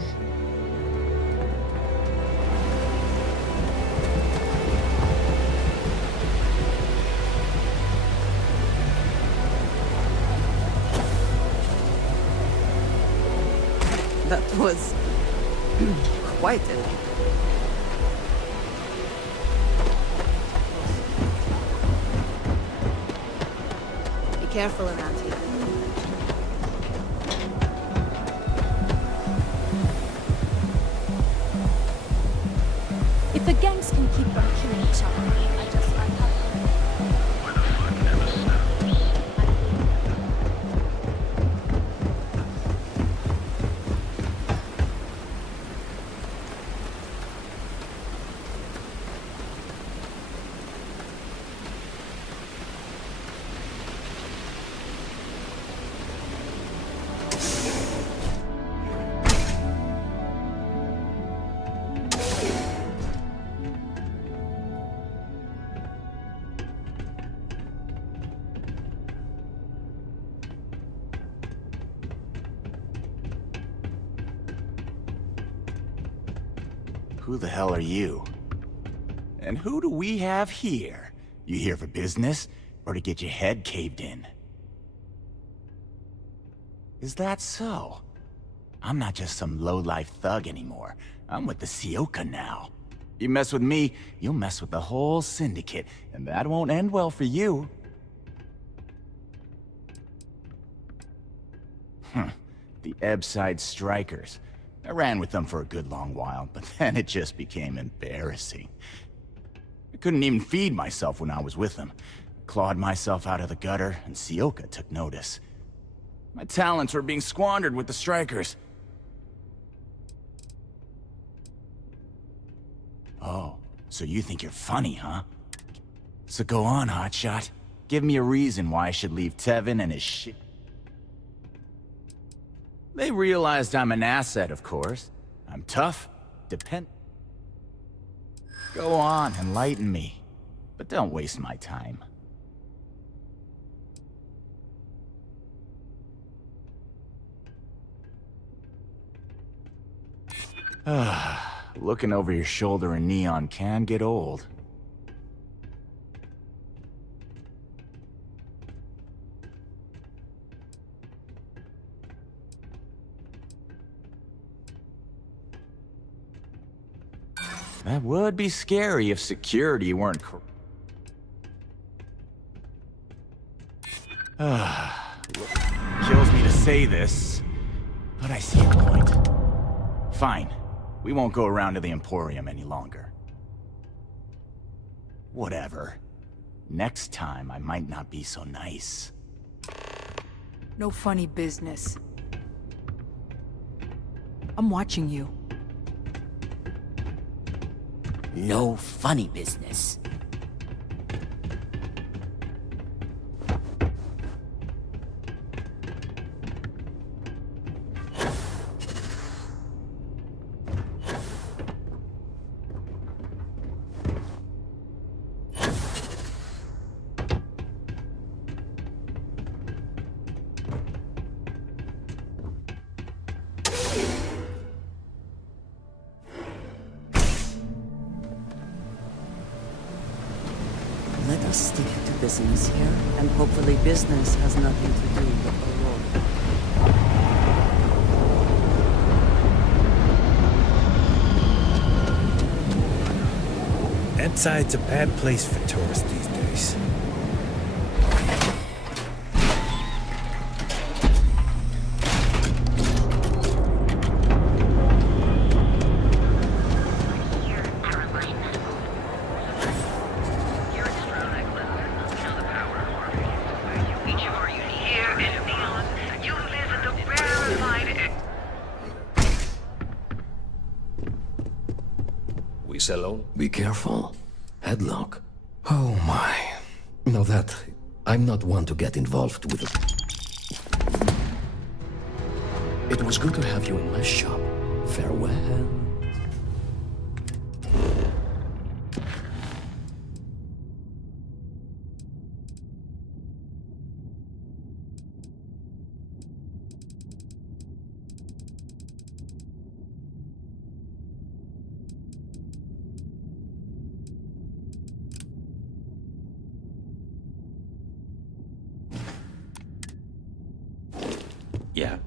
That was quite a leap. Be careful around here. If the gangs can keep on killing each other, I just like how... Who the hell are you? And who do we have here? You here for business, or to get your head caved in? Is that so? I'm not just some low-life thug anymore. I'm with the Sioka now. You mess with me, you'll mess with the whole syndicate, and that won't end well for you. The Ebbside Strikers. I ran with them for a good long while, but then it just became embarrassing. I couldn't even feed myself when I was with them. Clawed myself out of the gutter, and Sioka took notice. My talents were being squandered with the Strikers. Oh, so you think you're funny, huh? So go on, hotshot. Give me a reason why I should leave Tevin and his shit. They realized I'm an asset, of course. I'm tough, Go on, enlighten me. But don't waste my time. Looking over your shoulder in neon can get old. That would be scary if security weren't kills me to say this, but I see your point. Fine. We won't go around to the Emporium any longer. Whatever. Next time, I might not be so nice. No funny business. I'm watching you. No funny business. Let us stick to business here, and hopefully business has nothing to do with Aurora. Ebbside's a bad place for tourists these days. Alone? Be careful. Headlock. Oh my. Now that... I'm not one to get involved with it. It was good to have you in my shop. Farewell. Yeah.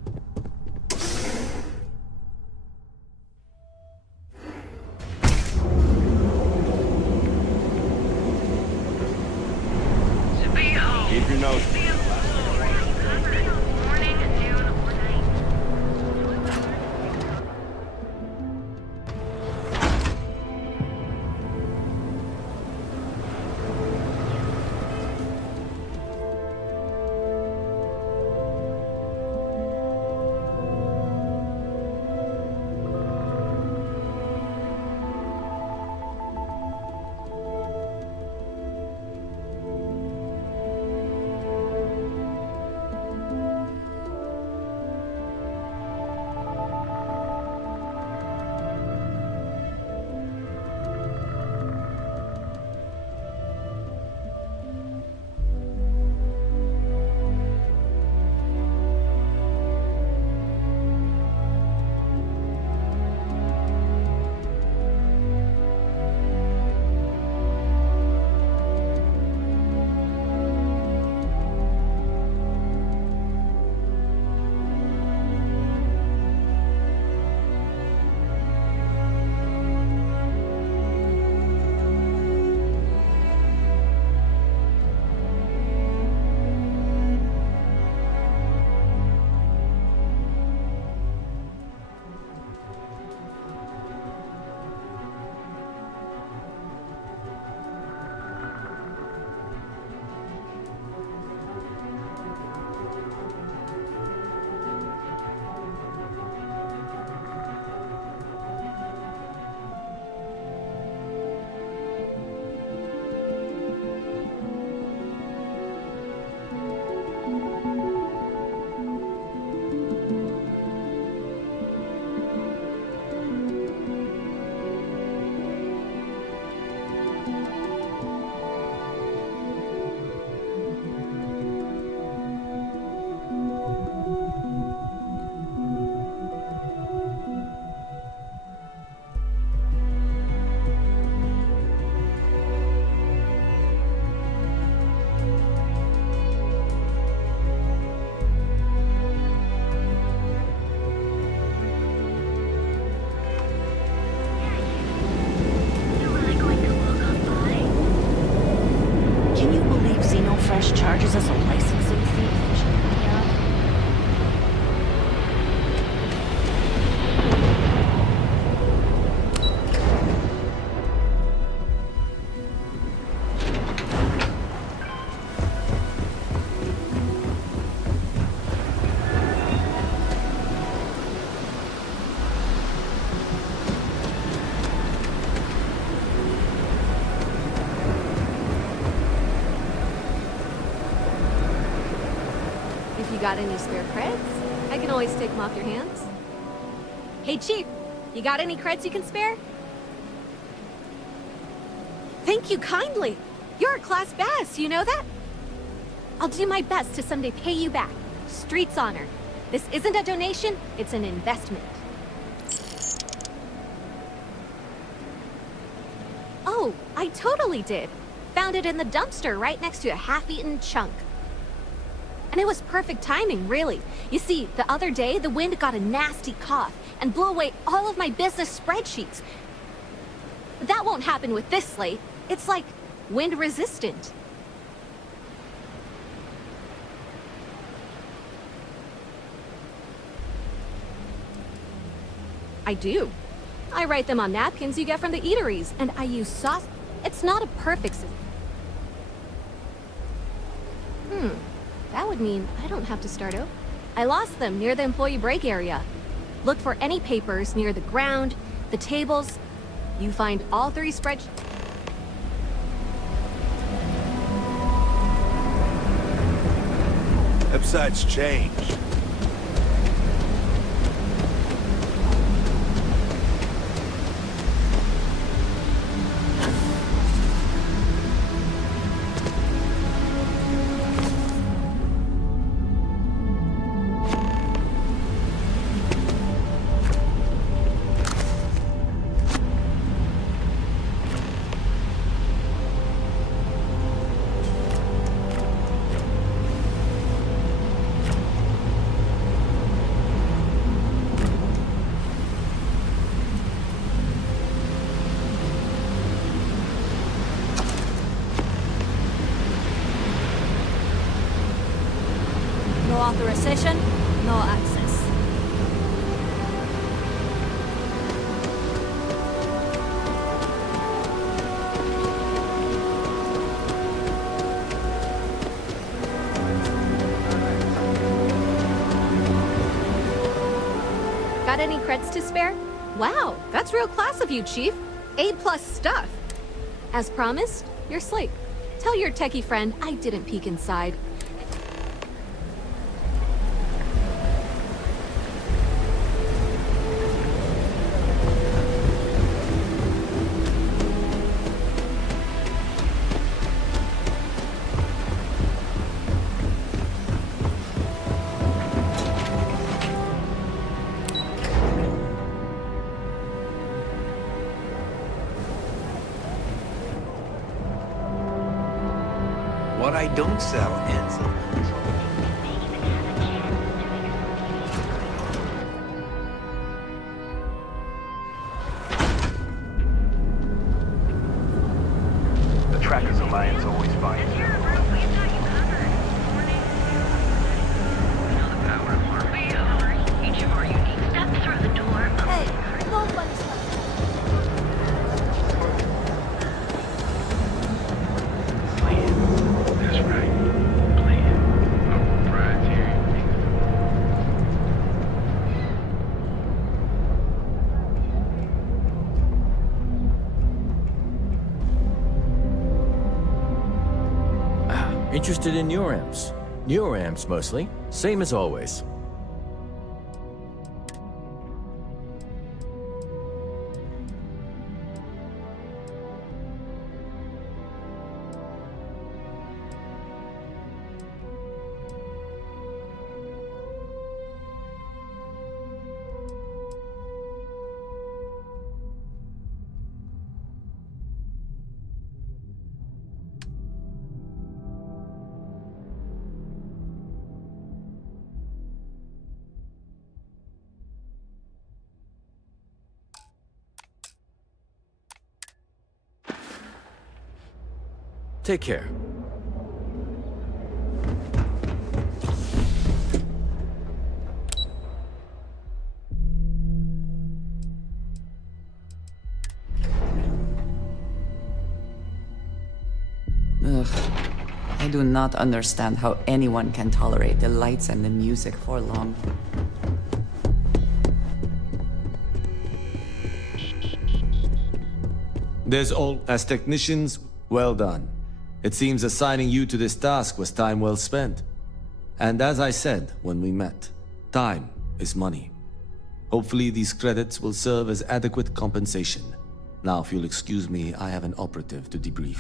If you got any spare creds, I can always take them off your hands. Hey, Chief, you got any creds you can spare? Thank you kindly. You're a class bass, you know that? I'll do my best to someday pay you back. Street's honor. This isn't a donation, it's an investment. Oh, I totally did. Found it in the dumpster right next to a half-eaten chunk. And it was perfect timing, really. You see, the other day, the wind got a nasty cough and blew away all of my business spreadsheets. But that won't happen with this slate. It's like wind resistant. I do. I write them on napkins you get from the eateries, and I use sauce. It's not a perfect system. That would mean I don't have to start over. I lost them near the employee break area. Look for any papers near the ground, the tables. You find all 3 spreadsheets. Websites change. No authorization, no access. Got any creds to spare? Wow, that's real class of you, Chief. A+ stuff. As promised, your slate. Tell your techie friend I didn't peek inside. What I don't sell ends up. The Trackers Alliance always finds you. Each of our unique steps through the door. Hey, nobody's That's right. Playing a proprietary. Interested in newer amps? Newer amps mostly. Same as always. Take care. Ugh. I do not understand how anyone can tolerate the lights and the music for long. There's all... As technicians, well done. It seems assigning you to this task was time well spent. And as I said when we met, time is money. Hopefully these credits will serve as adequate compensation. Now, if you'll excuse me, I have an operative to debrief.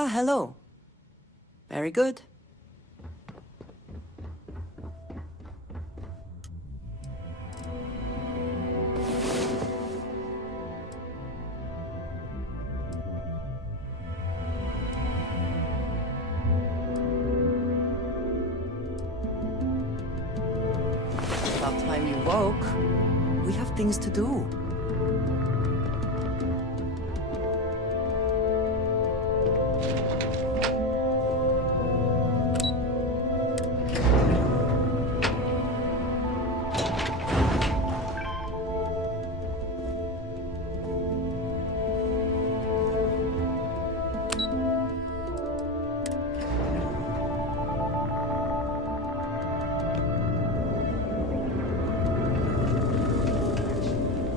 Ah, hello. Very good. About time you woke. We have things to do.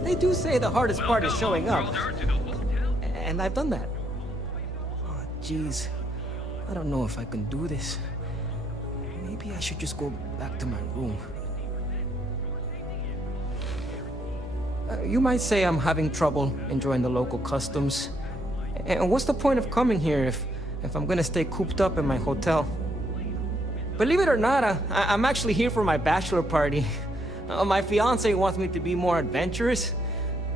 They do say the hardest part is showing up. And I've done that. Oh, jeez. I don't know if I can do this. Maybe I should just go back to my room. You might say I'm having trouble enjoying the local customs. And what's the point of coming here if I'm gonna stay cooped up in my hotel? Believe it or not, I'm actually here for my bachelor party. My fiance wants me to be more adventurous,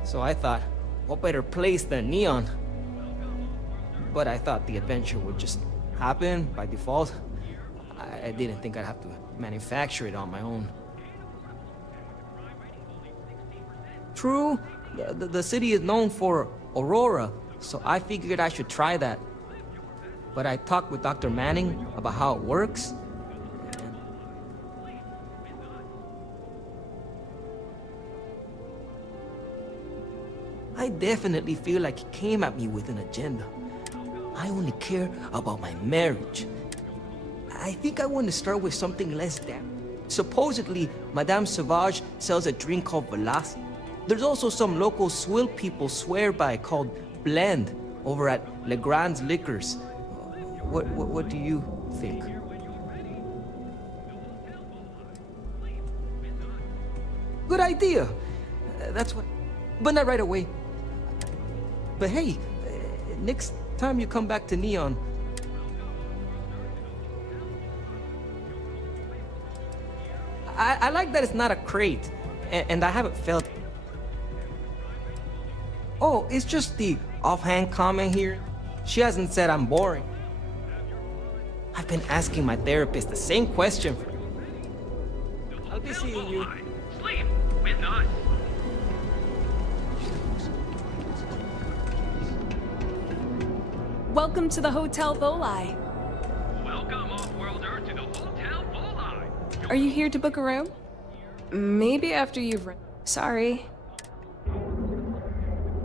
so I thought, what better place than Neon? But I thought the adventure would just happen by default. I didn't think I'd have to manufacture it on my own. True, the city is known for Aurora, so I figured I should try that. But I talked with Dr. Manning about how it works. I definitely feel like he came at me with an agenda. I only care about my marriage. I think I want to start with something less damn. Supposedly, Madame Sauvage sells a drink called Velas. There's also some local swill people swear by called Blend, over at Legrand's Liquors. What do you think? Good idea. That's what... But not right away. But hey, next time you come back to Neon... I like that it's not a crate, and I haven't felt... Oh, it's just the offhand comment here. She hasn't said I'm boring. I've been asking my therapist the same question. I'll be seeing you. Sleep with us. Welcome to the Hotel Voli. Welcome, off-worlder, to the Hotel Voli. Are you here to book a room? Maybe after you've... Sorry.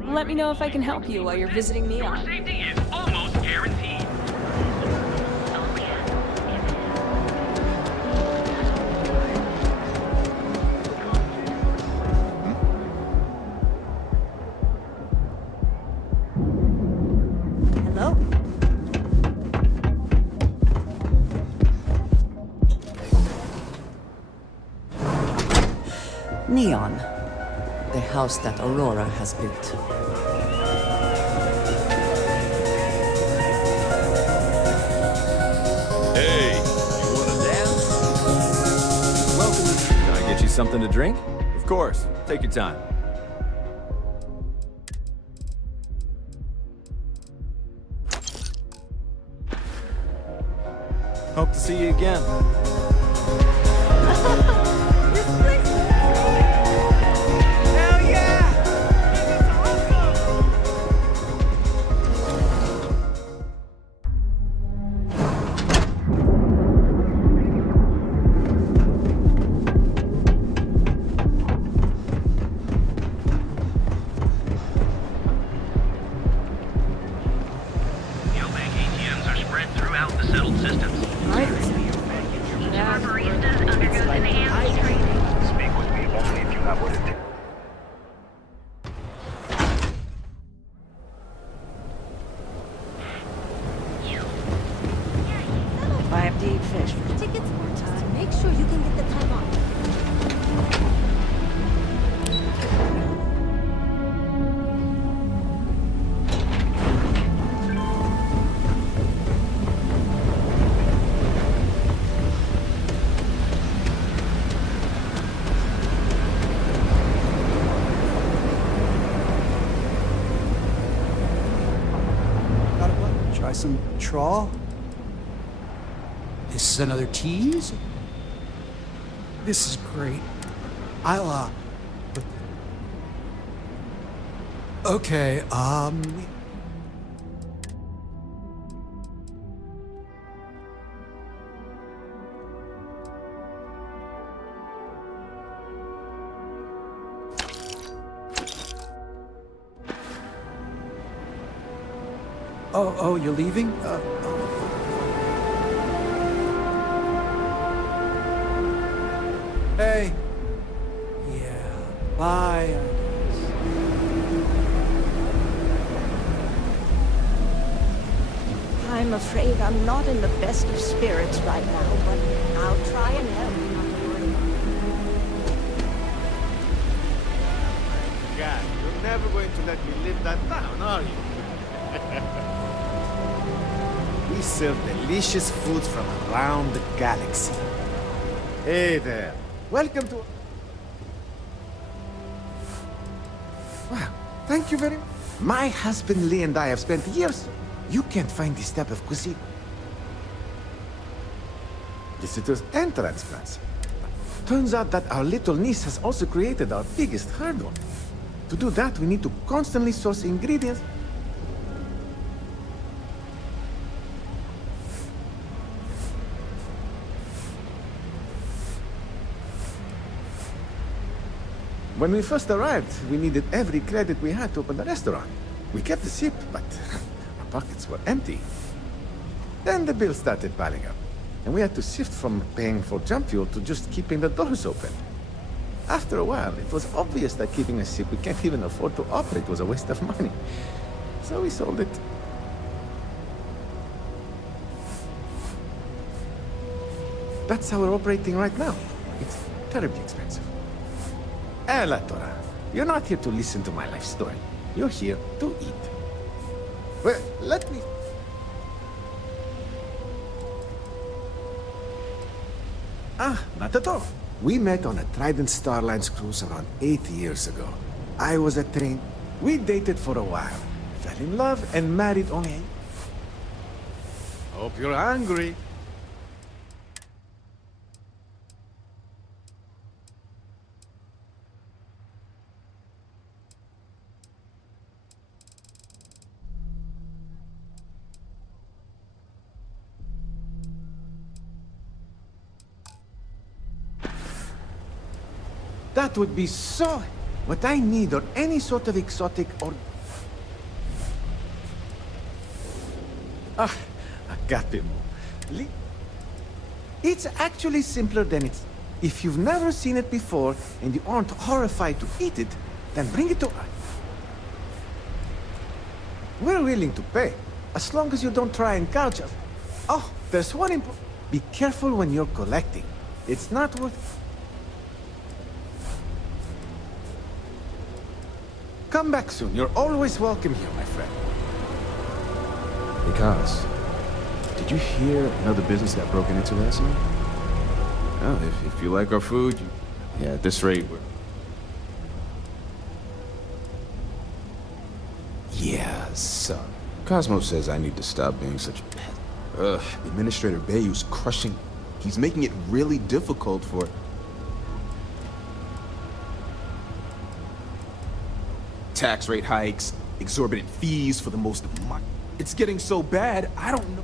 Let me know if I can help you while you're visiting Your Neon. safety is almost guaranteed. Hello? Neon. The house that Aurora has built. Hey, you wanna dance? Welcome to... Can I get you something to drink? Of course. Take your time. Hope to see you again. Neobank ATMs are spread throughout the settled systems. Each of our baristas undergoes enhanced training. Speak with me only if you have what it takes. Five deep fish. Tickets for time. Make sure you can get the time off. Got what? Try some trawl? This is another tease? This is great. I'll, Okay, Oh, you're leaving? Hey. Yeah, bye, I guess. I'm afraid I'm not in the best of spirits right now, but I'll try and help. Not to worry about God, you're never going to let me leave that town, are you? We serve delicious foods from around the galaxy. Hey there. Welcome to... Wow, thank you very much. My husband Lee and I have spent years... You can't find this type of cuisine. Visitors and transplants. Turns out that our little niece has also created our biggest hurdle. To do that, we need to constantly source ingredients. When we first arrived, we needed every credit we had to open the restaurant. We kept the ship, but our pockets were empty. Then the bills started piling up, and we had to shift from paying for jump fuel to just keeping the doors open. After a while, it was obvious that keeping a ship we can't even afford to operate was a waste of money. So we sold it. That's how we're operating right now. It's terribly expensive. La Tora, you're not here to listen to my life story. You're here to eat. Well, let me... Not at all. We met on a Trident Starlines cruise around 8 years ago. I was a train. We dated for a while. Fell in love and married only... Hope you're hungry. That would be so... What I need, or any sort of exotic or... Agape mo. It's actually simpler than it's... If you've never seen it before, and you aren't horrified to eat it, then bring it to us. We're willing to pay, as long as you don't try and gouge us. Oh, there's one important... Be careful when you're collecting. It's not worth... Come back soon. You're always welcome here, my friend. Hey, Kaz. Did you hear another business got broken into last night? Well, if you like our food, yeah, at this rate, we're... Yeah, son. Cosmo says I need to stop being such a pet. Administrator Bayou's crushing... He's making it really difficult for... Tax rate hikes, exorbitant fees for the most of my... It's getting so bad, I don't know.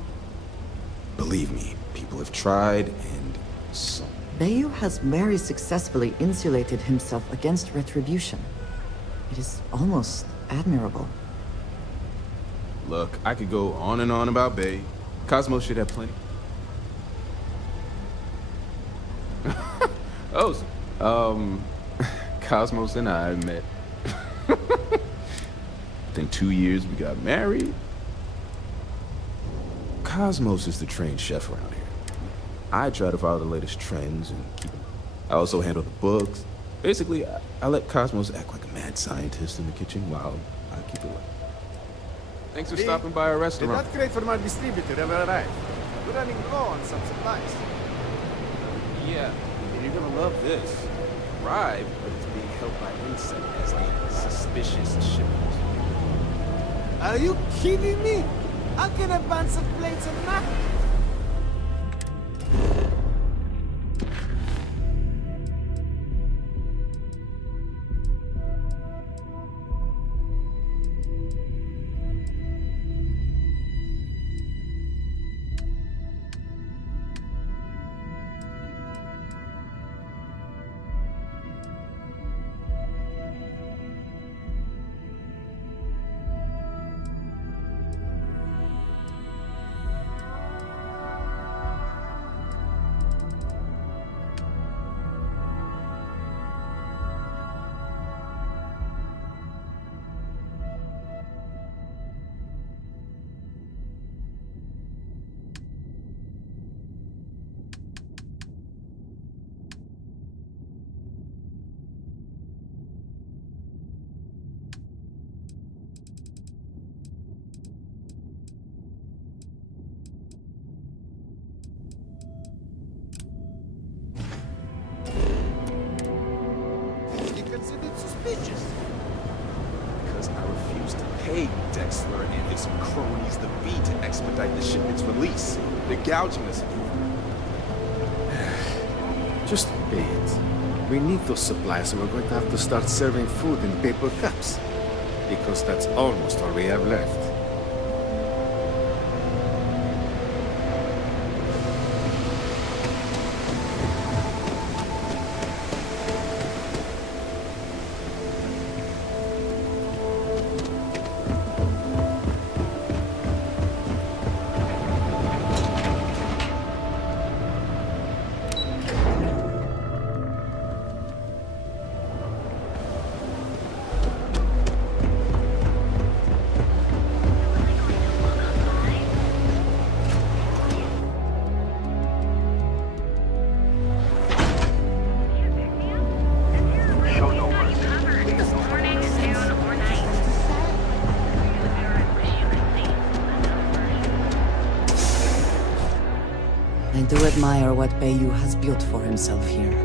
Believe me, people have tried and so... Bayou has very successfully insulated himself against retribution. It is almost admirable. Look, I could go on and on about Bay. Cosmo should have plenty. Cosmos and I met. Within 2 years, we got married. Cosmos is the trained chef around here. I try to follow the latest trends and keep it. I also handle the books. Basically, I let Cosmos act like a mad scientist in the kitchen while I keep it light. Thanks for stopping by our restaurant. Did not great for my distributor ever arrived. We're running low on some supplies. Yeah, and you're gonna love this. Arrived, but it's being held by insect as a suspicious shipment. Are you kidding me? How can a bunch of plates and napkins? Because I refuse to pay Dexler and his cronies the fee to expedite the shipment's release. They're gouging us. Just pay it. We need those supplies, and we're going to have to start serving food in paper cups. Because that's almost all we have left. I do admire what Bayou has built for himself here.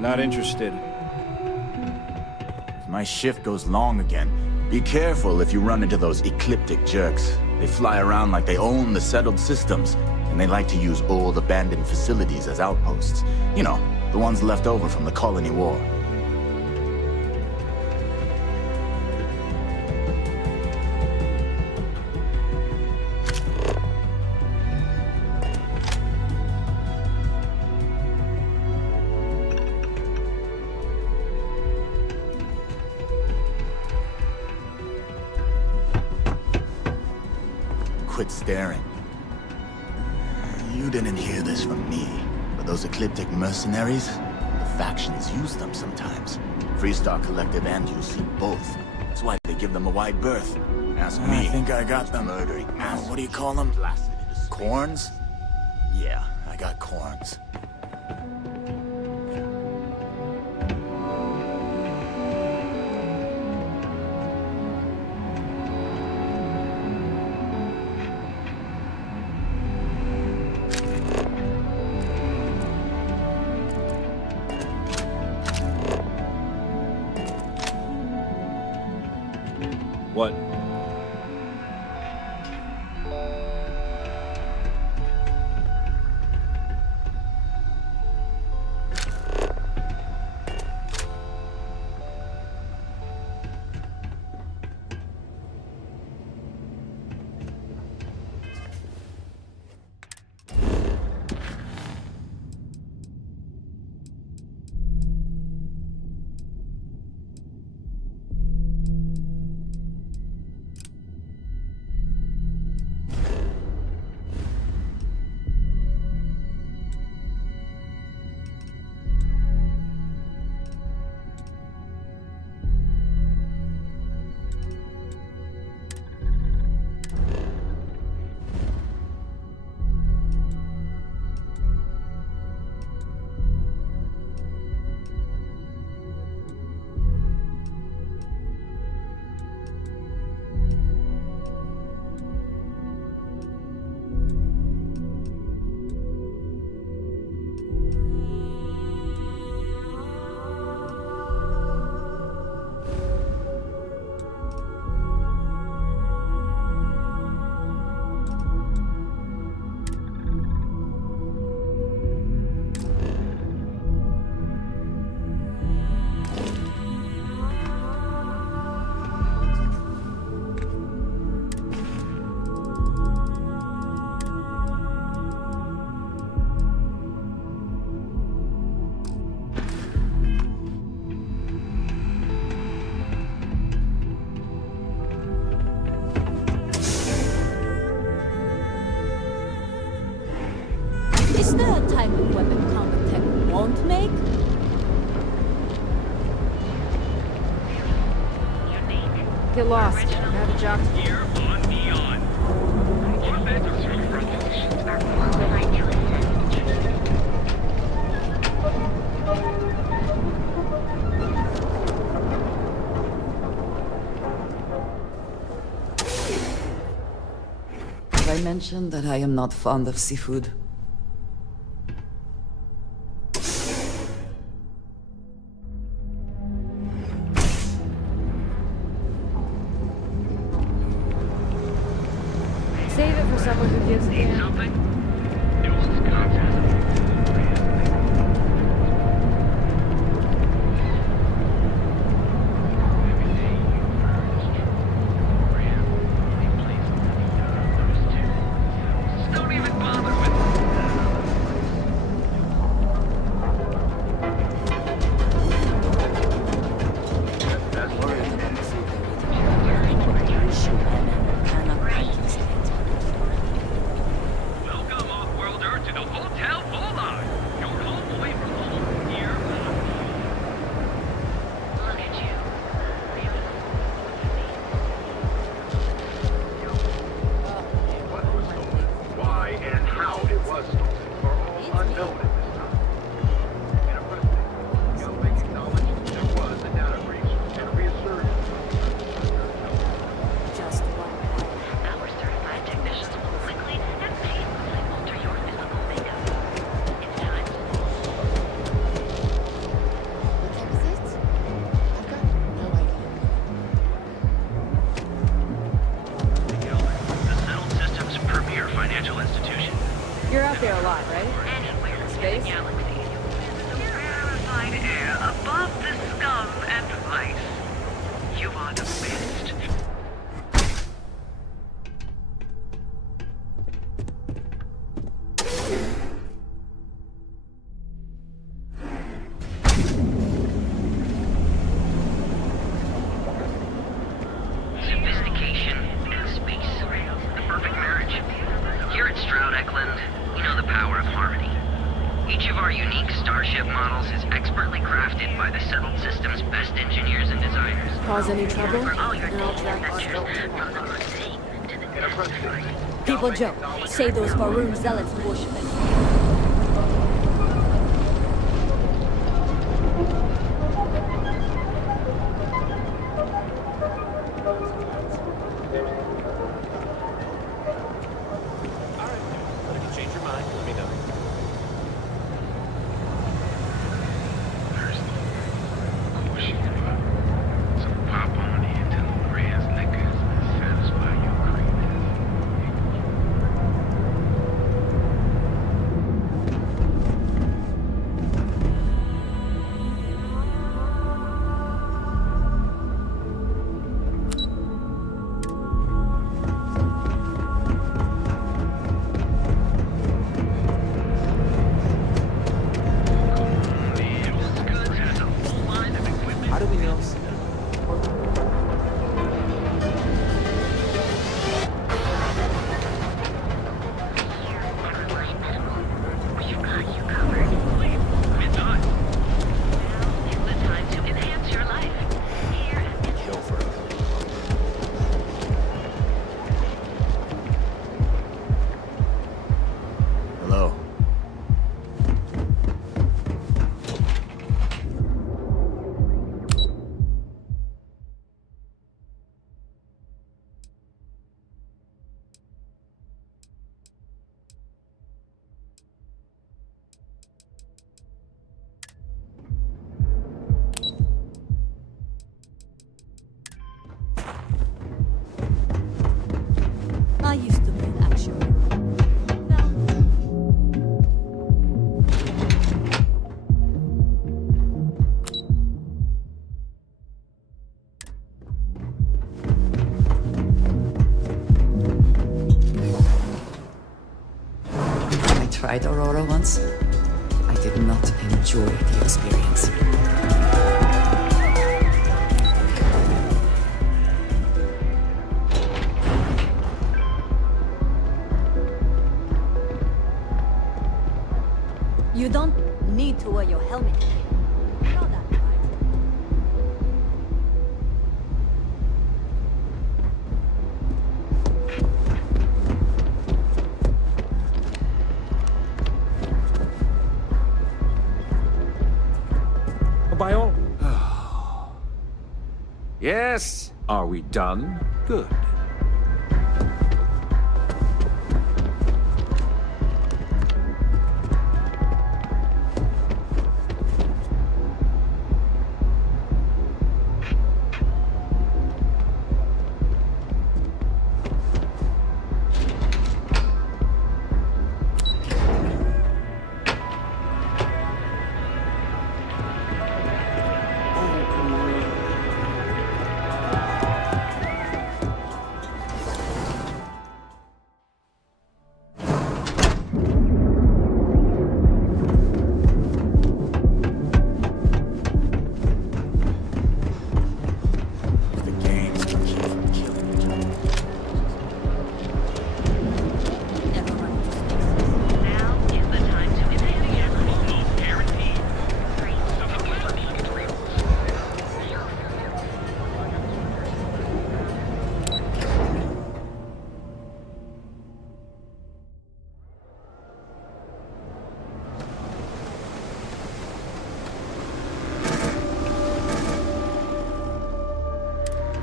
Not interested. If my shift goes long again, be careful if you run into those ecliptic jerks. They fly around like they own the settled systems, and they like to use old abandoned facilities as outposts. You know, the ones left over from the Colony War. Quit staring. You didn't hear this from me, but those ecliptic mercenaries, the factions use them sometimes. Freestar Collective and UC both. That's why they give them a wide berth. Ask me. I think I got them. Murdering. What do you call them? Corns? Yeah, I got corns. What? Is there a type of weapon combat tech won't make? Get lost. I have a job to do. Have I mentioned that I am not fond of seafood? Save it for someone who gives a damn. world's best engineers and designers. Cause any trouble? For all your And I'll daily track adventures, from the mundane to the desperate. People joke. Say those Faroon zealots bushmen. How do we know? We've got you covered. It's on. Now is the time to enhance your life. Here at Kill for it. Hello. I used to be an action hero. I tried Aurora once. I did not enjoy the experience. You don't need to wear your helmet. You know that, right? By all. Yes? Are we done? Good.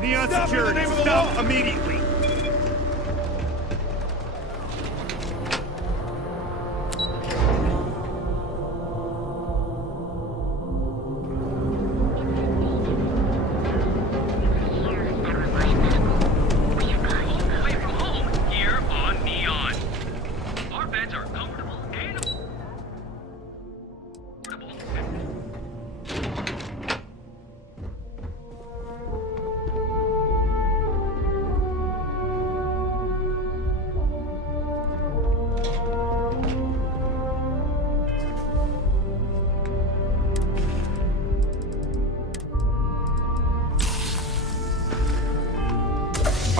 Neon security, stop immediately! Away from home, here on Neon. Our beds are comfortable and affordable. I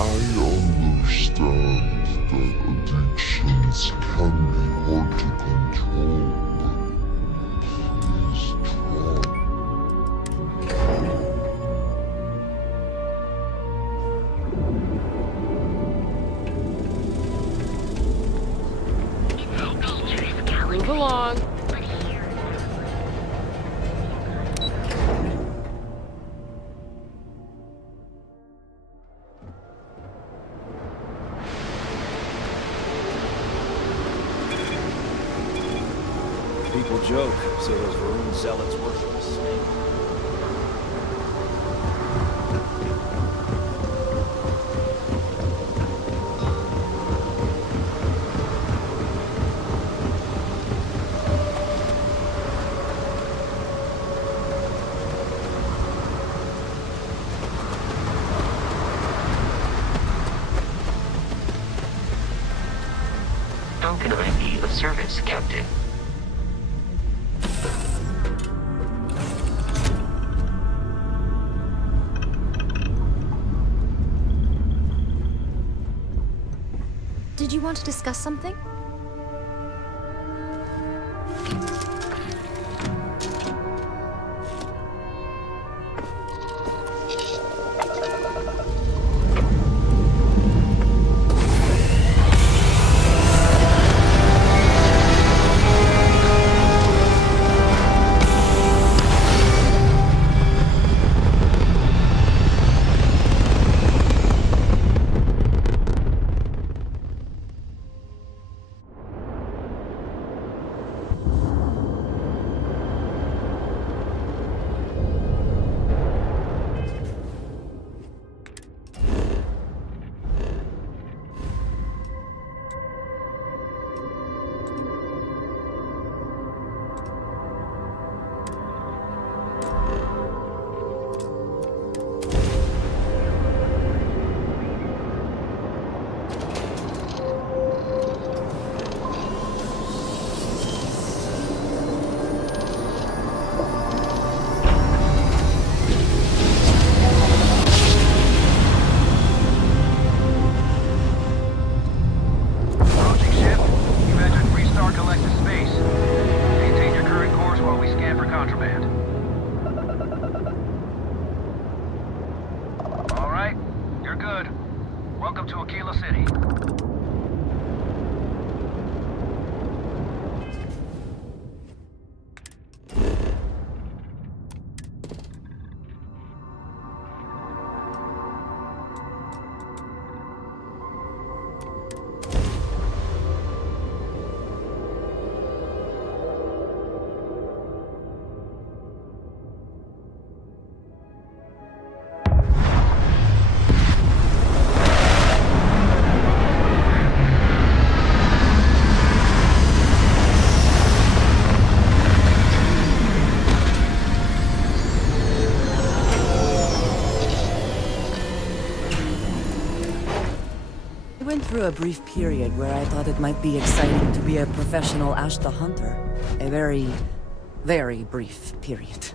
understand that addictions can be hard to control, but please try. joke, so those Varun zealots worship a snake. How can I be of service, Captain? Did you want to discuss something? Through a brief period where I thought it might be exciting to be a professional Ashta hunter. A very, very brief period.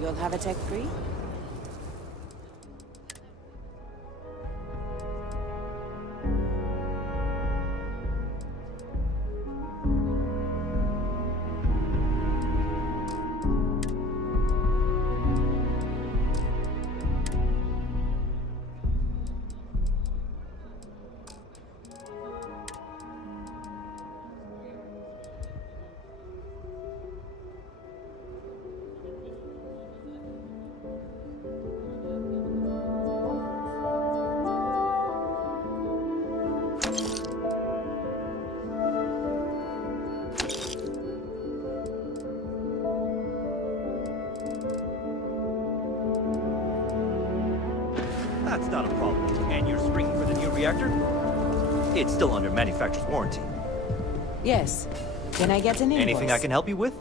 You'll have a tech free? That's not a problem. And you're springing for the new reactor? It's still under manufacturer's warranty. Yes. Can I get an invoice? Anything I can help you with?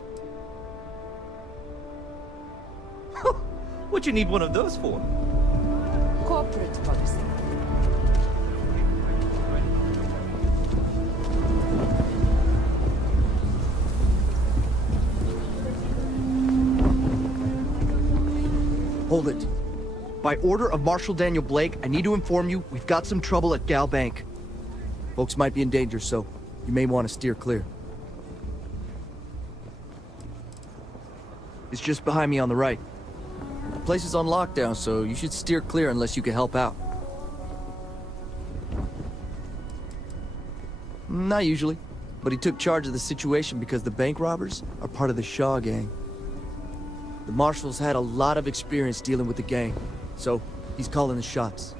What'd you need one of those for? Corporate policy. Hold it. By order of Marshal Daniel Blake, I need to inform you we've got some trouble at Gal Bank. Folks might be in danger, so you may want to steer clear. It's just behind me on the right. The place is on lockdown, so you should steer clear unless you can help out. Not usually, but he took charge of the situation because the bank robbers are part of the Shaw gang. The marshals had a lot of experience dealing with the gang, so he's calling the shots.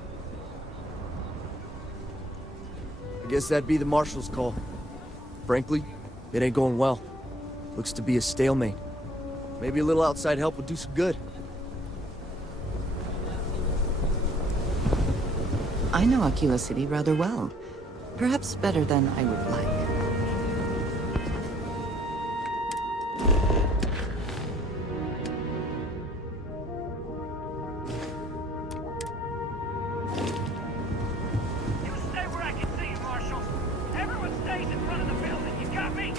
I guess that'd be the marshal's call. Frankly, it ain't going well. Looks to be a stalemate. Maybe a little outside help would do some good. I know Aquila City rather well. Perhaps better than I would like. You stay where I can see you, Marshal. Everyone stays in front of the building. You got me?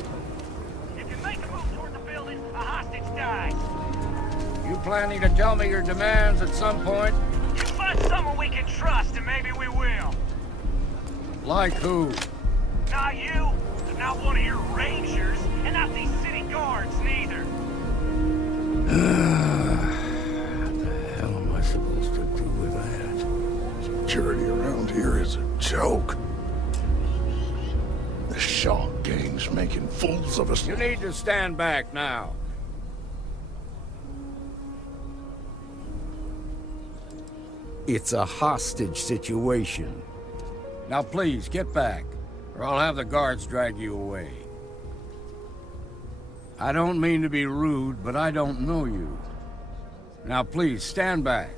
If you make a move toward the building, a hostage dies. You planning to tell me your demands at some point? You find someone we can trust, and maybe we will. Like who? Not you, not one of your rangers, and not these city guards, neither. What the hell am I supposed to do with that? Security around here is a joke. The Shaw gang's making fools of us. You need to stand back now. It's a hostage situation. Now please, get back, or I'll have the guards drag you away. I don't mean to be rude, but I don't know you. Now please, stand back.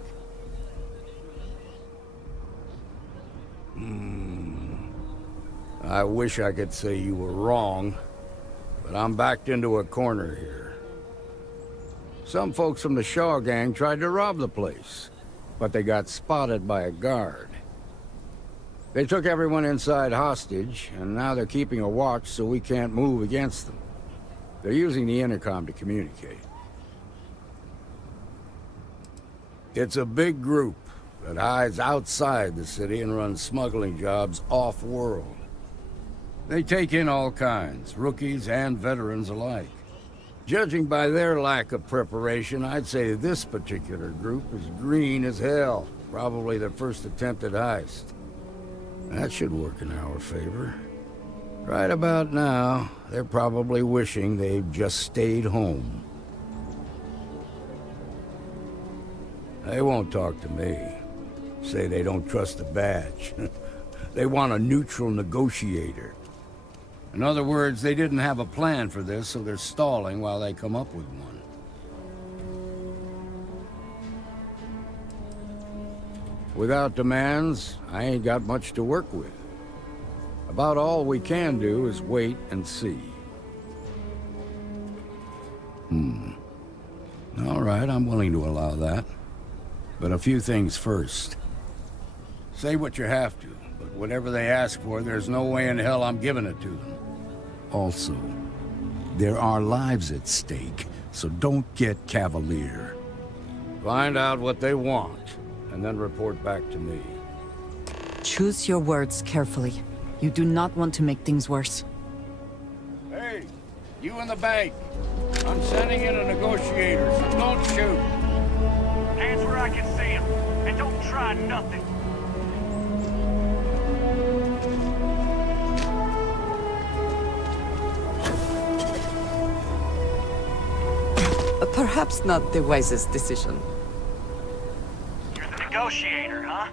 I wish I could say you were wrong, but I'm backed into a corner here. Some folks from the Shaw gang tried to rob the place, but they got spotted by a guard. They took everyone inside hostage, and now they're keeping a watch so we can't move against them. They're using the intercom to communicate. It's a big group that hides outside the city and runs smuggling jobs off-world. They take in all kinds, rookies and veterans alike. Judging by their lack of preparation, I'd say this particular group is green as hell. Probably their first attempt at heist. That should work in our favor. Right about now, they're probably wishing they'd just stayed home. They won't talk to me. Say they don't trust the badge. They want a neutral negotiator. In other words, they didn't have a plan for this, so they're stalling while they come up with one. Without demands, I ain't got much to work with. About all we can do is wait and see. All right, I'm willing to allow that. But a few things first. Say what you have to, but whatever they ask for, there's no way in hell I'm giving it to them. Also, there are lives at stake, so don't get cavalier. Find out what they want, and then report back to me. Choose your words carefully. You do not want to make things worse. Hey, you in the bank. I'm sending in a negotiator, so don't shoot. Hands where I can see him, and don't try nothing. Perhaps not the wisest decision. You're the negotiator, huh?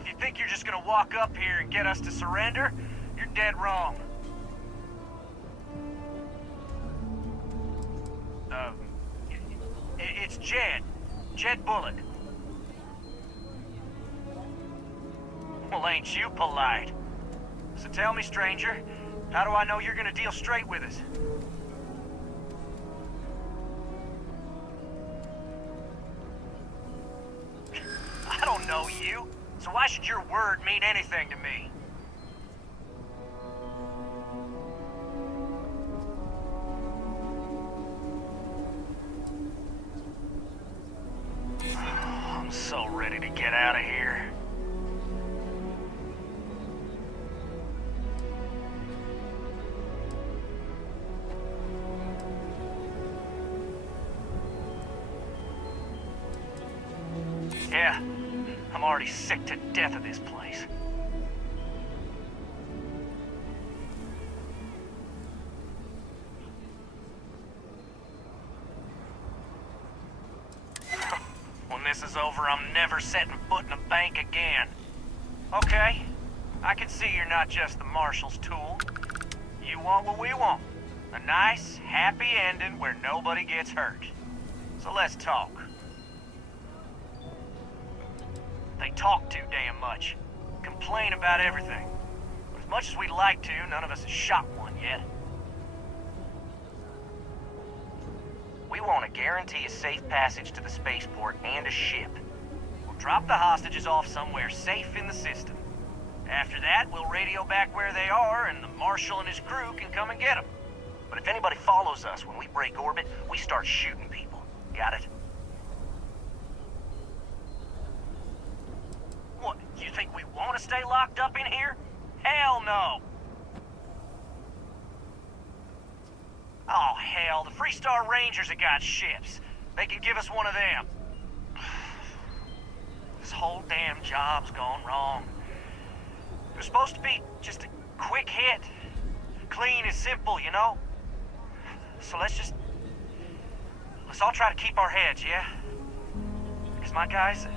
If you think you're just gonna walk up here and get us to surrender, you're dead wrong. It's Jed. Jed Bullock. Well, ain't you polite? So tell me, stranger, how do I know you're gonna deal straight with us? I don't know you, so why should your word mean anything to me? I'm so ready to get out of here. Yeah, I'm already sick to death of this place. When this is over, I'm never setting foot in a bank again. Okay, I can see you're not just the Marshal's tool. You want what we want. A nice, happy ending where nobody gets hurt. So let's talk. They talk too damn much. Complain about everything. But as much as we'd like to, none of us has shot one yet. We want to guarantee a safe passage to the spaceport and a ship. We'll drop the hostages off somewhere safe in the system. After that, we'll radio back where they are, and the Marshal and his crew can come and get them. But if anybody follows us when we break orbit, we start shooting people. Got it? What, you think we want to stay locked up in here? Hell no! Oh, hell, the Freestar Rangers have got ships. They can give us one of them. This whole damn job's gone wrong. It was supposed to be just a quick hit. Clean and simple, you know? So let's all try to keep our heads, yeah? Because my guys,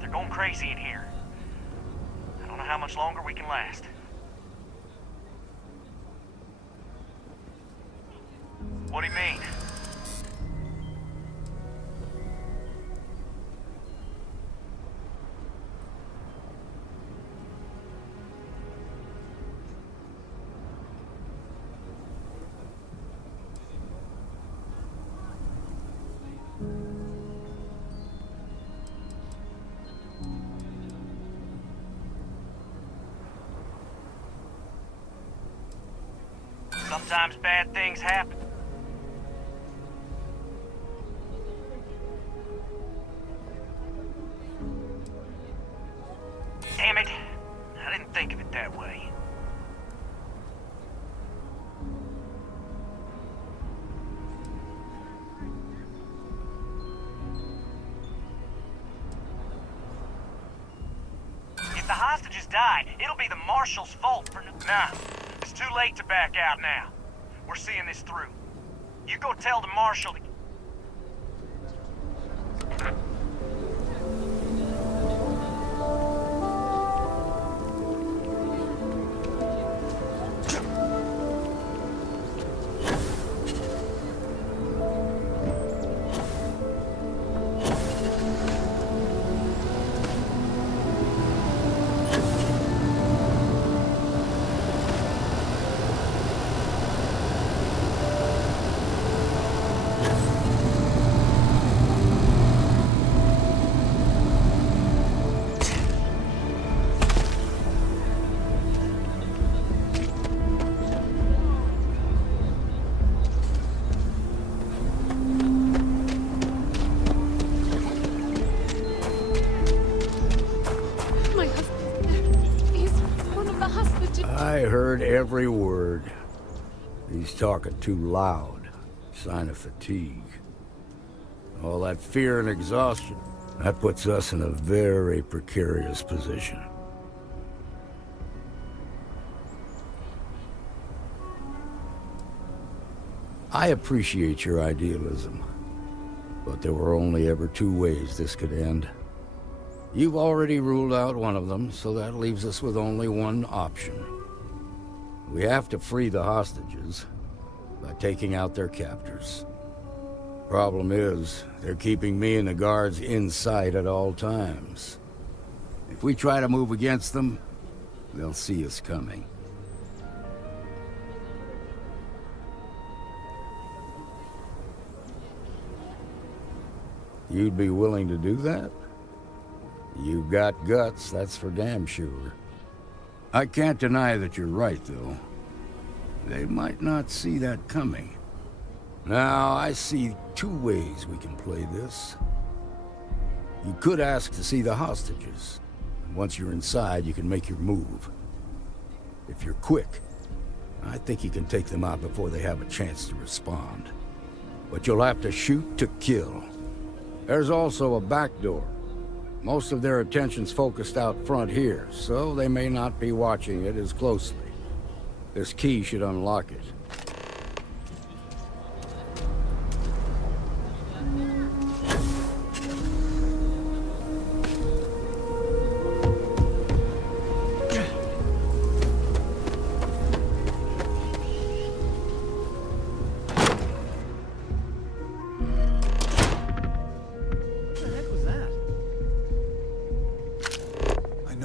they're going crazy in here. I don't know how much longer we can last. What do you mean? Sometimes bad things happen. Damn it. I didn't think of it that way. If the hostages died, it'll be the Marshal's fault for Nah, it's too late to back out now. We're seeing this through. You go tell the Marshal to... I heard every word. He's talking too loud. Sign of fatigue. All that fear and exhaustion. That puts us in a very precarious position. I appreciate your idealism, but there were only ever two ways this could end. You've already ruled out one of them, so that leaves us with only one option. We have to free the hostages by taking out their captors. Problem is, they're keeping me and the guards in sight at all times. If we try to move against them, they'll see us coming. You'd be willing to do that? You've got guts, that's for damn sure. I can't deny that you're right, though. They might not see that coming. Now, I see two ways we can play this. You could ask to see the hostages. And once you're inside, you can make your move. If you're quick, I think you can take them out before they have a chance to respond. But you'll have to shoot to kill. There's also a back door. Most of their attention's focused out front here, so they may not be watching it as closely. This key should unlock it.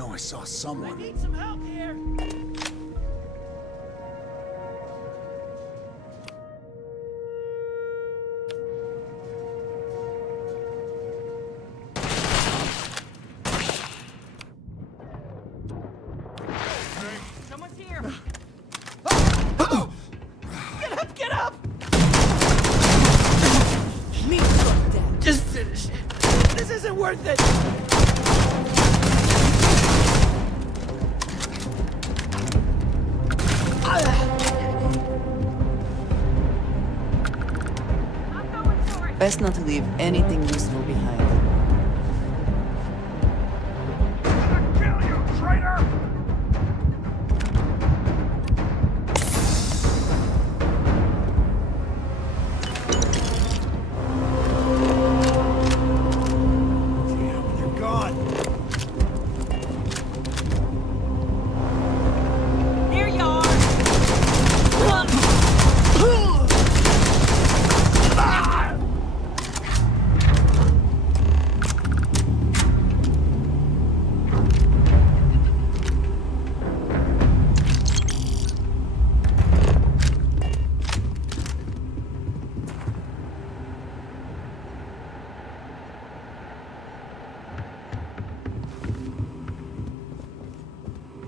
I saw someone. I need some help here. Someone's here. Get up! Get up! Me fuck that. Just finish it. This isn't worth it. Best not to leave anything useful behind. Kill you, traitor! Damn, they're gone. Here you are.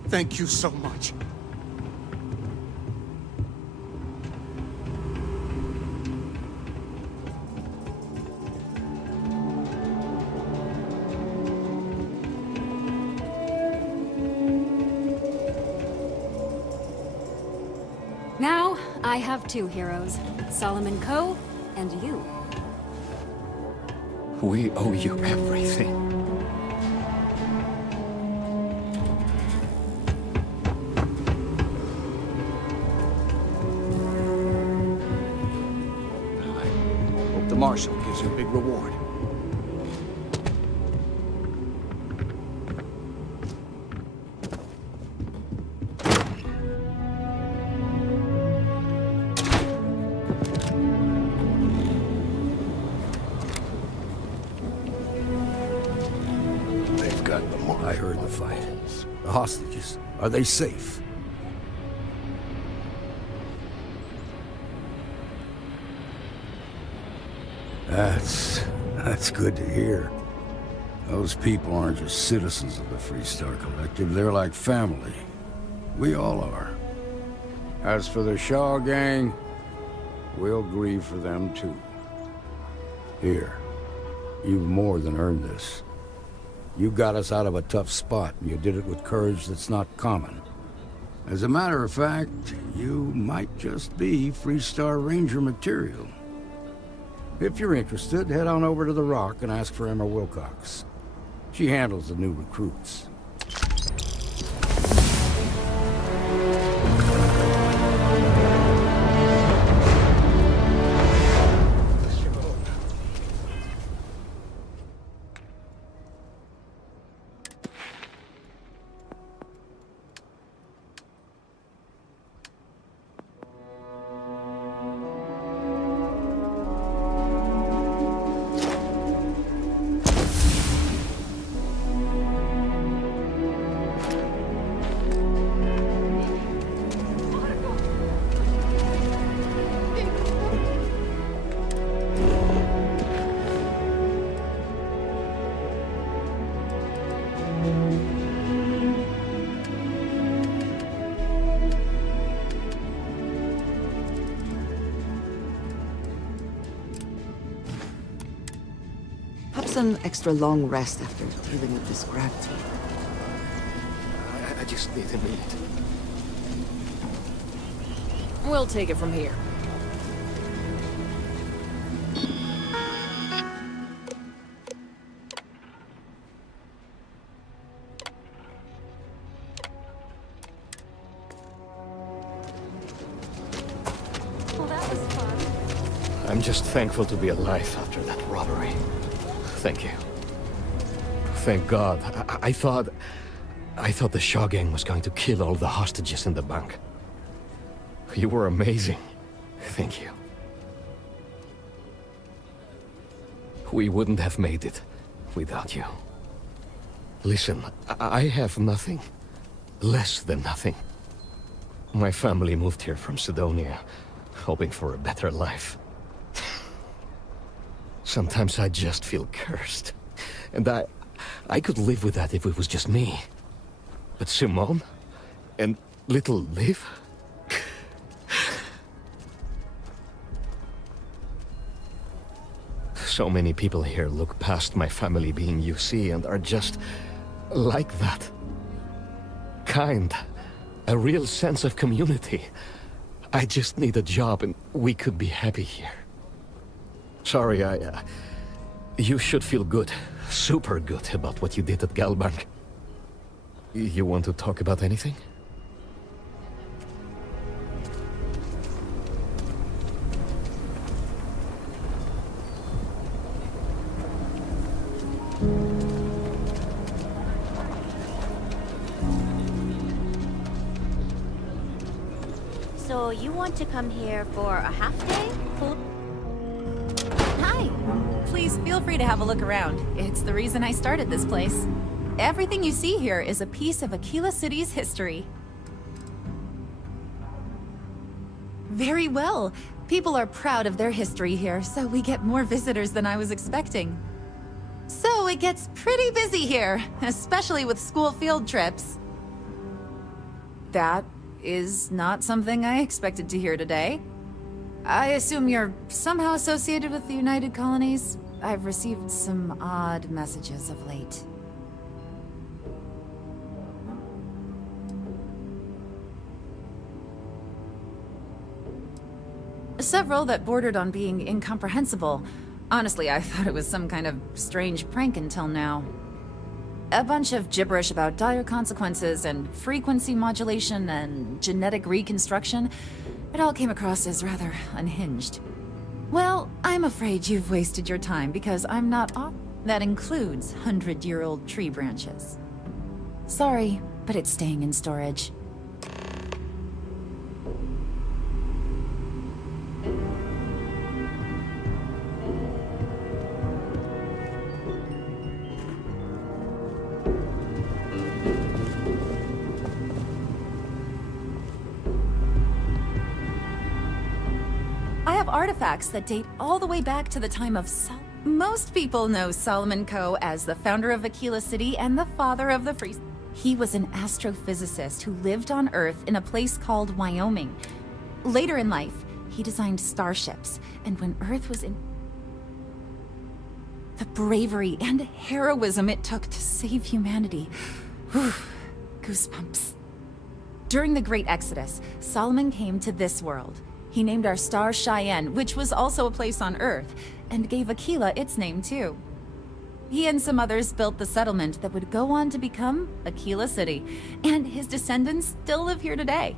Thank you so much. Now, I have two heroes, Solomon Coe and you. We owe you everything. Hope the Marshal gives you a big reward. They've got the I heard the fight. The hostages, are they safe? That's good to hear. Those people aren't just citizens of the Freestar Collective, they're like family. We all are. As for the Shaw gang, we'll grieve for them too. Here, you've more than earned this. You got us out of a tough spot, and you did it with courage that's not common. As a matter of fact, you might just be Freestar Ranger material. If you're interested, head on over to the Rock and ask for Emma Wilcox. She handles the new recruits. An extra long rest after dealing with this grab team. I just need a minute. We'll take it from here. I'm just thankful to be alive after that robbery. Thank you. Thank God. I thought the Shaw gang was going to kill all the hostages in the bank. You were amazing. Thank you. We wouldn't have made it without you. Listen, I have nothing. Less than nothing. My family moved here from Sidonia, hoping for a better life. Sometimes I just feel cursed. And I could live with that if it was just me. But Simone? And little Liv? So many people here look past my family being UC and are just like that. Kind. A real sense of community. I just need a job and we could be happy here. Sorry, you should feel good. Super good about what you did at Galbank. You want to talk about anything? So you want to come here for a half day? Hi. Please feel free to have a look around. It's the reason I started this place. Everything you see here is a piece of Aquila City's history. Very well. People are proud of their history here, so we get more visitors than I was expecting. So it gets pretty busy here, especially with school field trips. That is not something I expected to hear today. I assume you're somehow associated with the United Colonies? I've received some odd messages of late. Several that bordered on being incomprehensible. Honestly, I thought it was some kind of strange prank until now. A bunch of gibberish about dire consequences and frequency modulation and genetic reconstruction. It all came across as rather unhinged. Well, I'm afraid you've wasted your time because I'm not off. That includes 100-year-old tree branches. Sorry, but it's staying in storage. Artifacts that date all the way back to the time of Most people know Solomon Coe as the founder of Aquila City and the father of the free. He was an astrophysicist who lived on Earth in a place called Wyoming. Later in life, he designed starships, and when Earth was in the bravery and heroism it took to save humanity. Whew, goosebumps. During the Great Exodus, Solomon came to this world. He named our star Cheyenne, which was also a place on Earth, and gave Aquila its name too. He and some others built the settlement that would go on to become Aquila City, and his descendants still live here today.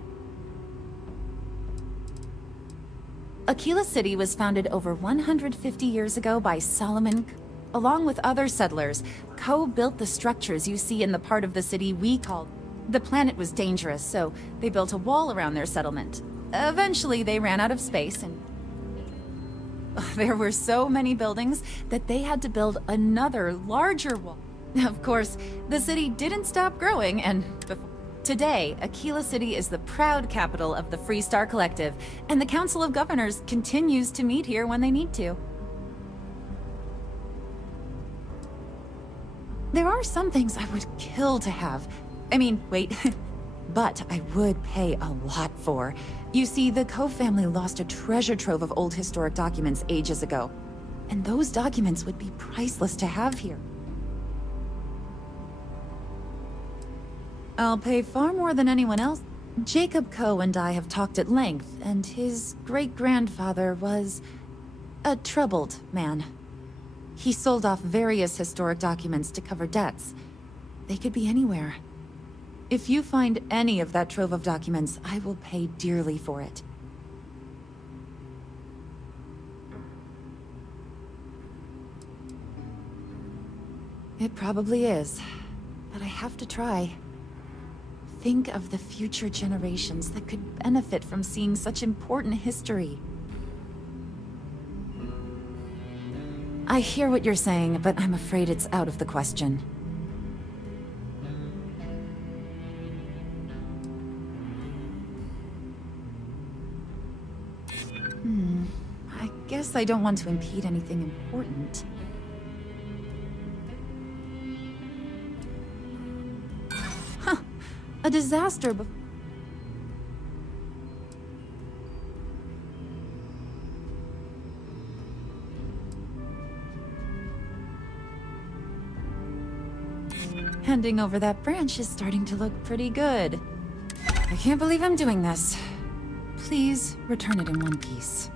Aquila City was founded over 150 years ago by Solomon. Along with other settlers, Coe built the structures you see in the part of the city we call. The planet was dangerous, so they built a wall around their settlement. Eventually, they ran out of space, and there were so many buildings that they had to build another, larger wall. Of course, the city didn't stop growing, and today, Aquila City is the proud capital of the Free Star Collective, and the Council of Governors continues to meet here when they need to. There are some things I would kill to have. I mean, wait, but I would pay a lot for. You see, the Coe family lost a treasure trove of old historic documents ages ago, and those documents would be priceless to have here. I'll pay far more than anyone else. Jacob Coe and I have talked at length, and his great-grandfather was a troubled man. He sold off various historic documents to cover debts. They could be anywhere. If you find any of that trove of documents, I will pay dearly for it. It probably is. But I have to try. Think of the future generations that could benefit from seeing such important history. I hear what you're saying, but I'm afraid it's out of the question. I guess I don't want to impede anything important. Huh. A disaster Handing over that branch is starting to look pretty good. I can't believe I'm doing this. Please return it in one piece.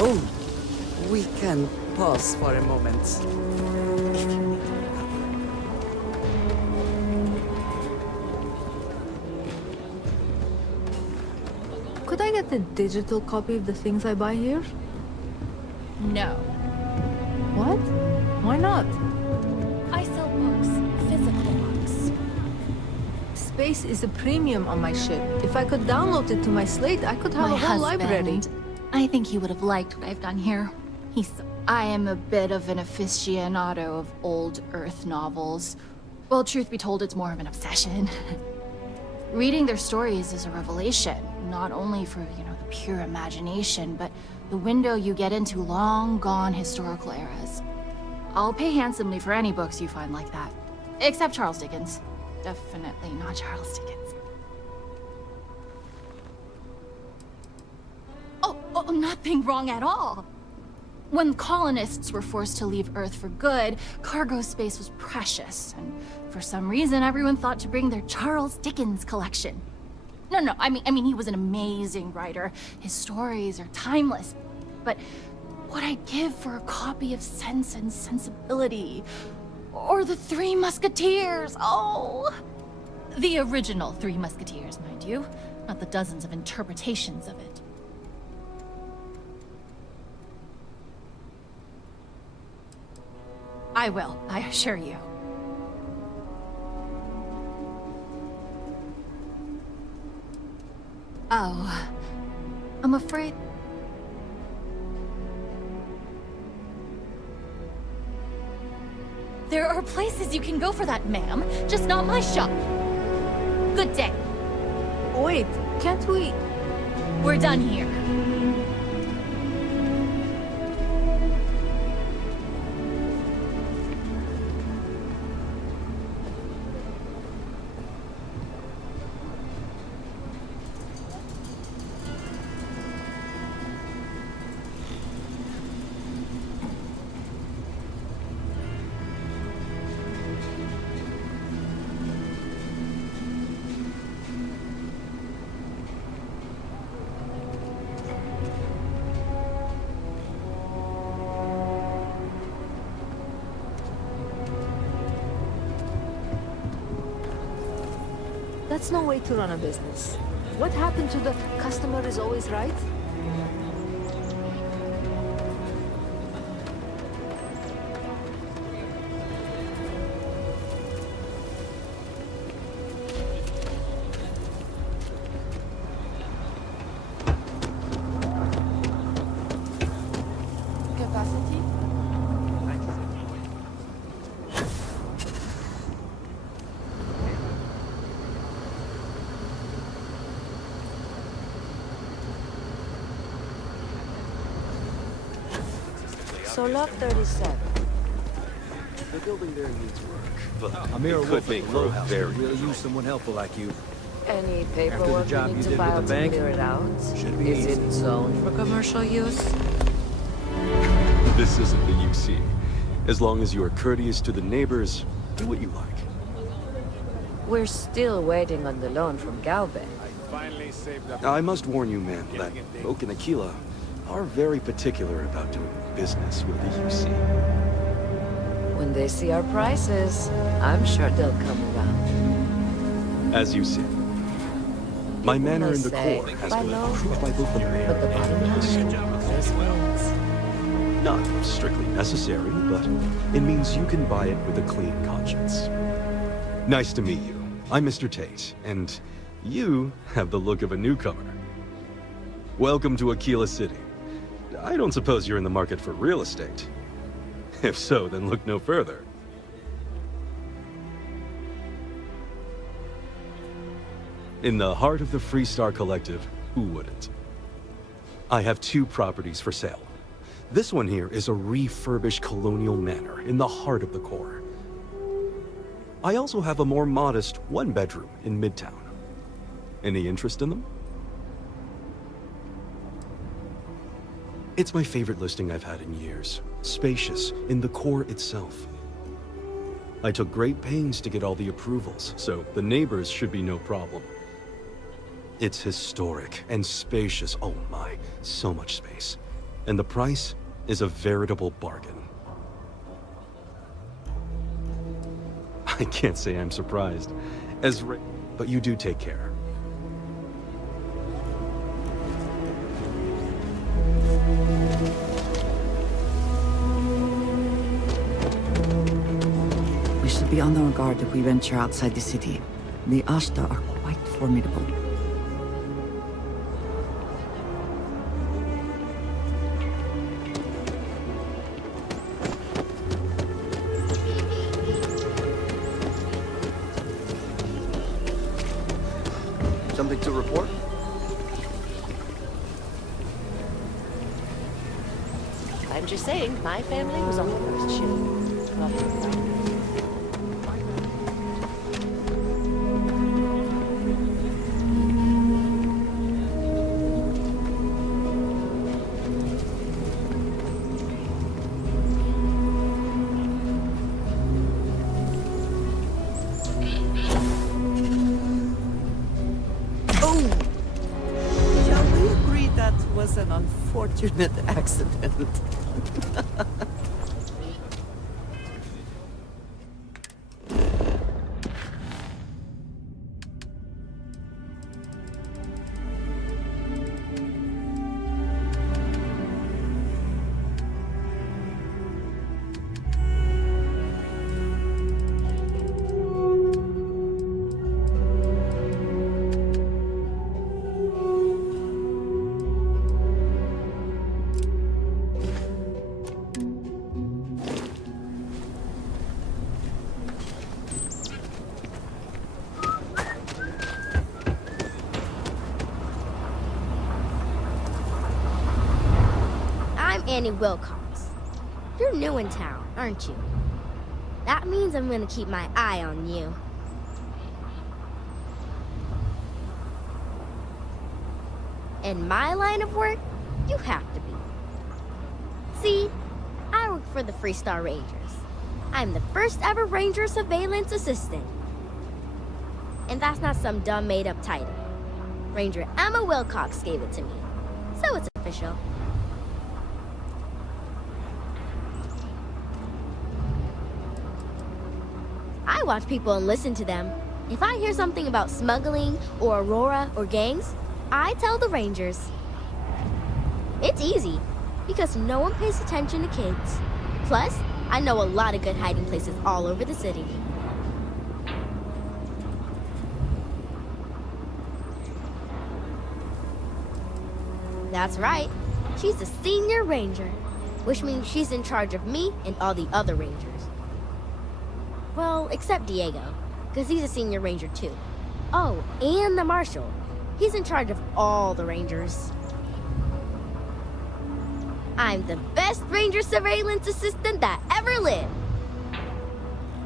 Oh, we can pause for a moment. Could I get a digital copy of the things I buy here? No. What? Why not? I sell books. Physical books. Space is a premium on my ship. If I could download it to my slate, I could have My a whole husband, library. I think he would have liked what I've done here. I am a bit of an aficionado of old Earth novels. Well, truth be told, it's more of an obsession. Reading their stories is a revelation, not only for, the pure imagination, but the window you get into long-gone historical eras. I'll pay handsomely for any books you find like that. Except Charles Dickens. Definitely not Charles Dickens. Oh, nothing wrong at all. When colonists were forced to leave Earth for good, cargo space was precious, and for some reason everyone thought to bring their Charles Dickens collection. No, I mean he was an amazing writer. His stories are timeless. But what I'd give for a copy of Sense and Sensibility, or The Three Musketeers, oh! The original Three Musketeers, mind you, not the dozens of interpretations of it. I will, I assure you. Oh, I'm afraid... There are places you can go for that, ma'am. Just not my shop. Good day. Wait, can't we... We're done here. That's no way to run a business. What happened to the customer is always right? Capacity? So lot 37. The building there needs work, but Amir could Wolf make at for the a Low House very could really good use someone helpful like you. Any After paperwork the job we you need to did with file the to bank, clear it out? should be Is easy. it zoned for commercial use? This isn't the UC. As long as you are courteous to the neighbors, do what you like. We're still waiting on the loan from Galvin. I must warn you, ma'am, that folk in Aquila are very particular about doing business with the UC. When they see our prices, I'm sure they'll come around. As you see, my manner in the say, core has buy been low, approved by both the mayor but the bottom and the line store. always wins. Not strictly necessary, but it means you can buy it with a clean conscience. Nice to meet you. I'm Mr. Tate, and you have the look of a newcomer. Welcome to Aquila City. I don't suppose you're in the market for real estate. If so, then look no further. In the heart of the Freestar Collective, who wouldn't? I have 2 properties for sale. This one here is a refurbished colonial manor in the heart of the core. I also have a more modest 1-bedroom in Midtown. Any interest in them? It's my favorite listing I've had in years. Spacious, in the core itself. I took great pains to get all the approvals, so the neighbors should be no problem. It's historic and spacious. Oh my, so much space. And the price is a veritable bargain. I can't say I'm surprised. But you do take care. We should be on our guard if we venture outside the city. The Ashta are quite formidable. something to report? I'm just saying, my family was on the first ship. An unfortunate accident. Annie Wilcox. You're new in town, aren't you? That means I'm gonna keep my eye on you. In my line of work, you have to be. See, I work for the Freestar Rangers. I'm the first ever Ranger Surveillance Assistant. And that's not some dumb made-up title. Ranger Emma Wilcox gave it to me, so it's official. I watch people and listen to them. If I hear something about smuggling or Aurora or gangs, I tell the Rangers. It's easy, because no one pays attention to kids. Plus, I know a lot of good hiding places all over the city. That's right. She's the senior ranger, which means she's in charge of me and all the other rangers. Well, except Diego, because he's a senior ranger too. Oh, and the marshal. He's in charge of all the rangers. I'm the best ranger surveillance assistant that ever lived.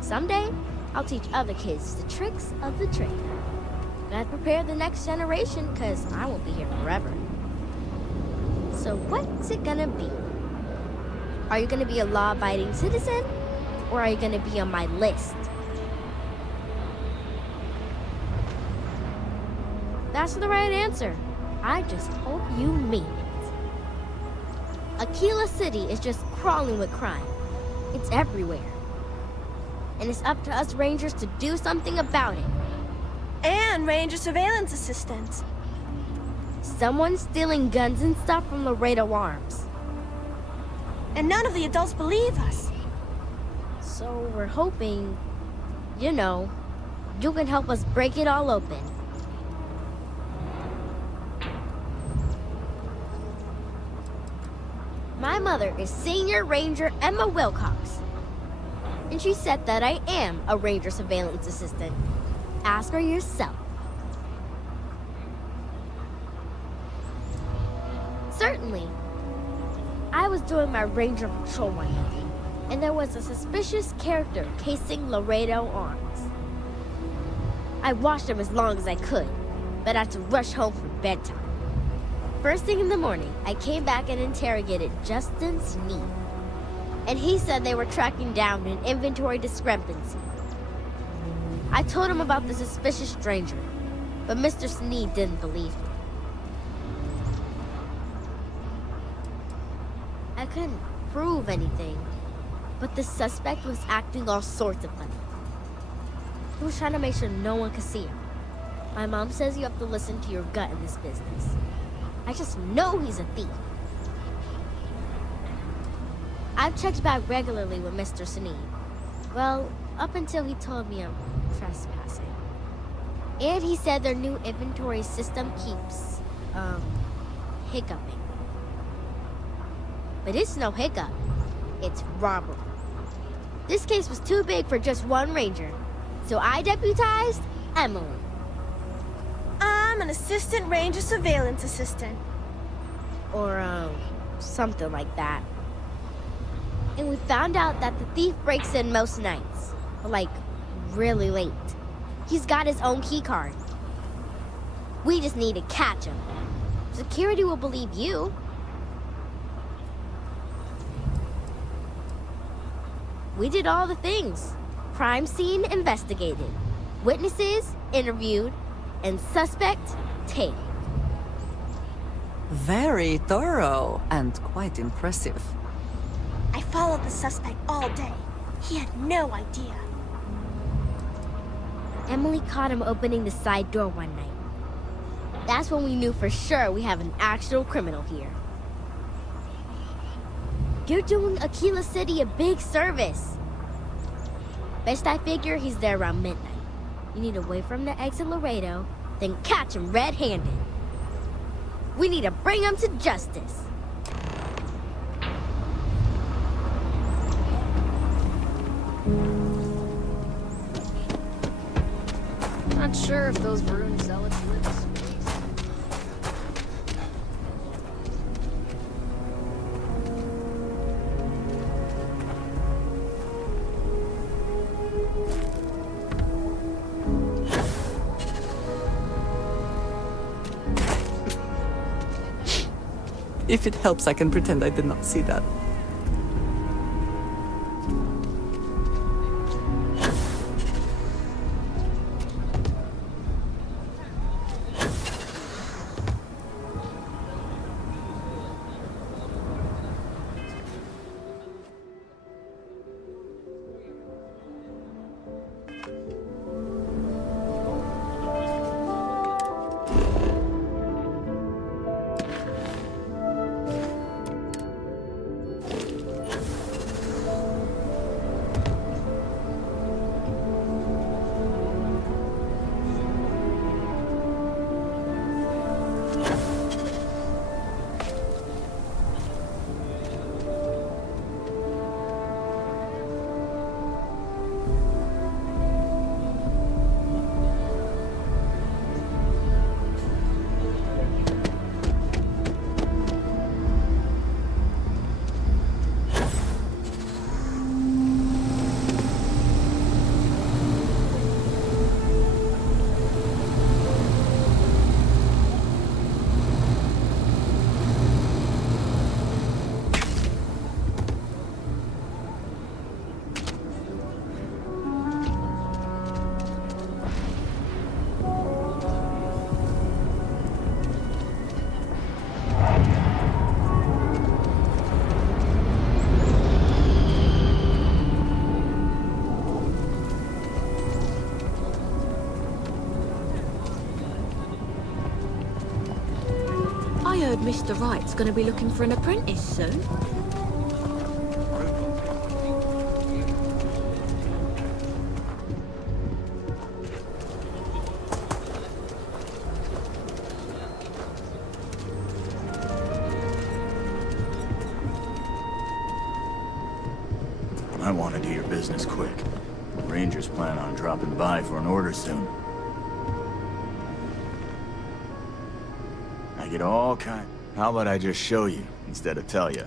Someday, I'll teach other kids the tricks of the trade. Gotta prepare the next generation, because I won't be here forever. So what's it gonna be? Are you gonna be a law-abiding citizen? Or are you gonna be on my list? That's the right answer. I just hope you mean it. Aquila City is just crawling with crime. It's everywhere. And it's up to us Rangers to do something about it. And Ranger surveillance assistants. Someone's stealing guns and stuff from Laredo Arms. And none of the adults believe us. So we're hoping, you know, you can help us break it all open. My mother is Senior Ranger Emma Wilcox. And she said that I am a Ranger surveillance assistant. Ask her yourself. Certainly. I was doing my Ranger patrol one night, and there was a suspicious character casing Laredo Arms. I watched him as long as I could, but I had to rush home for bedtime. First thing in the morning, I came back and interrogated Justin Sneed. And he said they were tracking down an inventory discrepancy. I told him about the suspicious stranger, but Mr. Sneed didn't believe me. I couldn't prove anything, but the suspect was acting all sorts of funny. He was trying to make sure no one could see him. My mom says you have to listen to your gut in this business. I just know he's a thief. I've checked back regularly with Mr. Sneed. Well, up until he told me I'm trespassing. And he said their new inventory system keeps, hiccuping. But it's no hiccup. It's robbery. This case was too big for just one ranger, so I deputized Emily. I'm an assistant ranger surveillance assistant. Or, something like that. And we found out that the thief breaks in most nights. Like, really late. He's got his own key card. We just need to catch him. Security will believe you. We did all the things. Crime scene investigated. Witnesses interviewed. And suspect taken. Very thorough and quite impressive. I followed the suspect all day. He had no idea. Emily caught him opening the side door one night. That's when we knew for sure we have an actual criminal here. You're doing Aquila City a big service. Best I figure he's there around midnight. You need to wait for him to exit Laredo, then catch him red-handed. We need to bring him to justice. Not sure if those ruined zealots live in space. If it helps, I can pretend I did not see that. Mr. Wright's gonna be looking for an apprentice soon. I want to do your business quick. Rangers plan on dropping by for an order soon. I get all kind. How about I just show you instead of tell you?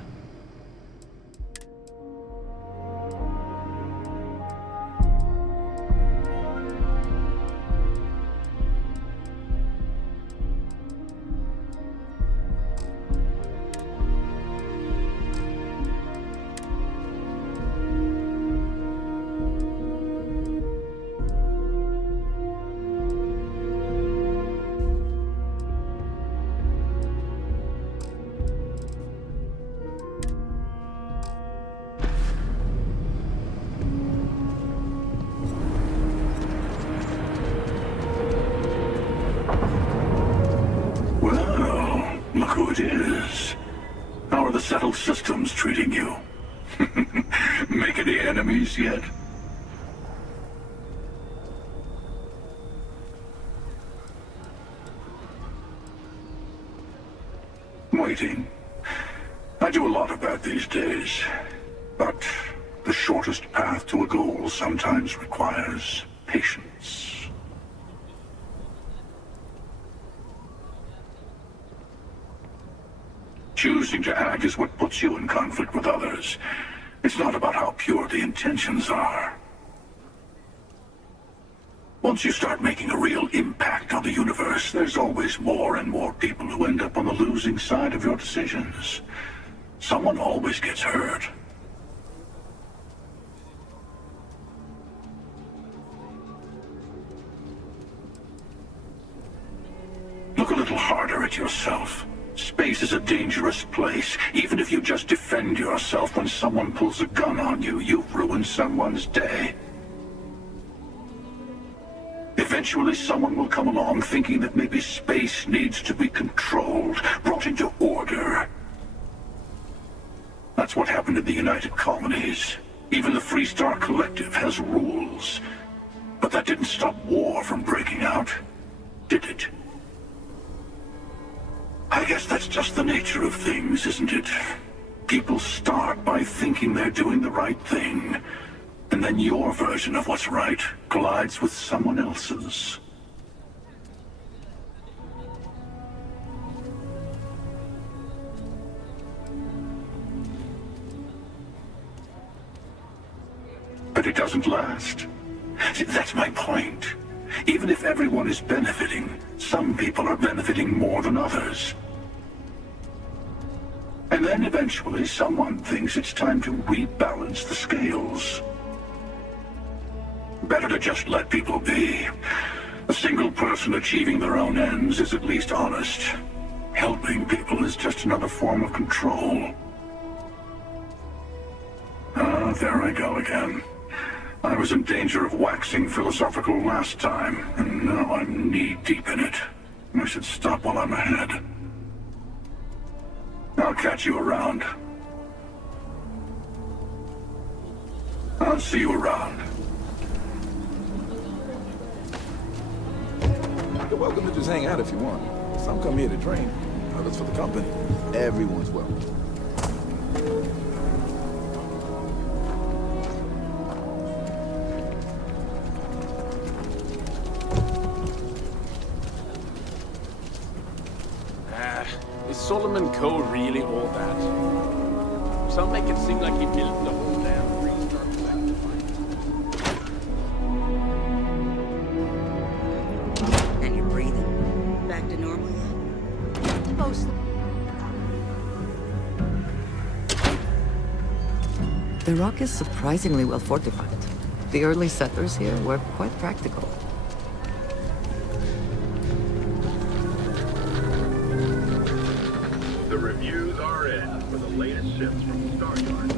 Well, look who it is. How are the settled systems treating you? Make any enemies yet? Waiting. I do a lot of that these days. But the shortest path to a goal sometimes requires patience. Choosing to act is what puts you in conflict with others. It's not about how pure the intentions are. Once you start making a real impact on the universe, there's always more and more people who end up on the losing side of your decisions. Someone always gets hurt. Look a little harder at yourself. Space is a dangerous place. Even if you just defend yourself when someone pulls a gun on you, you've ruined someone's day. Eventually someone will come along thinking that maybe space needs to be controlled, brought into order. That's what happened in the United Colonies. Even the Freestar Collective has rules. But that didn't stop war from breaking out, did it? I guess that's just the nature of things, isn't it? People start by thinking they're doing the right thing, and then your version of what's right collides with someone else's. But it doesn't last. See, that's my point. Even if everyone is benefiting, some people are benefiting more than others. And then eventually someone thinks it's time to rebalance the scales. Better to just let people be. A single person achieving their own ends is at least honest. Helping people is just another form of control. Ah, there I go again. I was in danger of waxing philosophical last time, and now I'm knee-deep in it. I should stop while I'm ahead. I'll catch you around. I'll see you around. You're welcome to just hang out if you want. Some come here to train, others for the company. Everyone's welcome. Is Solomon Coe really all that? Some make it seem like he built the whole damn Freestar Collective. And you're breathing? Back to normal yet? Mostly. The rock is surprisingly well fortified. The early settlers here were quite practical. The reviews are in for the latest ships from Starfield.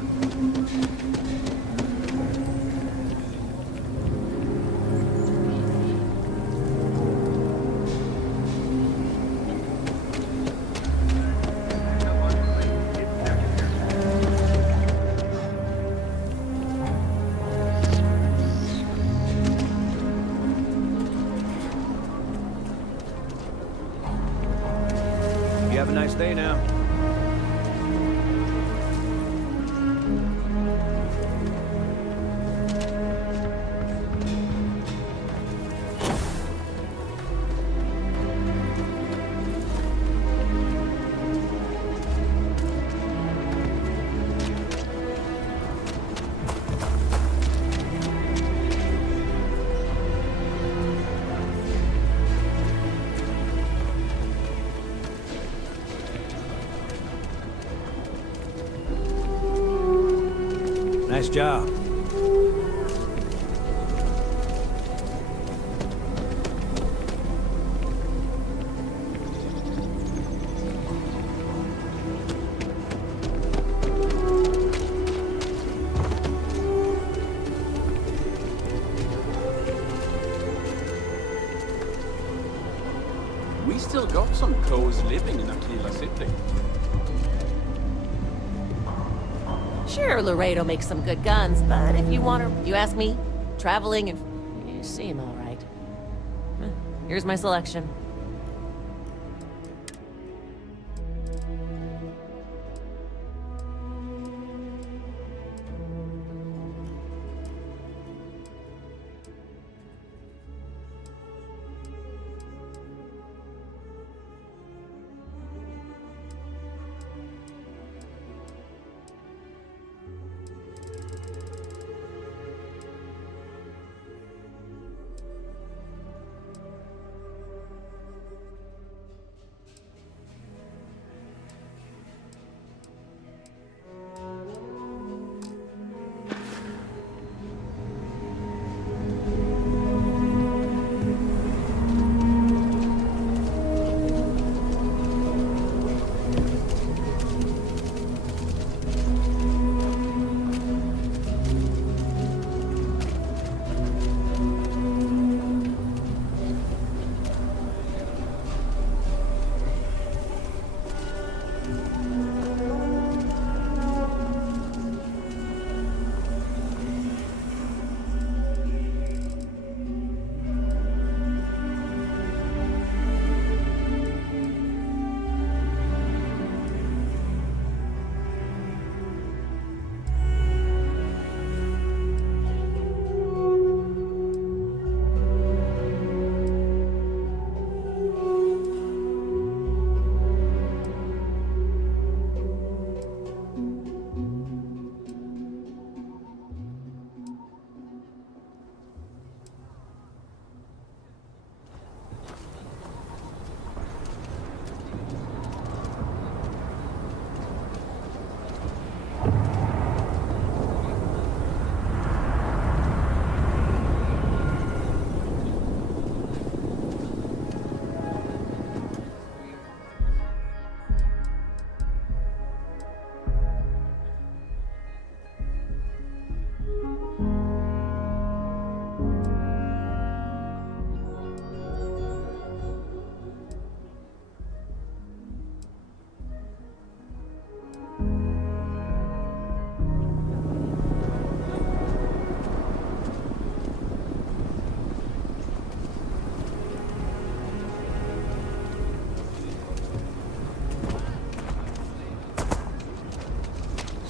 nice day now. Nice job. We still got some Coes living in Aquila City. Sure, Laredo makes some good guns, but if you you ask me, traveling and you seem all right. Here's my selection.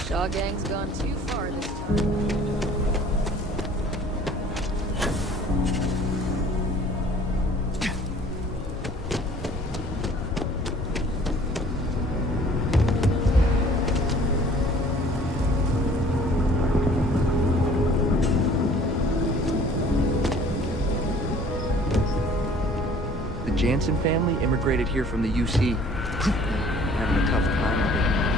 Shaw Gang's gone too far this time. The Jansen family immigrated here from the UC. Having a tough time of it.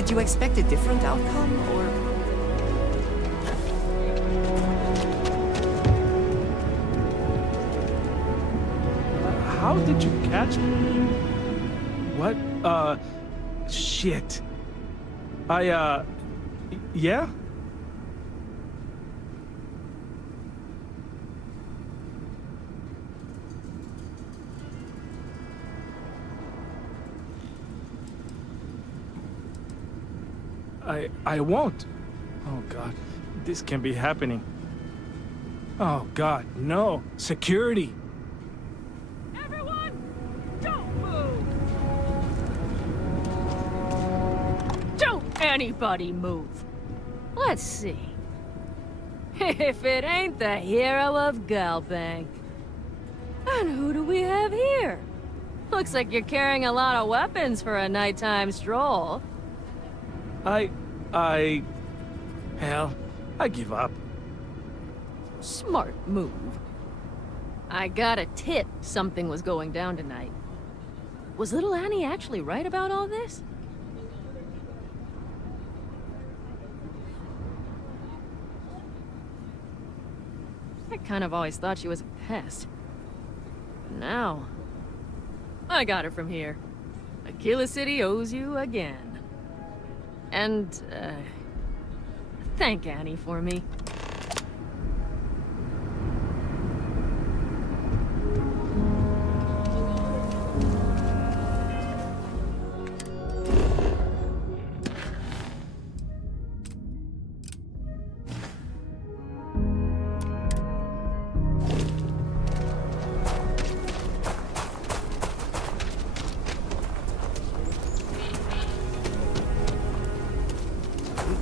Did you expect a different outcome, or...? How did you catch me? What? Shit. Yeah? I won't. Oh, God. This can't be happening. Oh, God, no. Security. Everyone, don't move! Don't anybody move. Let's see. If it ain't the hero of Galbank. And who do we have here? Looks like you're carrying a lot of weapons for a nighttime stroll. Hell, I give up. Smart move. I got a tip something was going down tonight. Was little Annie actually right about all this? I kind of always thought she was a pest. But now, I got her from here. Aquila City owes you again. And, thank Annie for me.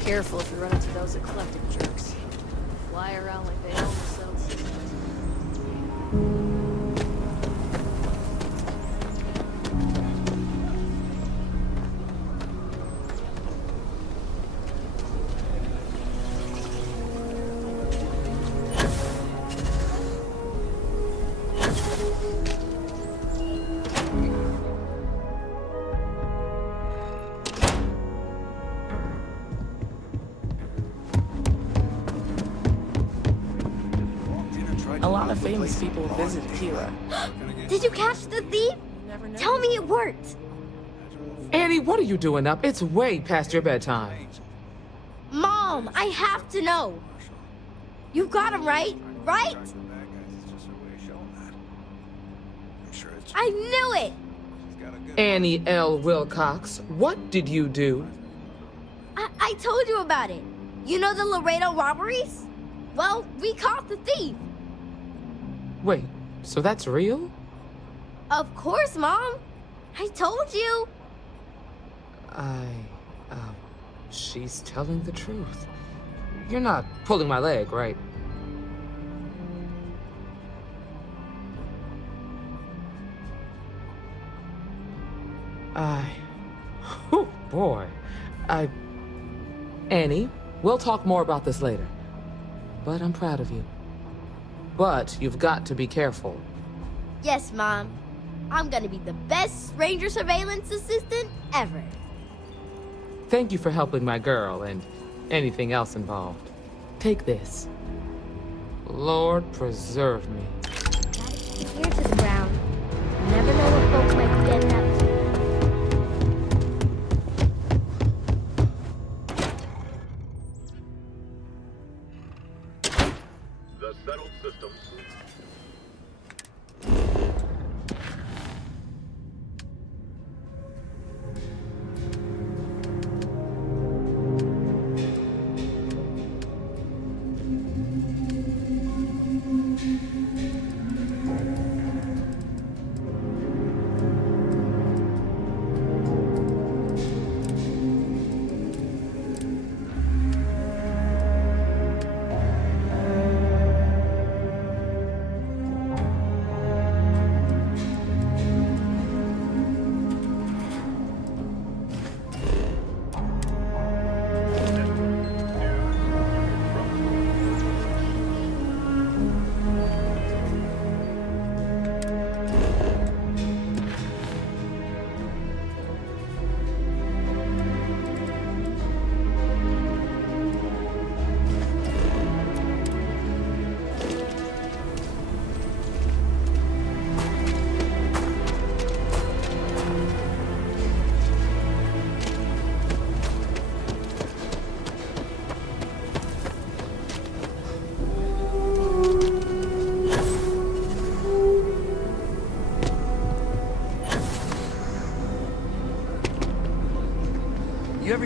Careful if you run into those eclectic jerks. Fly around like they own themselves. A lot of famous people visit Aquila. Did you catch the thief? Tell me it worked. Annie, what are you doing up? It's way past your bedtime. Mom, I have to know. You got him right, right? I knew it. Annie L. Wilcox, what did you do? I told you about it. You know the Laredo robberies? Well, we caught the thief. Wait, so that's real? Of course, Mom. I told you. She's telling the truth. You're not pulling my leg, right? Oh boy. Annie, we'll talk more about this later. But I'm proud of you. But you've got to be careful. Yes, Mom. I'm gonna be the best Ranger surveillance assistant ever. Thank you for helping my girl and anything else involved. Take this. Lord preserve me. Gotta keep ear to the ground. Never know what folks might be getting up to. The settled systems.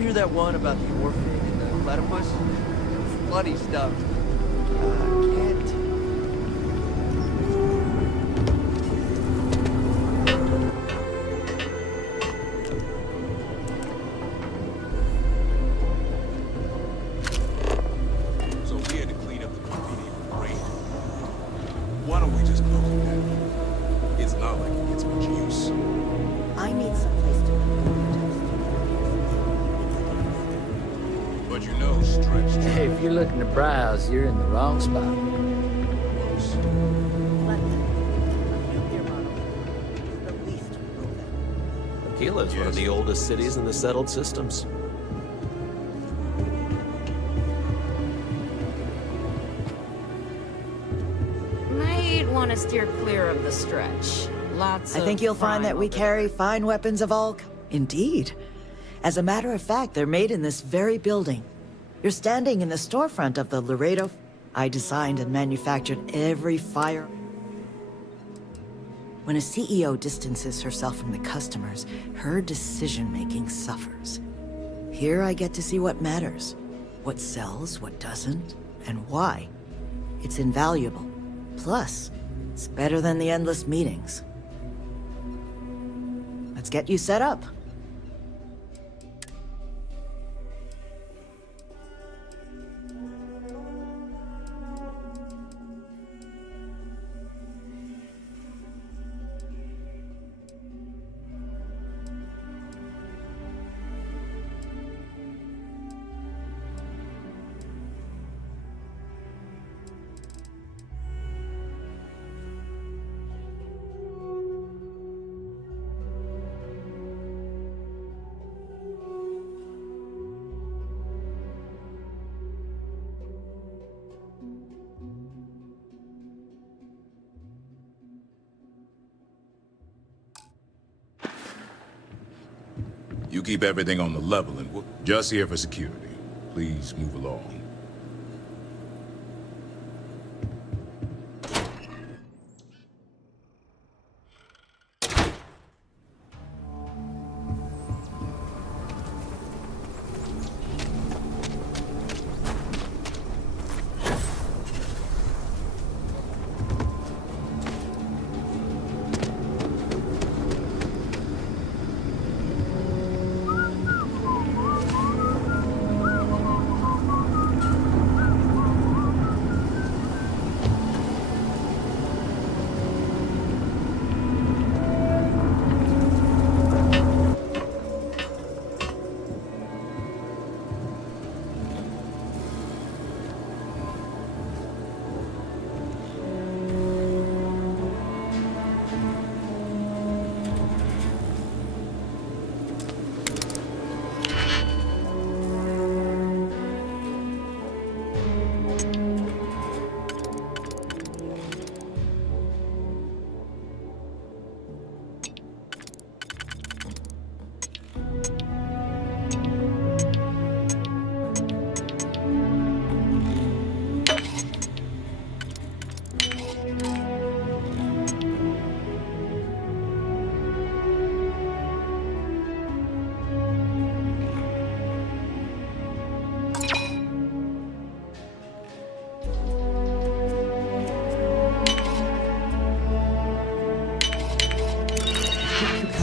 hear that one about the orphan and the platypus? Bloody stuff. Can't. So we had to clean up the graffiti for rain. Why don't we just close it down? It's not like it gets much use. I need someplace to But you know, Stretch. Hey, if you're looking to browse, you're in the wrong spot. Aquila is one of the oldest cities in the settled systems. Might want to steer clear of the stretch. Lots I of think you'll find that we crime carry fine weapons of all... Indeed. As a matter of fact, they're made in this very building. You're standing in the storefront of the Laredo... I designed and manufactured every fire... When a CEO distances herself from the customers, her decision-making suffers. Here I get to see what matters. What sells, what doesn't, and why. It's invaluable. Plus, it's better than the endless meetings. Let's get you set up. You keep everything on the level and we're just here for security. Please move along.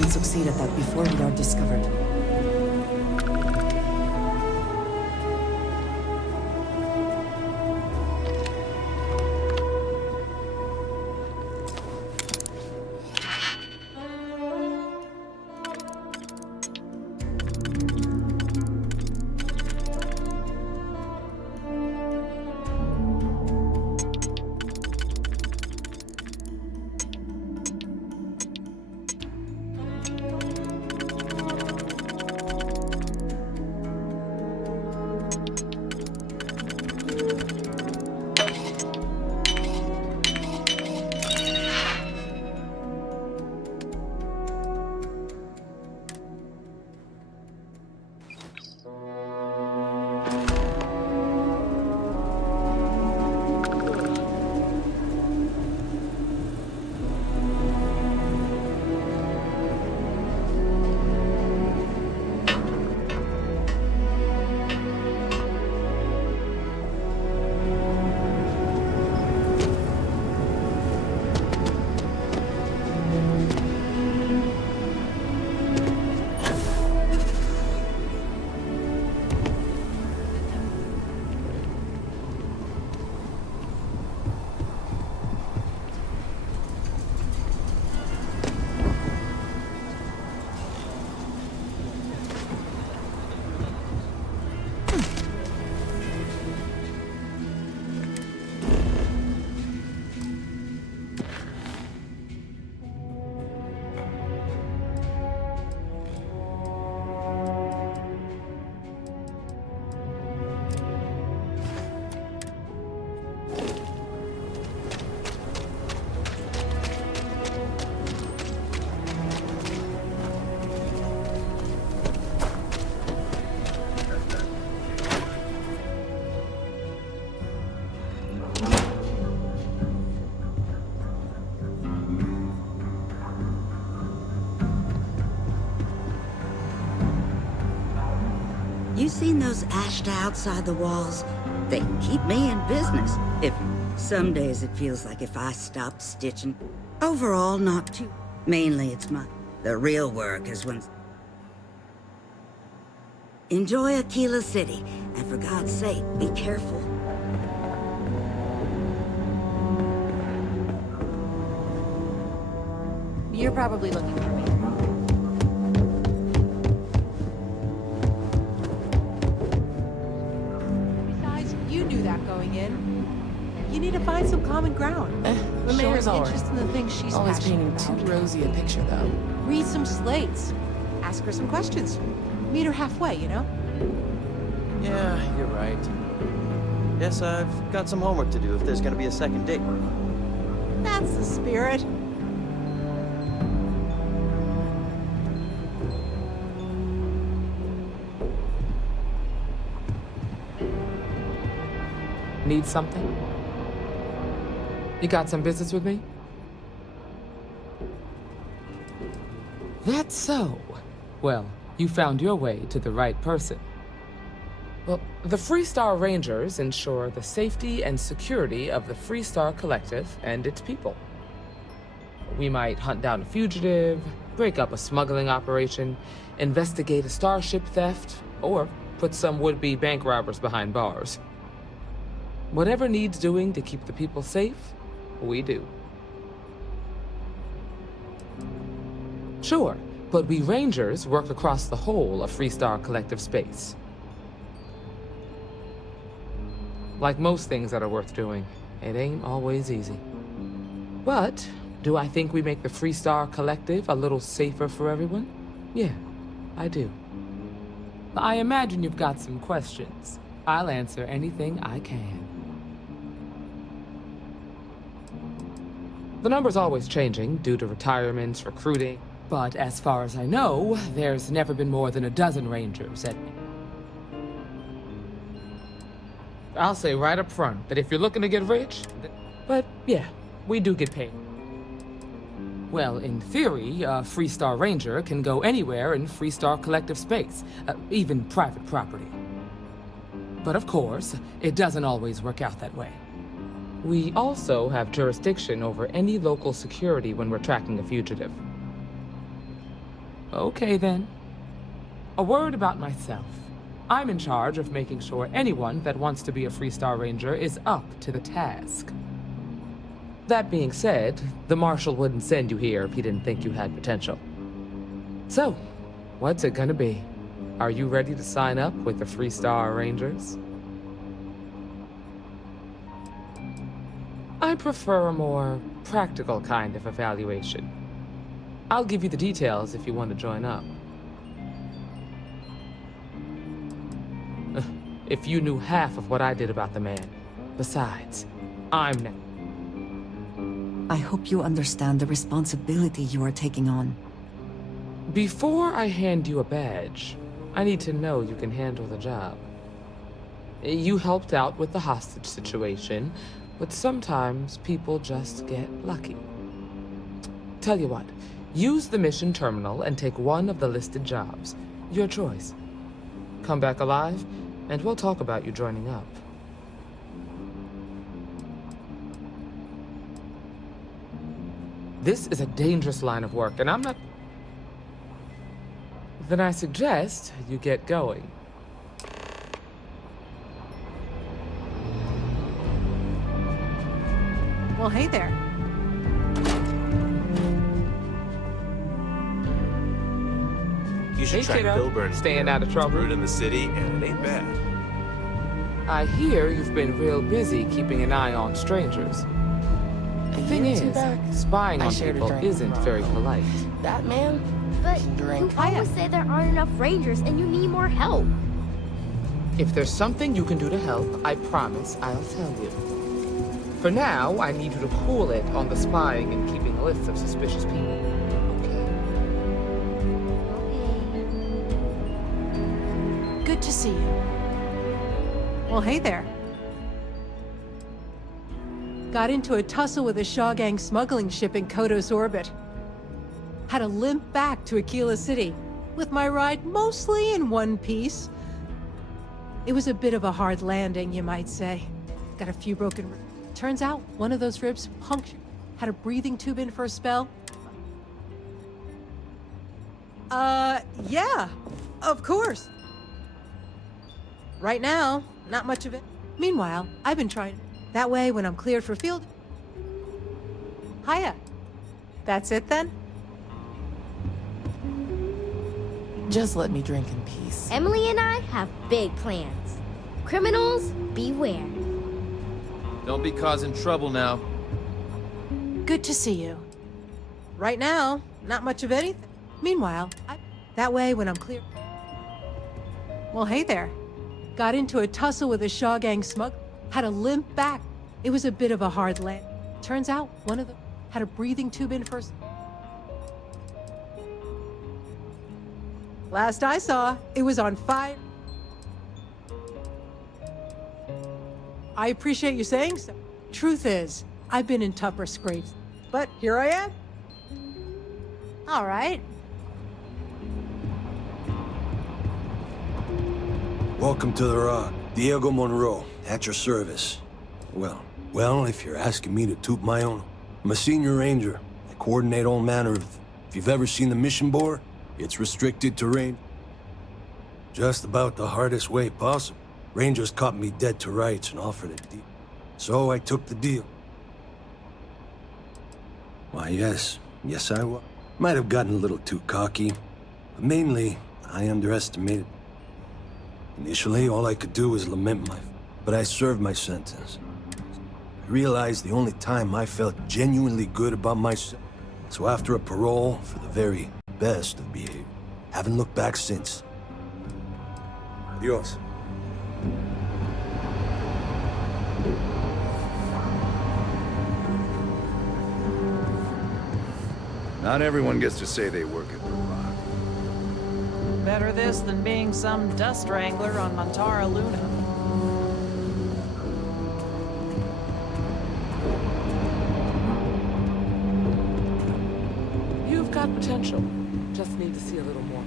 Succeed at that before we are discovered. Ashta outside the walls, they keep me in business. If some days it feels like if I stopped stitching. Overall, not too. Mainly it's the real work is when... Enjoy Aquila City, and for God's sake, be careful. You're probably looking for me. Besides, you knew that going in. You need to find some common ground. The mayor's Show her alright. interest in the things she's Always passionate painting too about. rosy a picture, though. Read some slates. Ask her some questions. Meet her halfway, you know? Yeah, you're right. Guess I've got some homework to do if there's gonna be a second date. That's the spirit. Need something? You got some business with me? That's so. Well, you found your way to the right person. Well, the Freestar Rangers ensure the safety and security of the Freestar Collective and its people. We might hunt down a fugitive, break up a smuggling operation, investigate a starship theft, or put some would-be bank robbers behind bars. Whatever needs doing to keep the people safe, we do. Sure, but we Rangers work across the whole of Freestar Collective space. Like most things that are worth doing, it ain't always easy. But, do I think we make the Freestar Collective a little safer for everyone? Yeah, I do. I imagine you've got some questions. I'll answer anything I can. The number's always changing due to retirements, recruiting, but as far as I know, there's never been more than a dozen Rangers at... I'll say right up front that if you're looking to get rich, but yeah, we do get paid. Well, in theory, a Freestar Ranger can go anywhere in Freestar Collective space, even private property. But of course, it doesn't always work out that way. We also have jurisdiction over any local security when we're tracking a fugitive. Okay then. A word about myself. I'm in charge of making sure anyone that wants to be a Freestar Ranger is up to the task. That being said, the Marshal wouldn't send you here if he didn't think you had potential. So, what's it gonna be? Are you ready to sign up with the Freestar Rangers? I prefer a more practical kind of evaluation. I'll give you the details if you want to join up. If you knew half of what I did about the man. Besides, I'm next. I hope you understand the responsibility you are taking on. Before I hand you a badge, I need to know you can handle the job. You helped out with the hostage situation, but sometimes people just get lucky. Tell you what, use the mission terminal and take one of the listed jobs. Your choice. Come back alive, and we'll talk about you joining up. This is a dangerous line of work, and I'm not... Then I suggest you get going. Well, hey there. You should Hey, try kiddo. Bilburn. Staying out of trouble. Brewed in the city, and it ain't bad. I hear you've been real busy keeping an eye on strangers. The thing year or two is, back, spying I on shared a people drink isn't with very Ron. polite. That man? But Drink. you always say there aren't enough Rangers and you need more help. If there's something you can do to help, I promise I'll tell you. For now, I need you to cool it on the spying and keeping lists of suspicious people. Good to see you. Well, hey there. Got into a tussle with a Shaw Gang smuggling ship in Kodos orbit. Had to limp back to Aquila City, with my ride mostly in one piece. It was a bit of a hard landing, you might say. Got a few broken ribs. Turns out one of those ribs punctured. Had a breathing tube in for a spell. Yeah, of course. Right now, not much of it. Meanwhile, I've been trying. That way, when I'm cleared for field... Hiya. That's it then? Just let me drink in peace. Emily and I have big plans. Criminals, beware. Don't be causing trouble now. Good to see you. Right now, not much of anything. Meanwhile, that way when I'm clear... Well, hey there. Got into a tussle with a Shaw Gang smuggler. Had a limp back. It was a bit of a hard land. Turns out one of them had a breathing tube in first. Last I saw, it was on fire. I appreciate you saying so. Truth is, I've been in tougher scrapes. But here I am. All right. Welcome to the Rock. Diego Monroe, at your service. Well, if you're asking me to toot my own, I'm a senior ranger. I coordinate all manner of... If you've ever seen the mission board, it's restricted terrain. Just about the hardest way possible. Rangers caught me dead to rights and offered a deal. So I took the deal. Why, yes, I was. Might have gotten a little too cocky. But mainly, I underestimated. Initially, all I could do was lament but I served my sentence. I realized the only time I felt genuinely good about myself. So after a parole for the very best of behavior, haven't looked back since. Adios. Not everyone gets to say they work at the Rock. Better this than being some dust wrangler on Montara Luna. You've got potential. Just need to see a little more.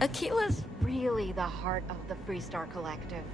Aquila's really the heart of the Freestar Collective.